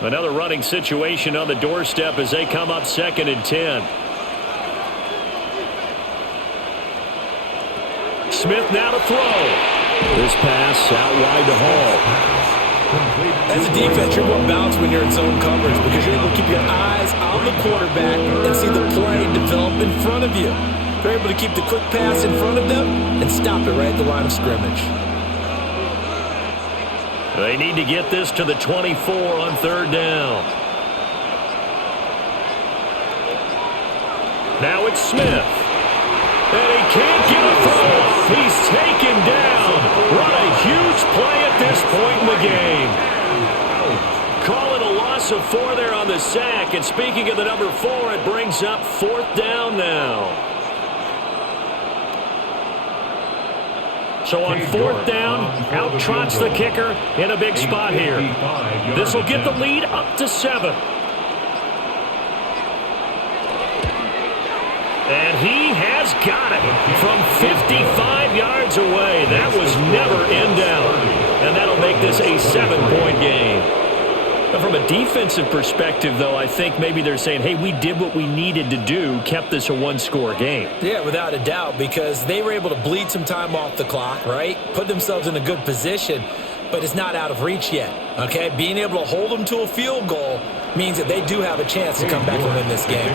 Another running situation on the doorstep as they come up 2nd and 10. Smith now to throw. This pass out wide to Hall. As a defense, you're more balanced when you're in zone coverage because you're able to keep your eyes on the quarterback and see the play develop in front of you. They're able to keep the quick pass in front of them and stop it right at the line of scrimmage. They need to get this to the 24 on 3rd down. Now it's Smith. And he can't get a throw off. He's taken down. What a huge play at this point in the game. Call it a loss of 4 there on the sack. And speaking of the number 4, it brings up 4th down now. So on 4th down, out trots the kicker in a big spot here. This will get the lead up to 7. And he has got it from 55 yards away. That was never in doubt. And that'll make this a 7-point game. But from a defensive perspective, though, I think maybe they're saying, hey, we did what we needed to do, kept this a 1-score game. Yeah, without a doubt, because they were able to bleed some time off the clock, right? Put themselves in a good position, but it's not out of reach yet, okay? Being able to hold them to a field goal means that they do have a chance to come back and win this game.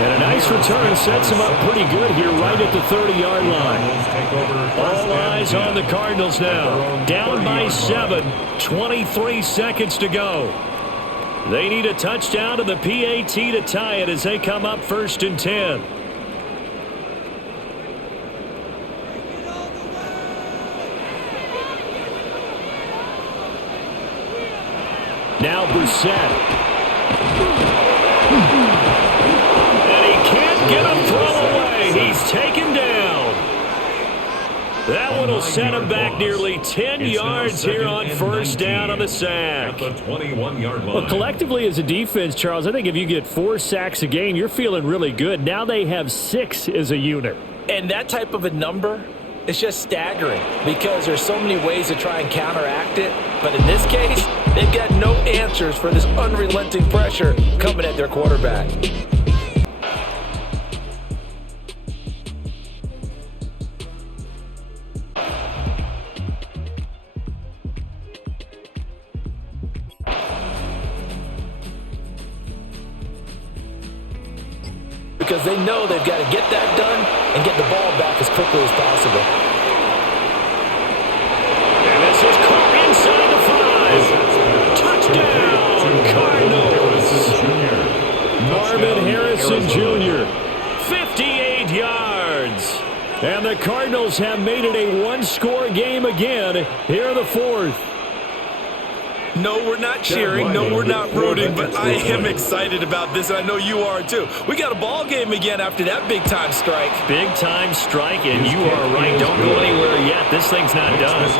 And a nice return sets him up pretty good here right at the 30-yard line. All eyes on the Cardinals now. Down by 7, 23 seconds to go. They need a touchdown to the PAT to tie it as they come up 1st and 10. Now Brissett. Get a throw away. He's taken down. That one will set him back nearly 10 yards here on 1st down on the sack. At the 21-yard line. Well, collectively as a defense, Charles, I think if you get 4 sacks a game, you're feeling really good. Now they have 6 as a unit. And that type of a number is just staggering because there's so many ways to try and counteract it. But in this case, they've got no answers for this unrelenting pressure coming at their quarterback. Because they know they've got to get that done and get the ball back as quickly as possible. And this is caught inside the 5. Touchdown, Cardinals. Marvin Harrison Jr., 58 yards. And the Cardinals have made it a 1-score game again here in the 4th. No, we're not cheering. No, we're not rooting, but I am excited about this, and I know you are too. We got a ball game again after that big-time strike. Big-time strike, and you are right. Don't go anywhere yet. This thing's not done.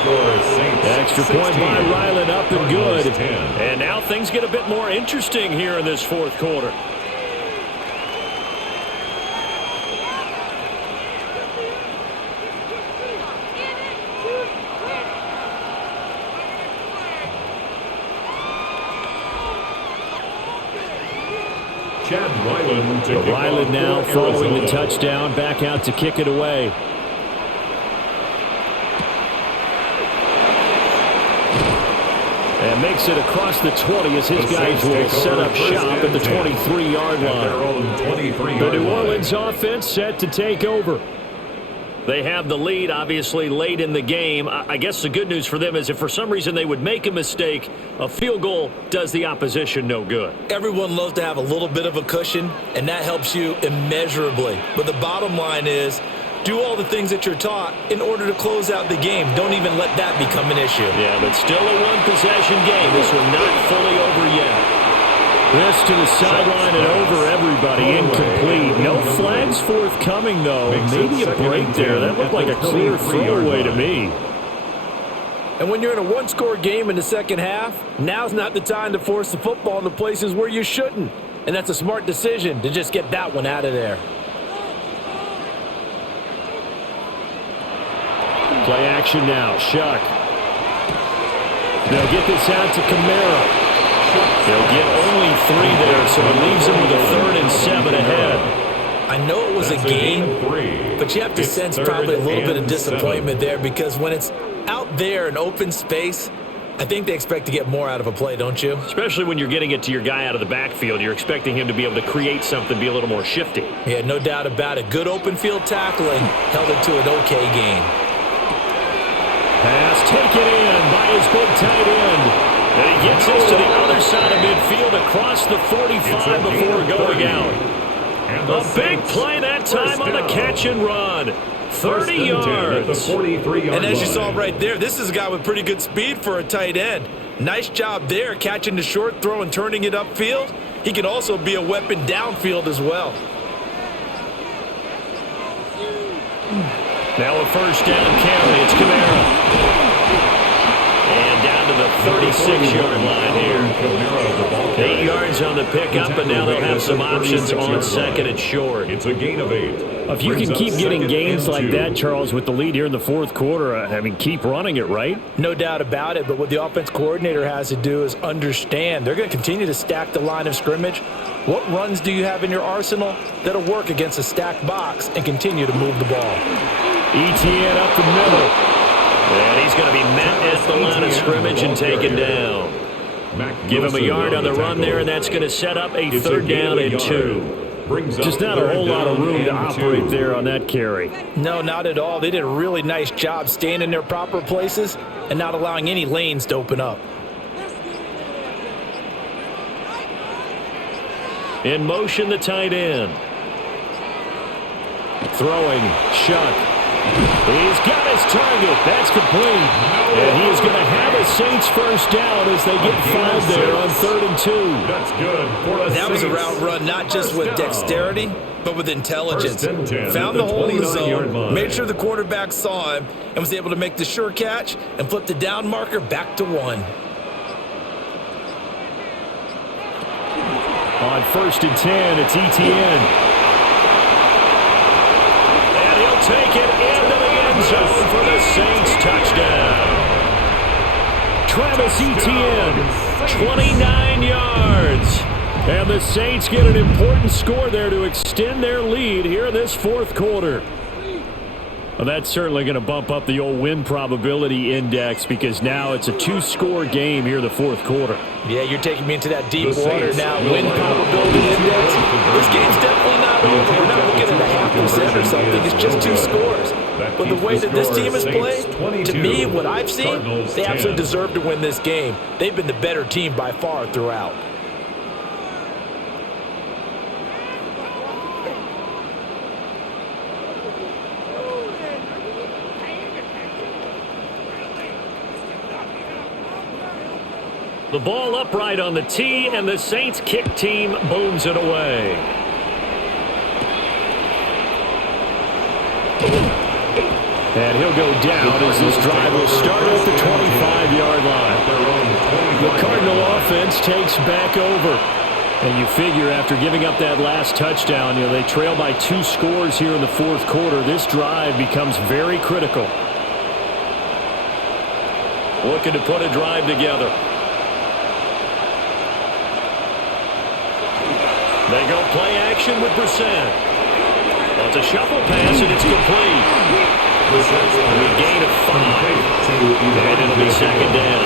Extra point by Ryland, up and good. And now things get a bit more interesting here in this 4th quarter. Ryland now following the touchdown, back out to kick it away. And makes it across the 20 as his guys will set up shop at the 23-yard line. The New Orleans offense set to take over. They have the lead, obviously, late in the game. I guess the good news for them is if for some reason they would make a mistake, a field goal does the opposition no good. Everyone loves to have a little bit of a cushion, and that helps you immeasurably. But the bottom line is, do all the things that you're taught in order to close out the game. Don't even let that become an issue. Yeah, but still a one-possession game. This one not fully over yet. This to the sideline and over everybody, incomplete. No flags forthcoming, though. Maybe a break there. That looked like a clear throwaway to me. And when you're in a 1-score game in the second half, now's not the time to force the football into places where you shouldn't. And that's a smart decision to just get that one out of there. Play action now. Shuck. They'll get this out to Kamara. They'll get only 3 there, so it leaves them with a 3rd and 7 ahead. I know it was a gain, but you have to sense probably a little bit of disappointment there, because when it's out there in open space, I think they expect to get more out of a play, don't you? Especially when you're getting it to your guy out of the backfield. You're expecting him to be able to create something, be a little more shifty. Yeah, no doubt about it. Good open field tackling held it to an okay gain. Pass taken in by his big tight end. And he gets this to the other side of midfield across the 45 before going out. A big play that time on the catch and run. 30 yards. And as you saw right there, this is a guy with pretty good speed for a tight end. Nice job there, catching the short throw and turning it upfield. He can also be a weapon downfield as well. Now a first down carry. It's Kamara. And down to the 36-yard line here. 8 yards on the pickup, and now they'll have some options on 2nd and short. It's a gain of 8. If you can keep getting gains like that, Charles, with the lead here in the 4th quarter, I mean, keep running it, right? No doubt about it, but what the offense coordinator has to do is understand they're going to continue to stack the line of scrimmage. What runs do you have in your arsenal that'll work against a stacked box and continue to move the ball? ETN up the middle. And he's going to be met at the line of scrimmage and taken down. Give him a yard on the run there, and that's going to set up a 3rd down and 2. Just not a whole lot of room to operate there on that carry. No, not at all. They did a really nice job staying in their proper places and not allowing any lanes to open up. In motion, the tight end. Throwing, Shuck. He's got his target. That's complete. And he is going to have a Saints first down as they get 5 there on 3rd and 2. That's good. That was a route run not just with dexterity, but with intelligence. Found the hole in the zone, made sure the quarterback saw him, and was able to make the sure catch and flip the down marker back to 1. On 1st and 10, it's ETN. And he'll take it into the end zone for the Saints touchdown. Travis Etienne, 29 yards. And the Saints get an important score there to extend their lead here in this 4th quarter. Well, that's certainly going to bump up the old win probability index, because now it's a 2-score game here in the 4th quarter. Yeah, you're taking me into that deep water now. Win probability index. This game's definitely not over. We're not looking at a 0.5% or something. It's just 2 scores. But the way that this team has played, to me, what I've seen, they absolutely deserve to win this game. They've been the better team by far throughout. The ball upright on the tee, and the Saints kick team booms it away. And he'll go down as this drive will start at the 25-yard line. The Cardinal offense takes back over. And you figure after giving up that last touchdown, they trail by 2 scores here in the 4th quarter. This drive becomes very critical. Looking to put a drive together. They go play action with Brissett. Well, it's a shuffle pass, and it's complete. We gain of 5, and it'll be 2nd down.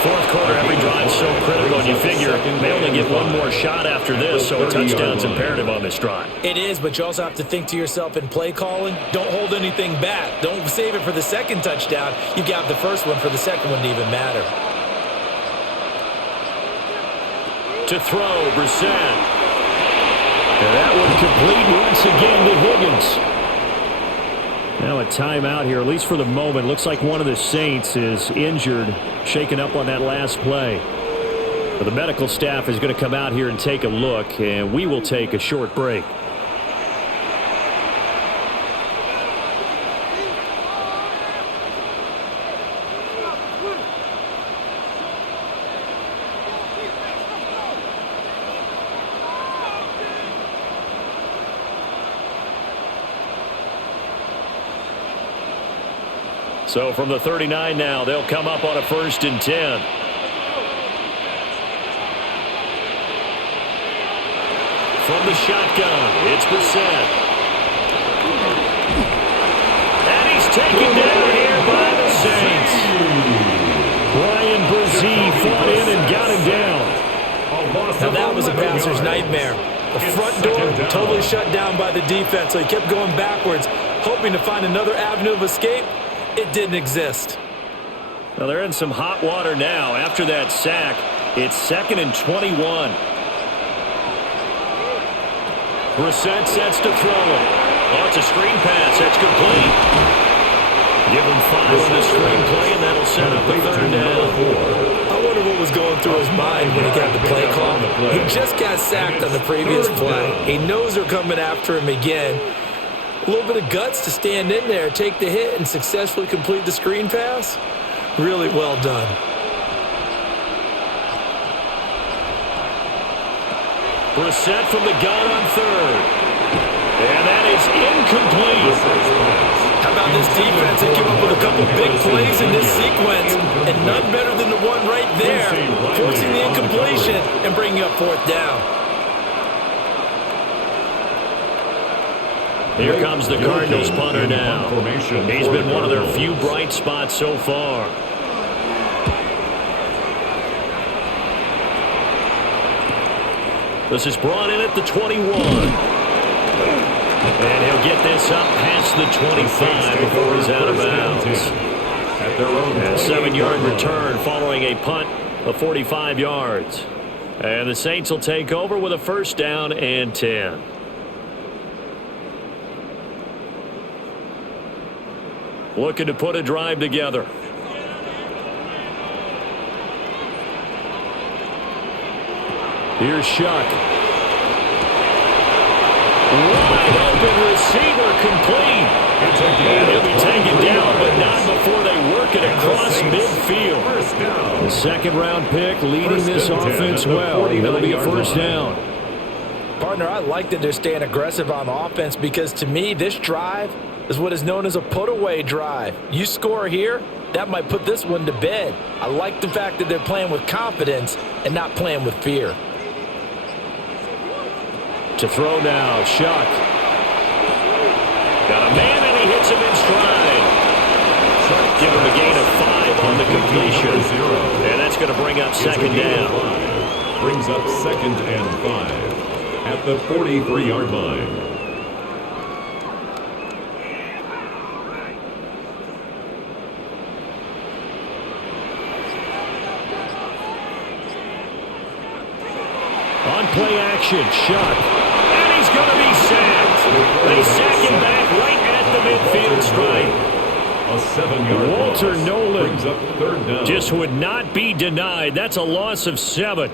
4th quarter, every drive so critical, and you figure they only get one more shot after this, so a touchdown's imperative on this drive. It is, but you also have to think to yourself in play calling, don't hold anything back. Don't save it for the 2nd touchdown. You've got the first one for the 2nd one to even matter. To throw, Brissett. And that one complete once again to Higgins. Now a timeout here, at least for the moment. Looks like one of the Saints is injured, shaken up on that last play. But the medical staff is going to come out here and take a look, and we will take a short break. So from the 39 now, they'll come up on a 1st and 10. From the shotgun, it's Brissett. And he's taken down here by the Saints. Brian Brzee fought in and got him down. Now that was a passer's nightmare. The front door totally shut down by the defense, so he kept going backwards, hoping to find another avenue of escape. It didn't exist. Well, they're in some hot water now. After that sack, it's 2nd and 21. Brissett sets to throw it. Oh, it's a screen pass. That's complete. Give him 5 on the screen play, and that'll set up the 3rd down. I wonder what was going through his mind when he got the play call. He just got sacked on the previous play. He knows they're coming after him again. A little bit of guts to stand in there, take the hit, and successfully complete the screen pass. Really well done. Brissett from the gun on 3rd. And that is incomplete. How about this defense? They came up with a couple big plays in this sequence, and none better than the one right there, forcing the incompletion and bringing up 4th down. Here comes the Cardinals punter now. He's been one of their few bright spots so far. This is brought in at the 21. And he'll get this up past the 25 before he's out of bounds. And 7-yard return following a punt of 45 yards. And the Saints will take over with a 1st down and 10. Looking to put a drive together. Here's Shuck. Wide open receiver complete. And he'll be taken down, but not before they work it across midfield. The 2nd-round pick leading this offense well. That'll be a 1st down. Partner, I like that they're staying aggressive on offense because to me, this drive is what is known as a put-away drive. You score here, that might put this one to bed. I like the fact that they're playing with confidence and not playing with fear. To throw now, Shuck. Got a man and he hits him in stride. Give him a gain of 5 on the completion. And that's going to bring up 2nd down. Brings up 2nd and 5 at the 43-yard line. On play action, Shuck. And he's going to be sacked. They sack him back right at the midfield stripe. A 7-yard Walter loss. Nolan Brings up 3rd down. just would not be denied. That's a loss of 7.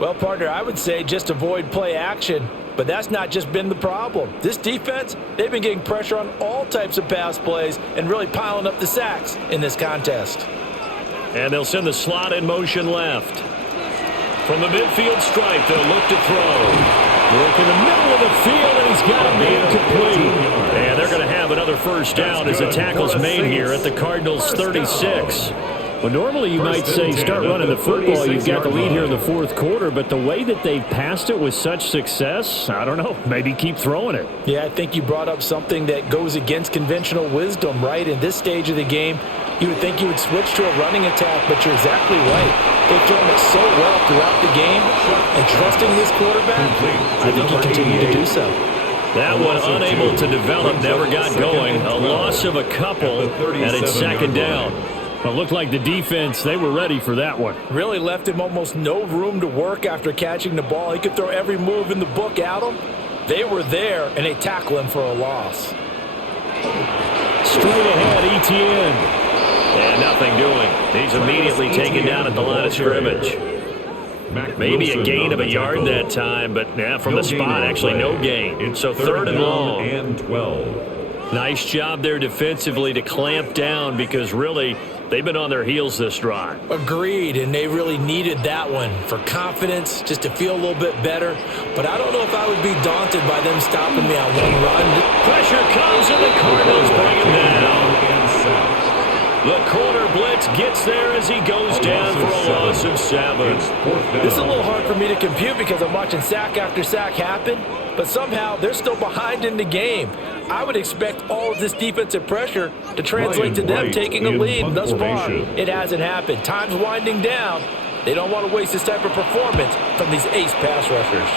Well, partner, I would say just avoid play action, but that's not just been the problem. This defense, they've been getting pressure on all types of pass plays and really piling up the sacks in this contest. And they'll send the slot in motion left. From the midfield stripe, they'll look to throw. Work in the middle of the field, and he's got a man complete. And they're going to have another 1st down as the tackle's made here at the Cardinals' 36. Well, normally you might say start running the football. You've got the lead here in the 4th quarter, but the way that they've passed it with such success, I don't know, maybe keep throwing it. Yeah, I think you brought up something that goes against conventional wisdom, right? In this stage of the game, you would think you would switch to a running attack, but you're exactly right. They've thrown it so well throughout the game, and trusting this quarterback, I think you continue to do so. That one unable to develop, never got going. A loss of a couple, and it's 2nd down. Well, it looked like the defense, they were ready for that one. Really left him almost no room to work after catching the ball. He could throw every move in the book at him. They were there, and they tackle him for a loss. Straight ahead, Etienne. And nothing doing. He's immediately taken down at the line of scrimmage. Maybe a gain of a yard that time, but yeah, from the spot, actually no gain. So 3rd and long. And 12. Nice job there defensively to clamp down because really they've been on their heels this drive. Agreed, and they really needed that one for confidence, just to feel a little bit better. But I don't know if I would be daunted by them stopping me on one run. Pressure comes and the Cardinals bring him down. loss of 7. This is a little hard for me to compute because I'm watching sack after sack happen, but somehow they're still behind in the game. I would expect all of this defensive pressure to translate to them taking a lead, and thus far, it hasn't happened. Time's winding down. They don't want to waste this type of performance from these ace pass rushers.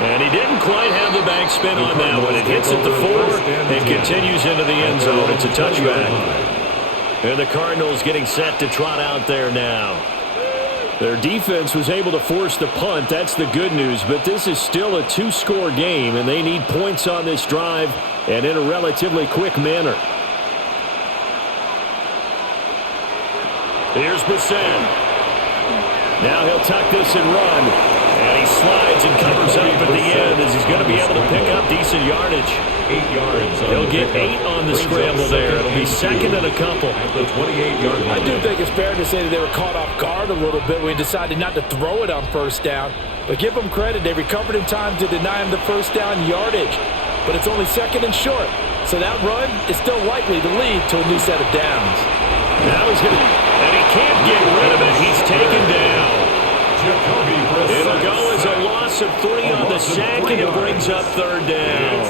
And he didn't quite have the back spin on that one. It hits at the 4 and continues into the end zone. It's a touchback. And the Cardinals getting set to trot out there now. Their defense was able to force the punt. That's the good news. But this is still a 2-score game, and they need points on this drive and in a relatively quick manner. Here's Brissett. Now he'll tuck this and run. And he slides and covers up at the end as he's going to be able to pick up decent yardage. 8 yards. He'll get 8 on the scramble there. It'll be second and a couple. At the 28-yard line. I do think it's fair to say that they were caught off guard a little bit when we decided not to throw it on first down. But give them credit. They recovered in time to deny him the first down yardage. But it's only second and short. So that run is still likely to lead to a new set of downs. Now he's going to... And he can't get rid of it. He's taken down. It'll go as a loss of 3 on the sack, and it brings up third down.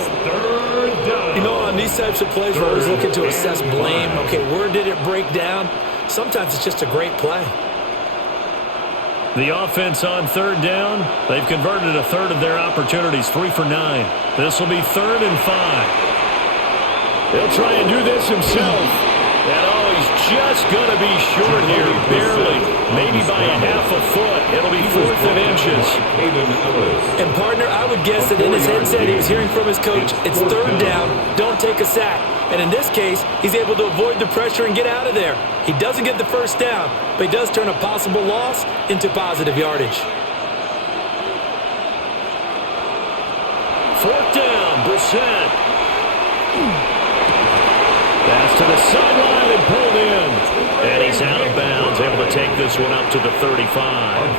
You know, on these types of plays, we're always looking to assess blame. Okay, where did it break down? Sometimes it's just a great play. The offense on third down, they've converted a third of their opportunities, 3 for 9. This will be 3rd and 5. He'll try and do this himself. And he's just going to be short here, barely, maybe by a half a foot. It'll be 4th and inches. And, partner, I would guess that in his headset he was hearing from his coach, it's third down, don't take a sack. And in this case, he's able to avoid the pressure and get out of there. He doesn't get the first down, but he does turn a possible loss into positive yardage. 4th down, Brissett. Pass to the sideline and pulled in. And he's out of bounds, able to take this one up to the 35. A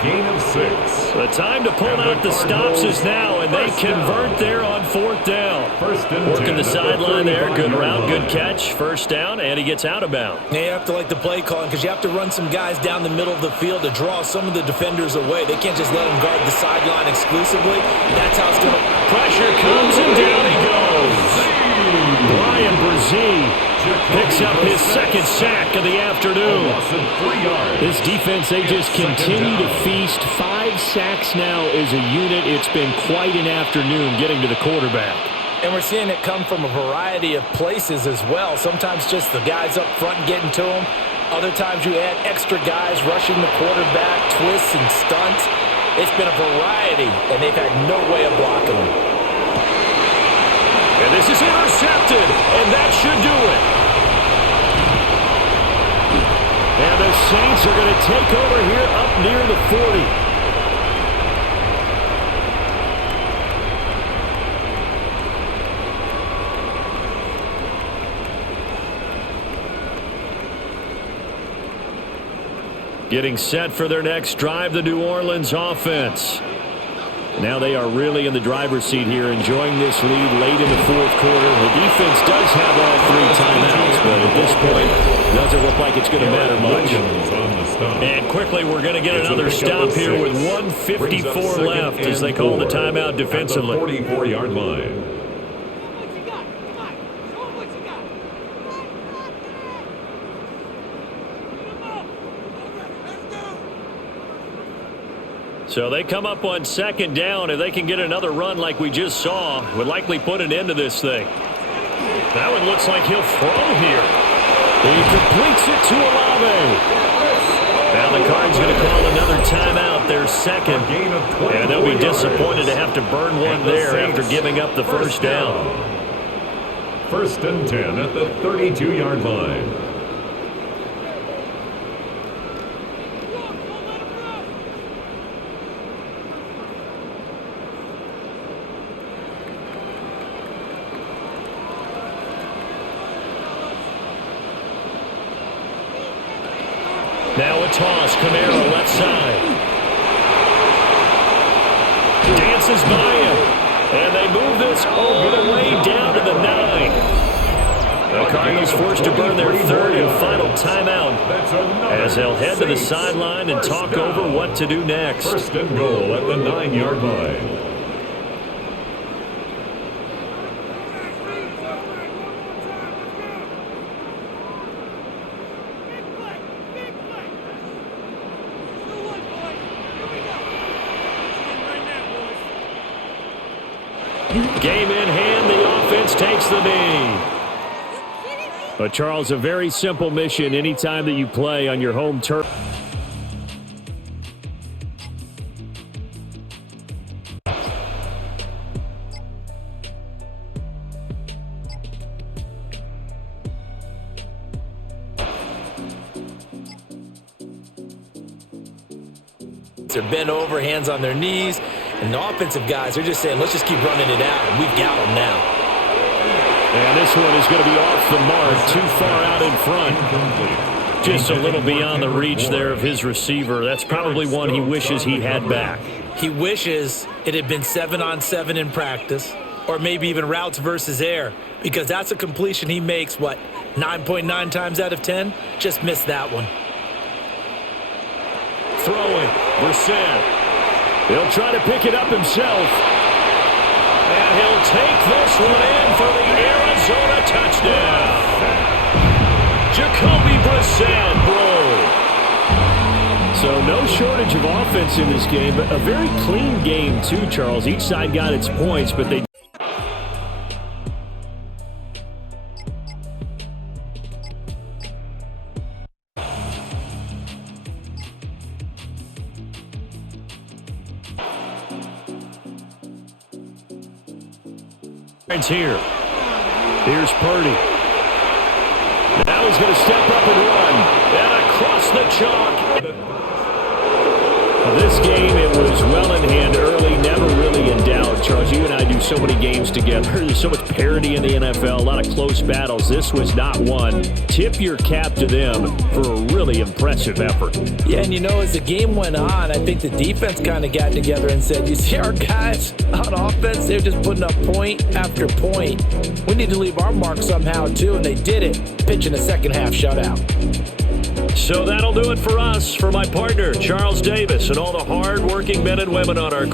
gain of 6. The time to pull out the stops is now, and they convert there on 4th down. Working the sideline there. Good route, good catch. First down, and he gets out of bounds. Yeah, you have to like the play calling because you have to run some guys down the middle of the field to draw some of the defenders away. They can't just let them guard the sideline exclusively. That's how it's going to... Pressure comes, and down he goes. Brian Brzee picks up his 2nd sack of the afternoon. This defense, they just continue to feast. 5 sacks now as a unit. It's been quite an afternoon getting to the quarterback. And we're seeing it come from a variety of places as well. Sometimes just the guys up front getting to him. Other times you add extra guys rushing the quarterback, twists and stunts. It's been a variety, and they've had no way of blocking them. And this is intercepted, and that should do it. And the Saints are going to take over here up near the 40. Getting set for their next drive, the New Orleans offense. Now they are really in the driver's seat here, enjoying this lead late in the 4th quarter. The defense does have all 3 timeouts, but at this point, doesn't look like it's going to matter much. And quickly, we're going to get another stop here with 1:54 left as they call the timeout defensively. 44-yard line. So they come up on 2nd down. If they can get another run like we just saw, would likely put an end to this thing. That one looks like he'll throw here. He completes it to Olave. Now the Cards going to call another timeout, their 2nd. And they'll be disappointed to have to burn one there after giving up the first down. 1st and 10 at the 32-yard line. Now a toss, Kamara left side. Dances by him. And they move this all the way down to the 9. The Cardinals forced to burn their third and final timeout as they'll head to the sideline and talk over what to do next. First and goal at the 9-yard line. Game in hand, the offense takes the knee. But, Charles, a very simple mission anytime that you play on your home turf. They're bent over, hands on their knees, and the offensive guys are just saying, let's just keep running it out, and we've got them now. And this one is going to be off the mark, too far out in front. Just a little beyond the reach there of his receiver. That's probably one he wishes he had back. He wishes it had been 7-on-7 in practice, or maybe even routes versus air, because that's a completion he makes, 9.9 times out of 10? Just missed that one. Throwing, Brissett. He'll try to pick it up himself. And he'll take this one in for the Arizona touchdown. Jacoby Brissett rolled. So no shortage of offense in this game, but a very clean game too, Charles. Each side got its points, but they... Here. Here's Purdy. Now he's going to step up and run. And across the chalk. This game, it was well in hand early, never really in doubt. Charles, you and I do so many games together. There's so much parity in the NFL, a lot of close battles. This was not one. Tip your cap to them for a really impressive effort. Yeah, and as the game went on, I think the defense kind of got together and said, you see our guys on offense, they're just putting up point after point. We need to leave our mark somehow, too, and they did it, pitching a second-half shutout. So that'll do it for us. For my partner, Charles Davis, and all the hard-working men and women on our